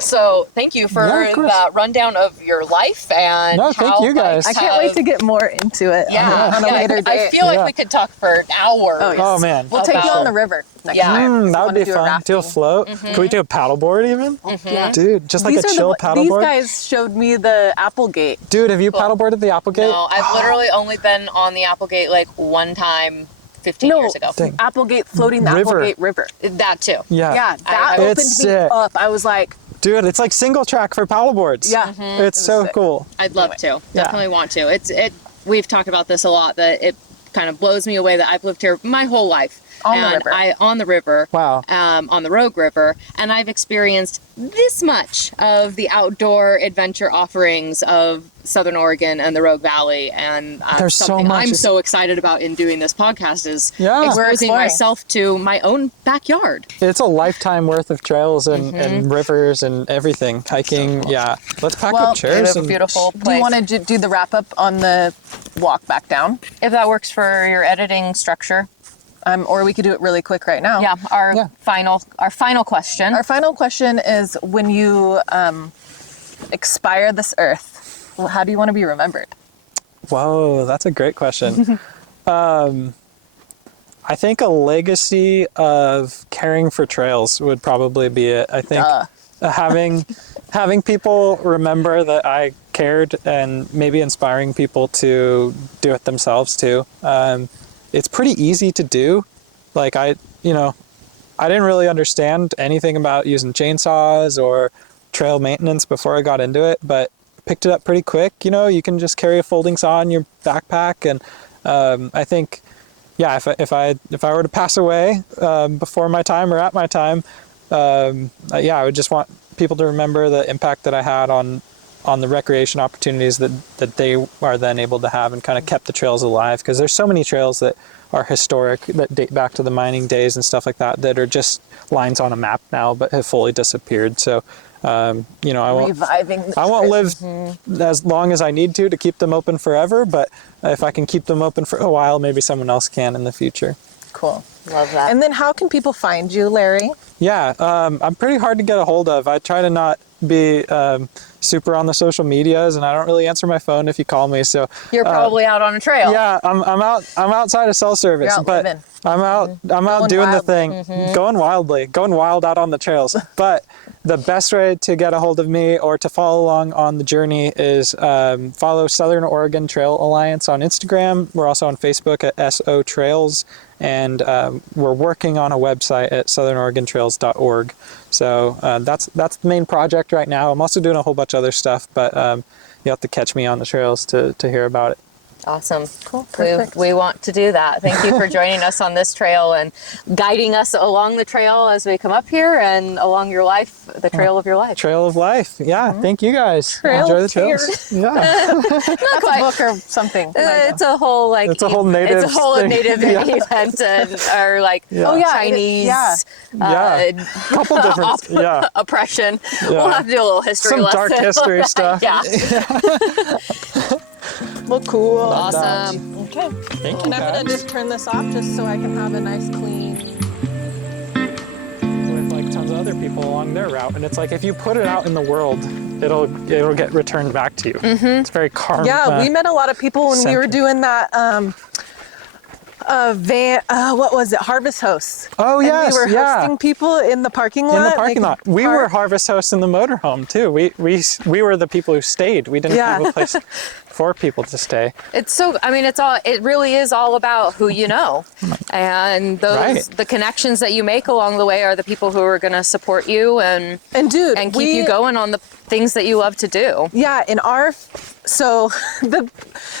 So thank you for that rundown of your life and No, thank you guys. I can't wait to get more into it on a later day. I feel like we could talk for hours. Oh, yes. Oh man. We'll take you on the river next time. That would be fun. Do a float. Can we do a paddleboard even? Yeah. Dude, just like a chill These paddleboard. guys showed me the Applegate. Dude, have you paddleboarded the Applegate? No, I've literally only been on the Applegate like one time 15 years ago. Dang. Applegate floating the River. Applegate River. That too. Yeah. Yeah, that It's opened me sick. up. I was like, Dude, it's like Singletrack for paddleboards. yeah. It's so sick. cool. I'd love to. Definitely want to. We've talked about this a lot, that it kind of blows me away that I've lived here my whole life. On the river. On the river. Wow. On the Rogue River. And I've experienced this much of the outdoor adventure offerings of Southern Oregon and the Rogue Valley. And There's so something much. I'm so excited about in doing this podcast is Yeah. We're exposing exploring. myself to my own backyard. It's a lifetime worth of trails and rivers and everything. Hiking. Yeah. Let's pack up chairs. And Beautiful Do place. you want to do the wrap up on the walk back down? If that works for your editing structure. Or we could do it really quick right now. Yeah, our final question. Our final question is, when you expire this earth, how do you want to be remembered? Whoa, that's a great question. I think a legacy of caring for trails would probably be it. I think having people remember that I cared, and maybe inspiring people to do it themselves too. It's pretty easy to do. Like I didn't really understand anything about using chainsaws or trail maintenance before I got into it, but picked it up pretty quick. You can just carry a folding saw in your backpack, and I think, if I were to pass away before my time or at my time, I would just want people to remember the impact that I had on the recreation opportunities that they are then able to have, and kind of kept the trails alive, because there's so many trails that are historic, that date back to the mining days and stuff like that are just lines on a map now but have fully disappeared. So I won't live as long as I need to keep them open forever, but if I can keep them open for a while, maybe someone else can in the future. Cool. Love that. And then how can people find you, Larry? Yeah, I'm pretty hard to get a hold of. I try to not be super on the social medias, and I don't really answer my phone if you call me. So You're probably out on a trail. yeah, I'm outside of cell service, You're out but living. I'm out doing the thing, going wild out on the trails. But the best way to get a hold of me or to follow along on the journey is follow Southern Oregon Trail Alliance on Instagram. We're also on Facebook at SO Trails, and we're working on a website at southernoregontrails.org. So that's the main project right now. I'm also doing a whole bunch of other stuff, but you have to catch me on the trails to hear about it. Awesome. Cool. Perfect. We want to do that. Thank you for joining us on this trail and guiding us along the trail as we come up here and along your life, the trail of your life. Trail of life. Yeah. Thank you guys. Trail Enjoy the of trails. Yeah. Not quite. Book or something. It's a whole It's a whole native thing. native event or like Chinese Couple different. oppression. Yeah. We'll have to do a little history Some lesson. dark history stuff. Yeah. Well, cool. Awesome. Okay. Thank you And I'm guys. gonna just turn this off just so I can have a nice clean. With like tons of other people along their route, and it's like if you put it out in the world, it'll get returned back to you. It's very karma. Yeah, we met a lot of people when we were centric. doing that what was it? Harvest hosts. Oh, And yes, we were yeah. hosting people in the parking lot. In the They parking could lot. We park. were harvest hosts in the motorhome too. We were the people who stayed. We didn't have a place for people to stay. It really is all about who you know. And the connections that you make along the way are the people who are going to support you and dude, keep you going on the things that you love to do. Yeah,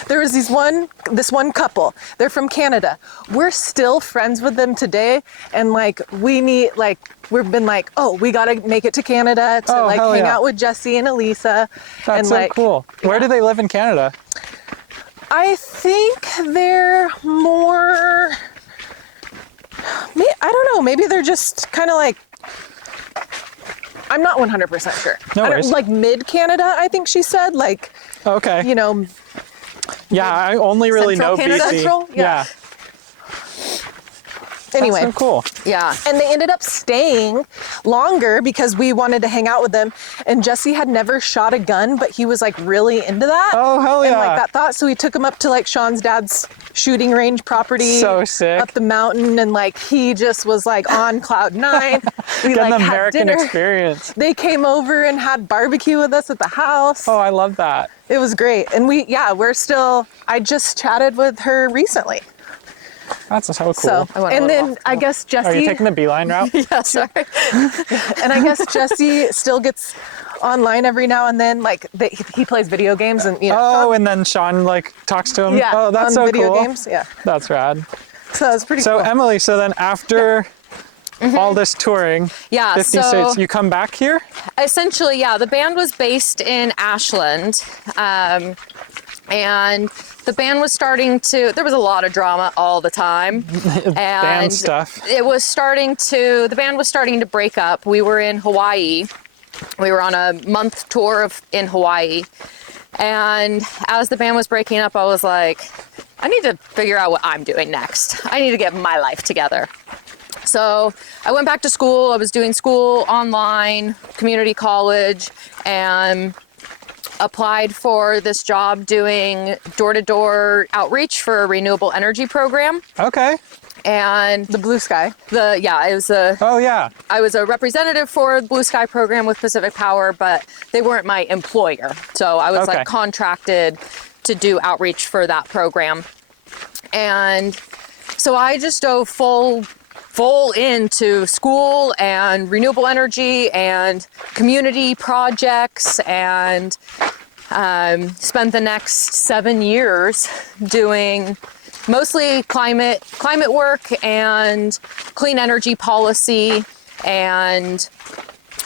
there was this one couple. They're from Canada. We're still friends with them today, and we've been like, oh, we gotta make it to Canada to hang out with Jesse and Elisa. That's and so cool. Where do they live in Canada? I think they're more. I don't know. Maybe they're just kind of like. I'm not 100% sure. No worries. Like mid Canada, I think she said. Like, Okay. you know. Yeah, I only really Central know Canada? BC. Central? Yeah. Anyway. That's so cool. Yeah. And they ended up staying longer because we wanted to hang out with them. And Jesse had never shot a gun, but he was like really into that. Oh, hell And yeah. like that thought. So we took him up to like Sean's dad's shooting range property. So sick. Up the mountain. And like he just was like on cloud nine. We Get like an had American dinner. experience. They came over and had barbecue with us at the house. Oh, I love that. It was great. And I just chatted with her recently. That's so cool. So, I went a and little then off I guess Jesse. Are you taking the beeline route? Yeah, sorry. And I guess Jesse still gets online every now and then. Like he plays video games and Oh, and then Sean like talks to him. yeah, Oh, that's on so video cool. games. Yeah, That's rad. so it's pretty So cool. Emily, so then after all this touring, Yeah, 50 so- states, you come back here? Essentially, yeah, the band was based in Ashland. And the band was there was a lot of drama all the time. Band stuff. The band was starting to break up. We were in Hawaii. We were on a month tour in Hawaii. And as the band was breaking up, I was like, I need to figure out what I'm doing next. I need to get my life together. So I went back to school. I was doing school online, community college, and applied for this job doing door-to-door outreach for a renewable energy program. Okay. And The Blue Sky. Oh, yeah. I was a representative for the Blue Sky program with Pacific Power, but they weren't my employer. So I was Okay. like contracted to do outreach for that program. And so I just dove full into school and renewable energy and community projects, and spent the next 7 years doing mostly climate work and clean energy policy, and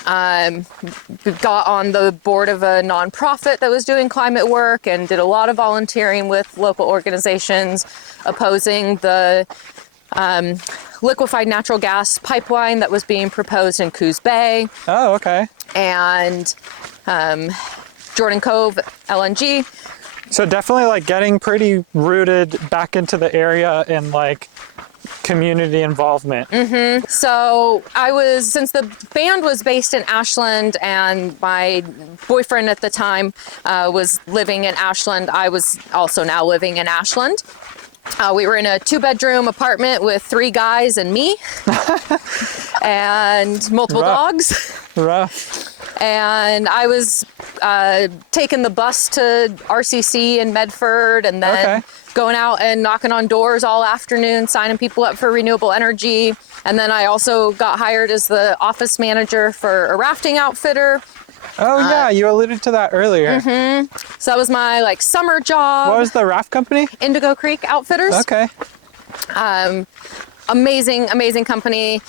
got on the board of a nonprofit that was doing climate work and did a lot of volunteering with local organizations opposing the liquefied natural gas pipeline that was being proposed in Coos Bay Oh, okay. and Jordan Cove LNG. So definitely like getting pretty rooted back into the area and like community involvement. So since the band was based in Ashland and my boyfriend at the time was living in Ashland, I was also now living in Ashland. We were in a 2-bedroom apartment with 3 guys and me and multiple dogs. Rough. And I was taking the bus to RCC in Medford and then going out and knocking on doors all afternoon, signing people up for renewable energy. And then I also got hired as the office manager for a rafting outfitter. Oh yeah, you alluded to that earlier. So that was my like summer job. What was the raft company? Indigo Creek Outfitters. Okay. Amazing company.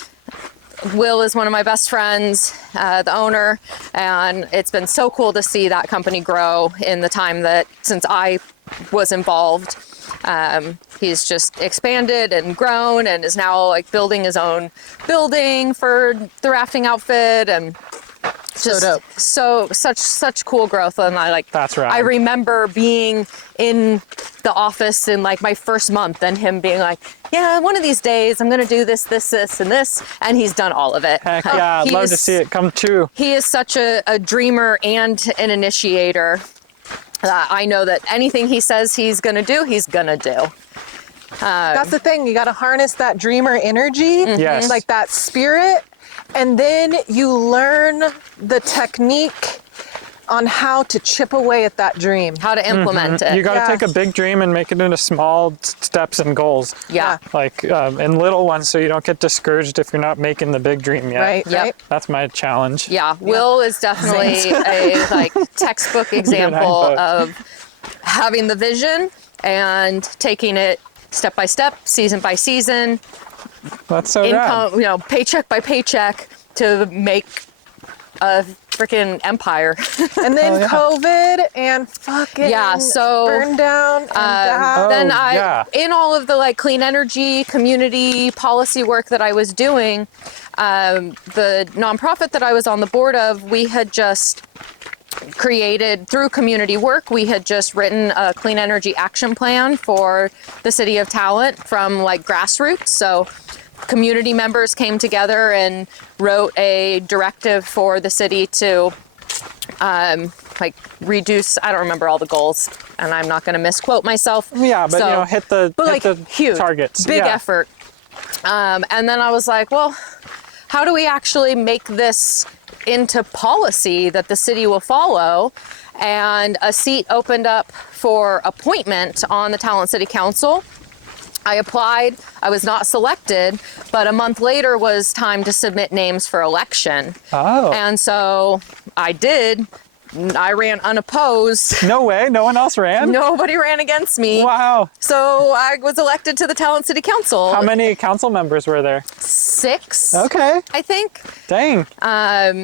Will is one of my best friends, the owner, and it's been so cool to see that company grow in the time that since I was involved. He's just expanded and grown and is now like building his own building for the rafting outfit, and just So dope. such cool growth. And That's right. I remember being in the office in like my first month and him being like, yeah, one of these days I'm gonna do this, and this, and he's done all of it. Heck yeah, I'd love to see it come true. He is such a dreamer and an initiator. I know that anything he says he's gonna do, he's gonna do. That's the thing. You got to harness that dreamer energy, Yes. like that spirit, and then you learn the technique on how to chip away at that dream. How to implement it. You got to Yeah. take a big dream and make it into small steps and goals. Yeah. Like, and little ones, so you don't get discouraged if you're not making the big dream yet. Right, Yep. right. That's my challenge. Yeah, Will is definitely a like textbook example both. of having the vision and taking it step by step, season by season, That's so rad. income, paycheck by paycheck to make a freaking empire. And then Oh, yeah. COVID and fucking burn down and die. Then yeah. in all of the like clean energy community policy work that I was doing, the nonprofit that I was on the board of, we had just created through community work, we had just written a clean energy action plan for the city of Talent from like grassroots. So community members came together and wrote a directive for the city to like reduce, I don't remember all the goals and I'm not going to misquote myself. Yeah, but So- hit the but like huge targets. big Yeah. effort. And then I was like, well, how do we actually make this into policy that the city will follow? And a seat opened up for appointment on the Talent City Council. I applied, I was not selected, but a month later was time to submit names for election. Oh. And so I did. I ran unopposed. No way, no one else ran? Nobody ran against me. Wow. So I was elected to the Talent City Council. How many council members were there? 6, Okay. I think. Dang.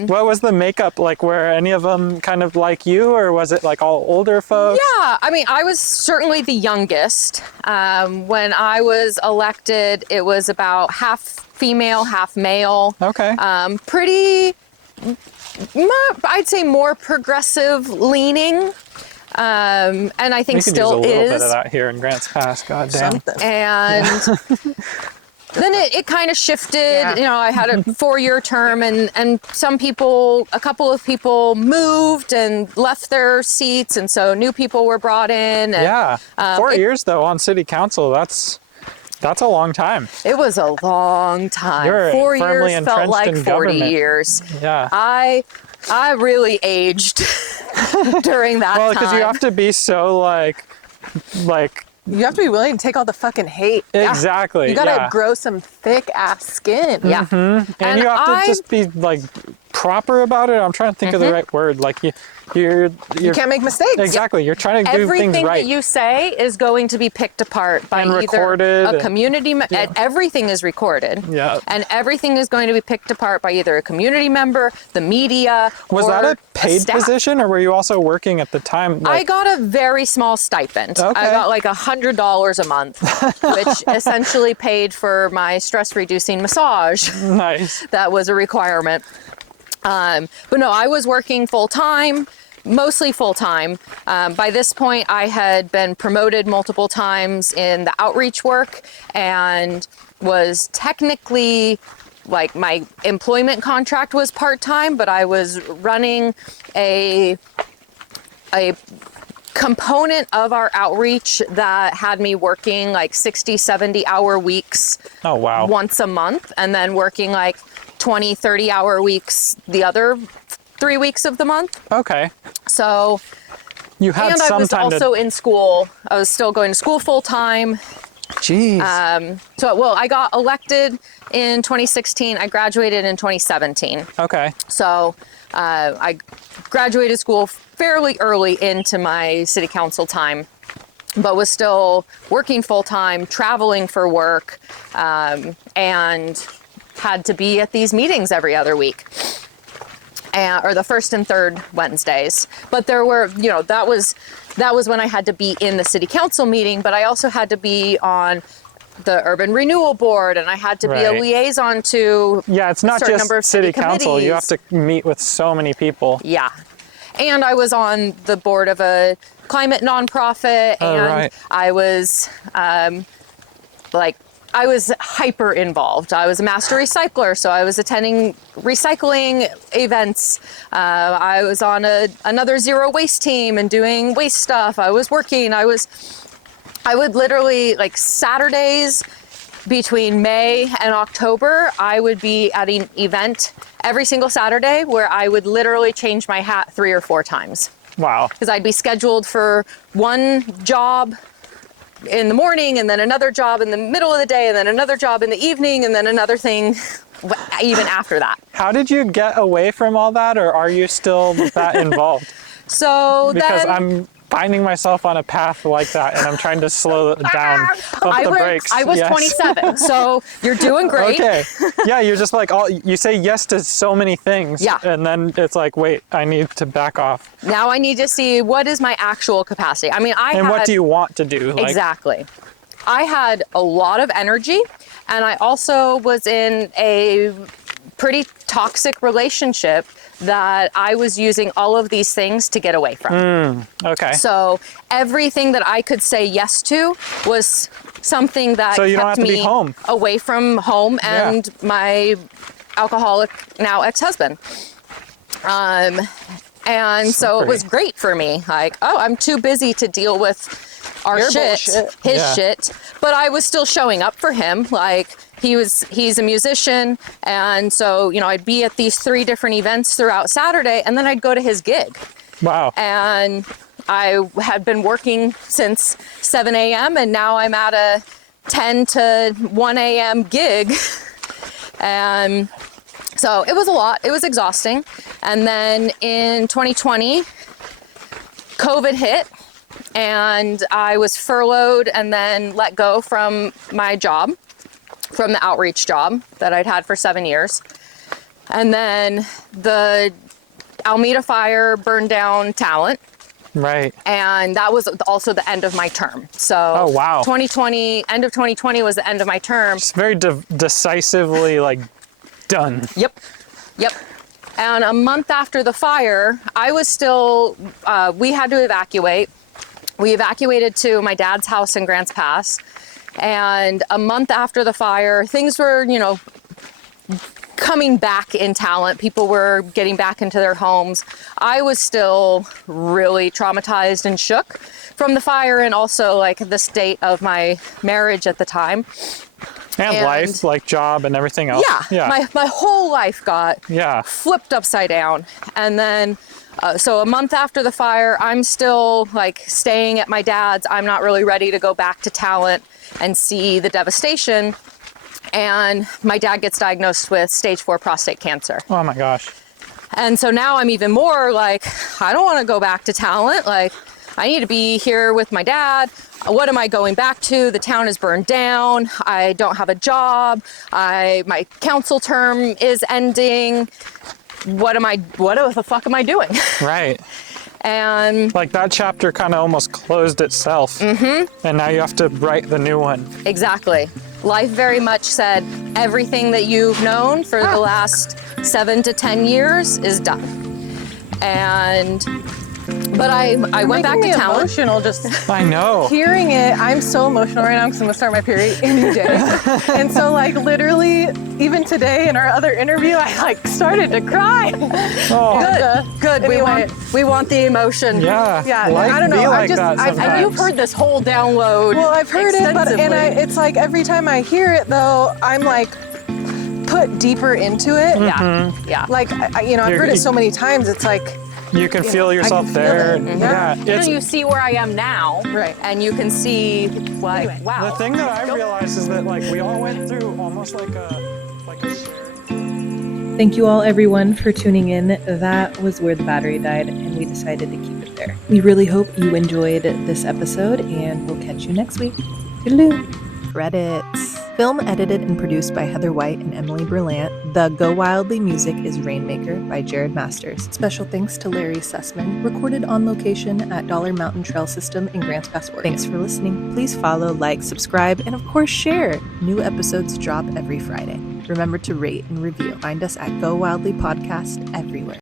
What was the makeup like? Were any of them kind of like you, or was it like all older folks? Yeah, I mean, I was certainly the youngest. When I was elected, it was about half female, half male. Okay. Pretty, I'd say more progressive leaning. And I think we could still use a little is. bit of that here in Grants Pass. God damn. And then it kind of shifted. Yeah. I had a 4-year term, and a couple of people moved and left their seats, and so new people were brought in. And, Yeah. 4 years though on city council. That's a long time. it was a long time. You're 4 firmly years felt entrenched like in 40 government. years. Yeah. I really aged during that Well, time. because you have to be so like You have to be willing to take all the fucking hate. exactly. You gotta yeah. grow some thick ass skin. Yeah. And you have to just be like proper about it. I'm trying to think of the right word. Like you're You can't make mistakes. exactly. You're trying to do things Everything right. that you say is going to be picked apart by And either recorded a and- community and everything is recorded. Yeah. And everything is going to be picked apart by either a community member, the media, Was or that a paid staff. position, or were you also working at the time? I got a very small stipend. Okay. I got like $100 a month, which essentially paid for my stress reducing massage. Nice. That was a requirement. But no, I was working full time, mostly full time. By this point, I had been promoted multiple times in the outreach work, and was technically, like, my employment contract was part-time, but I was running a component of our outreach that had me working like 60, 70-hour weeks Oh, wow. once a month, and then working like 20, 30-hour weeks the other 3 weeks of the month. Okay. So, You had and I some was time also in school. I was still going to school full-time. Jeez. I got elected in 2016. I graduated in 2017. Okay. So I graduated school fairly early into my city council time, but was still working full-time, traveling for work, and had to be at these meetings every other week. Or the first and third Wednesdays. But there were, that was when I had to be in the city council meeting, but I also had to be on the urban renewal board, and I had to be a Right. liaison to Yeah, it's not certain number of just city council. You have committees. to meet with so many people. Yeah. And I was on the board of a climate nonprofit, Oh, and right. I was I was hyper involved. I was a master recycler, so I was attending recycling events. I was on another zero waste team and doing waste stuff. I was working. I would literally, like, Saturdays between May and October, I would be at an event every single Saturday where I would literally change my hat 3 or 4 times. Wow. Because I'd be scheduled for one job in the morning, and then another job in the middle of the day, and then another job in the evening, and then another thing even after that. How did you get away from all that, or are you still that involved? So Because then I'm finding myself on a path like that, and I'm trying to slow down the brakes. I was Yes. 27, so you're doing great. Okay. Yeah, you're just like, you say yes to so many things. Yeah. And then it's like, wait, I need to back off. Now I need to see what is my actual capacity. I mean, What do you want to do? Like, Exactly. I had a lot of energy, and I also was in a pretty toxic relationship that I was using all of these things to get away from. Okay. So everything that I could say yes to was something that So you don't kept have to be me home. away from home and my alcoholic now ex-husband. And so it was great for me. Like, I'm too busy to deal with our Your shit, bullshit. his Yeah. shit, but I was still showing up for him. Like, he's a musician, and so, I'd be at these 3 different events throughout Saturday, and then I'd go to his gig. Wow. And I had been working since 7 a.m. and now I'm at a 10 to 1 a.m. gig. And so it was a lot. It was exhausting. And then in 2020, COVID hit, and I was furloughed and then let go from my job, from the outreach job that I'd had for 7 years. And then the Alameda fire burned down Talent, Right. and that was also the end of my term. So Oh, wow. end of 2020 was the end of my term. It's very decisively, like, done. Yep. And a month after the fire, I was still, we had to evacuate. We evacuated to my dad's house in Grants Pass. And a month after the fire, things were, coming back in Talent. People were getting back into their homes. I was still really traumatized and shook from the fire, and also, like, the state of my marriage at the time. And life, like job and everything else. Yeah. My whole life got Yeah. flipped upside down. And then, so a month after the fire, I'm still, like, staying at my dad's. I'm not really ready to go back to Talent and see the devastation. And my dad gets diagnosed with stage 4 prostate cancer. Oh my gosh. And so now I'm even more like, I don't want to go back to Talent. Like, I need to be here with my dad. What am I going back to? The town is burned down. I don't have a job. My council term is ending. What the fuck am I doing? Right. And Like, that chapter kind of almost closed itself. Mm-hmm. And now you have to write the new one. exactly. Life very much said, everything that you've known for the last 7 to 10 years is done. And But I went back to Making me town. emotional just I know. hearing it. I'm so emotional right now because I'm gonna start my period any day. And so like literally even today in our other interview, I like started to cry. Oh, Good. Anyway. We want the emotion. yeah. Yeah, Like, I don't know. Be like I've just- that I've- sometimes. And you've heard this whole download. Well, I've heard it, but it's like every time I hear it though, I'm like put deeper into it. Yeah. Like I've heard it so many times. It's like You can feel yourself feel there. it. and- Yeah. Yeah. It's, you see where I am now. Right. And you can see like, Anyway. wow. the thing that I realized is that like we all went through almost like a shared. Thank you all, everyone, for tuning in. That was where the battery died, and we decided to keep it there. We really hope you enjoyed this episode, and we'll catch you next week. Toodaloo. Credits. Film edited and produced by Heather White and Emily Berlant. The Go Wildly music is Rainmaker by Jared Masters. Special thanks to Larry Sussman. Recorded on location at Dollar Mountain Trail System in Grants Pass, Oregon. Thanks for listening. Please follow, like, subscribe, and of course share. New episodes drop every Friday. Remember to rate and review. Find us at Go Wildly Podcast everywhere.